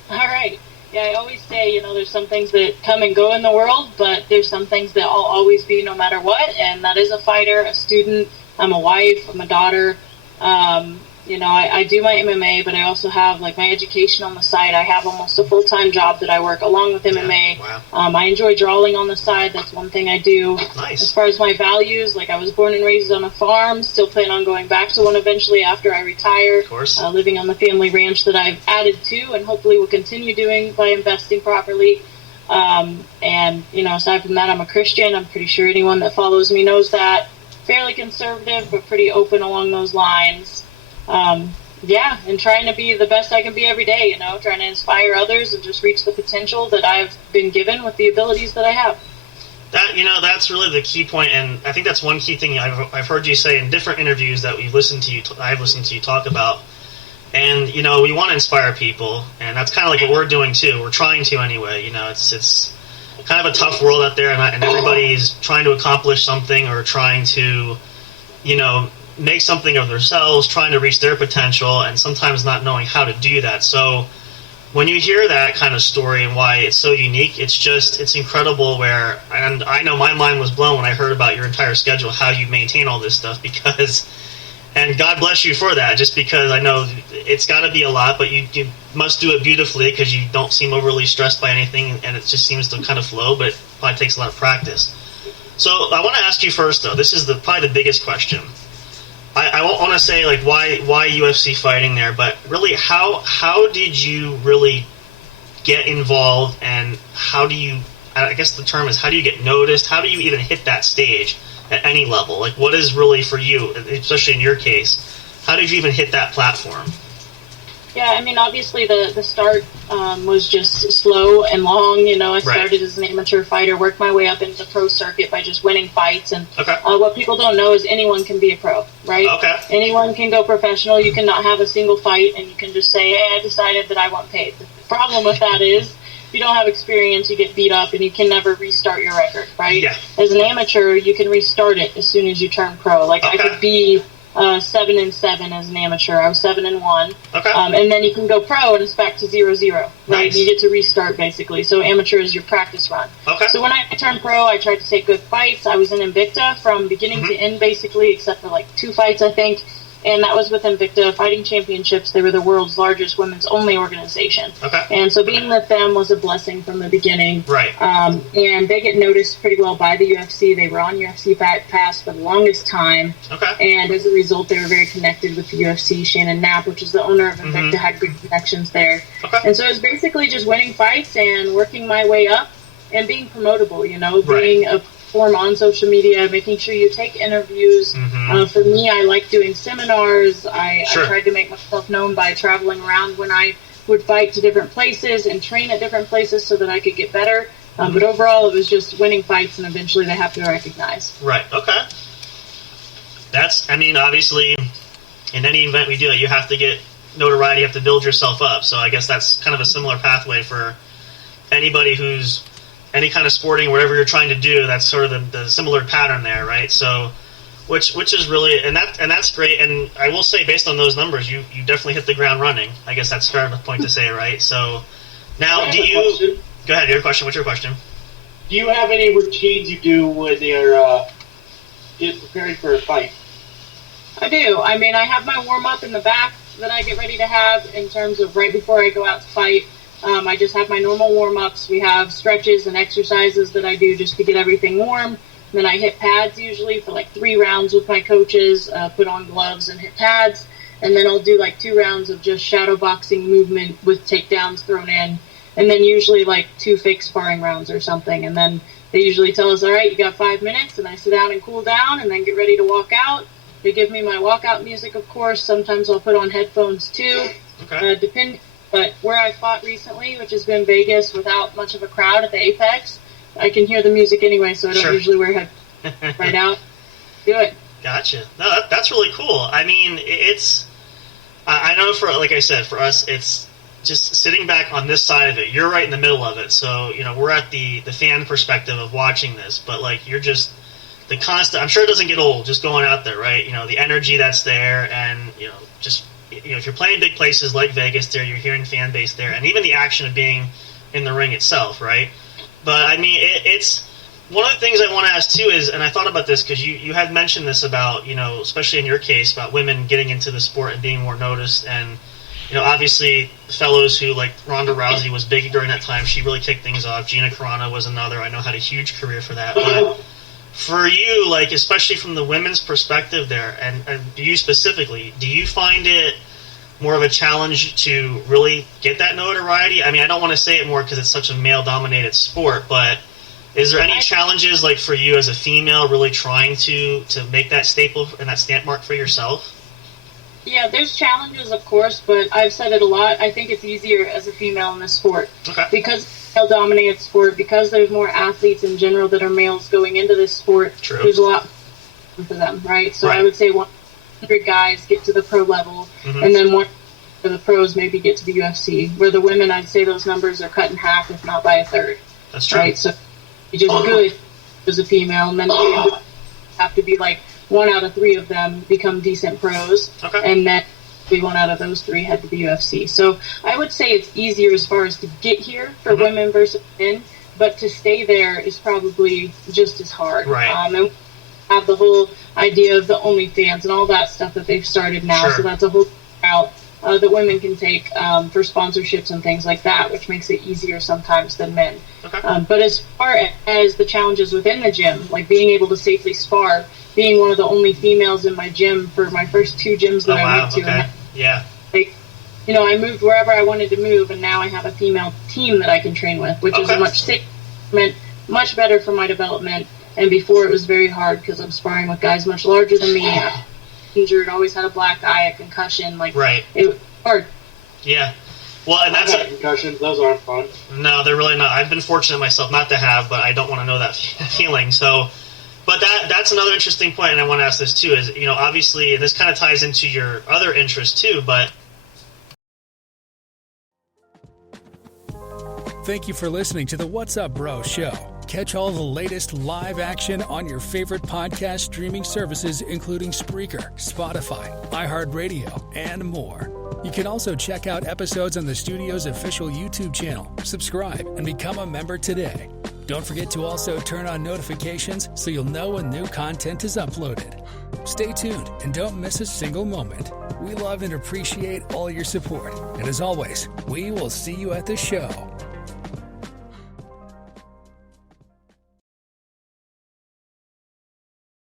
All right. Yeah, I always say, there's some things that come and go in the world, but there's some things that I'll always be no matter what, and that is a fighter, a student. I'm a wife, I'm a daughter. I do my MMA, but I also have my education on the side. I have almost a full-time job that I work along with MMA. Wow. I enjoy drawing on the side. That's one thing I do. Nice. As far as my values, I was born and raised on a farm, still plan on going back to one eventually after I retire. Of course. Living on the family ranch that I've added to and hopefully will continue doing by investing properly. Aside from that, I'm a Christian. I'm pretty sure anyone that follows me knows that. Fairly conservative, but pretty open along those lines. And trying to be the best I can be every day, trying to inspire others and just reach the potential that I've been given with the abilities that I have. That's really the key point, and I think that's one key thing I've heard you say in different interviews that I've listened to you talk about. And, we want to inspire people, and that's kind of like what we're doing too. We're trying to anyway. It's kind of a tough world out there, and everybody's trying to accomplish something or trying to, make something of themselves, trying to reach their potential, and sometimes not knowing how to do that. So when you hear that kind of story and why it's so unique, it's incredible and I know my mind was blown when I heard about your entire schedule, how you maintain all this stuff, and God bless you for that, just because I know it's got to be a lot, but you must do it beautifully, because you don't seem overly stressed by anything, and it just seems to kind of flow, but it probably takes a lot of practice. So I want to ask you first, though, this is probably the biggest question. I won't want to say why UFC fighting there, but really how did you really get involved, and how do you, I guess the term is, how do you get noticed? How do you even hit that stage at any level? What is really for you, especially in your case, how did you even hit that platform? Yeah, I mean, obviously the start was just slow and long. You know, I started as an amateur fighter, worked my way up into the pro circuit by just winning fights. And what people don't know is anyone can be a pro, right? Okay. Anyone can go professional. You cannot have a single fight, and you can just say, hey, I decided that I want paid. The problem with that is if you don't have experience, you get beat up, and you can never restart your record, right? Yeah. As an amateur, you can restart it as soon as you turn pro. Like, I could be 7-7 as an amateur. I was 7-1. Okay. And then you can go pro and it's back to 0-0. Right? Nice. You get to restart basically. So amateur is your practice run. Okay. So when I turned pro, I tried to take good fights. I was in Invicta from beginning to end basically, except for like 2 fights I think. And that was with Invicta Fighting Championships. They were the world's largest women's only organization. Okay. And so being with them was a blessing from the beginning. Right. And they get noticed pretty well by the UFC. They were on UFC Fight Pass for the longest time. Okay. And as a result, they were very connected with the UFC. Shannon Knapp, which is the owner of Invicta, had good connections there. Okay. And so it was basically just winning fights and working my way up and being promotable, you know, being a platform on social media, making sure you take interviews. For me, I like doing seminars. I tried to make myself known by traveling around when I would fight to different places and train at different places so that I could get better. But overall, it was just winning fights, and eventually they have to recognize. Right, okay. I mean, obviously, in any event we do it, you have to get notoriety, you have to build yourself up. So I guess that's kind of a similar pathway for anybody who's any kind of sporting, whatever you're trying to do. That's sort of the similar pattern there, right? So, which is really, and that's great. And I will say, based on those numbers, you definitely hit the ground running. I guess that's fair enough point to say, right? So, now go ahead. Your question. What's your question? Do you have any routines you do when you're getting preparing for a fight? I do. I mean, I have my warm-up in the back that I get ready to have in terms of right before I go out to fight. I just have my normal warm-ups. We have stretches and exercises that I do just to get everything warm. Then I hit pads usually for like 3 rounds with my coaches, put on gloves and hit pads. And then I'll do like 2 rounds of just shadow boxing movement with takedowns thrown in. And then usually like 2 fake sparring rounds or something. And then they usually tell us, all right, you got 5 minutes. And I sit down and cool down and then get ready to walk out. They give me my walkout music, of course. Sometimes I'll put on headphones too, depending. But where I fought recently, which has been Vegas without much of a crowd at the Apex, I can hear the music anyway, so I don't usually wear headphones. Right out, do it. Gotcha. No, that's really cool. I mean, I know like I said, for us, it's just sitting back on this side of it. You're right in the middle of it, so, you know, we're at the fan perspective of watching this, but, like, you're just the constant, I'm sure it doesn't get old just going out there, right? You know, the energy that's there, and, you know, just, you know, if you're playing big places like Vegas there, you're hearing fan base there, and even the action of being in the ring itself, right? But, I mean, it's one of the things I want to ask, too, is, and I thought about this because you had mentioned this about, you know, especially in your case, about women getting into the sport and being more noticed, and, you know, obviously fellows who, like Ronda Rousey was big during that time. She really kicked things off. Gina Carano was another. I know had a huge career for that. But for you, like, especially from the women's perspective there, and you specifically, do you find it more of a challenge to really get that notoriety? I mean, I don't want to say it more because it's such a male-dominated sport, but is there any challenges, like, for you as a female really trying to make that staple and that stamp mark for yourself? Yeah, there's challenges, of course, but I've said it a lot. I think it's easier as a female in this sport. Okay. Because it's a male-dominated sport, because there's more athletes in general that are males going into this sport, there's a lot for them, right? So I would say 100 guys get to the pro level, and then 1 for the pros maybe get to the UFC. Where the women, I'd say those numbers are cut in half, if not by a third. That's true. Right? So you're just good as a female, and then you have to be like 1 out of 3 of them become decent pros, and then 1 out of those 3 head to the UFC. So I would say it's easier as far as to get here for women versus men, but to stay there is probably just as hard. Right. And have the whole idea of the OnlyFans and all that stuff that they've started now, so that's a whole route that women can take for sponsorships and things like that, which makes it easier sometimes than men. But as far as the challenges within the gym, like being able to safely spar, being one of the only females in my gym for my first 2 gyms that I went to. And like, you know, I moved wherever I wanted to move, and now I have a female team that I can train with, which is a much safer, much better for my development. And before it was very hard because I'm sparring with guys much larger than me. Injured, always had a black eye, a concussion. Like, it was hard. Yeah. Well, and that's concussions. Those aren't fun. No, they're really not. I've been fortunate myself not to have, but I don't want to know that feeling. So, but that's another interesting point, and I want to ask this too. Is obviously, and this kind of ties into your other interest too, but. Thank you for listening to the What's Up Bro show. Catch all the latest live action on your favorite podcast streaming services, including Spreaker, Spotify, iHeartRadio, and more. You can also check out episodes on the studio's official YouTube channel. Subscribe and become a member today. Don't forget to also turn on notifications so you'll know when new content is uploaded. Stay tuned and don't miss a single moment. We love and appreciate all your support. And as always, we will see you at the show.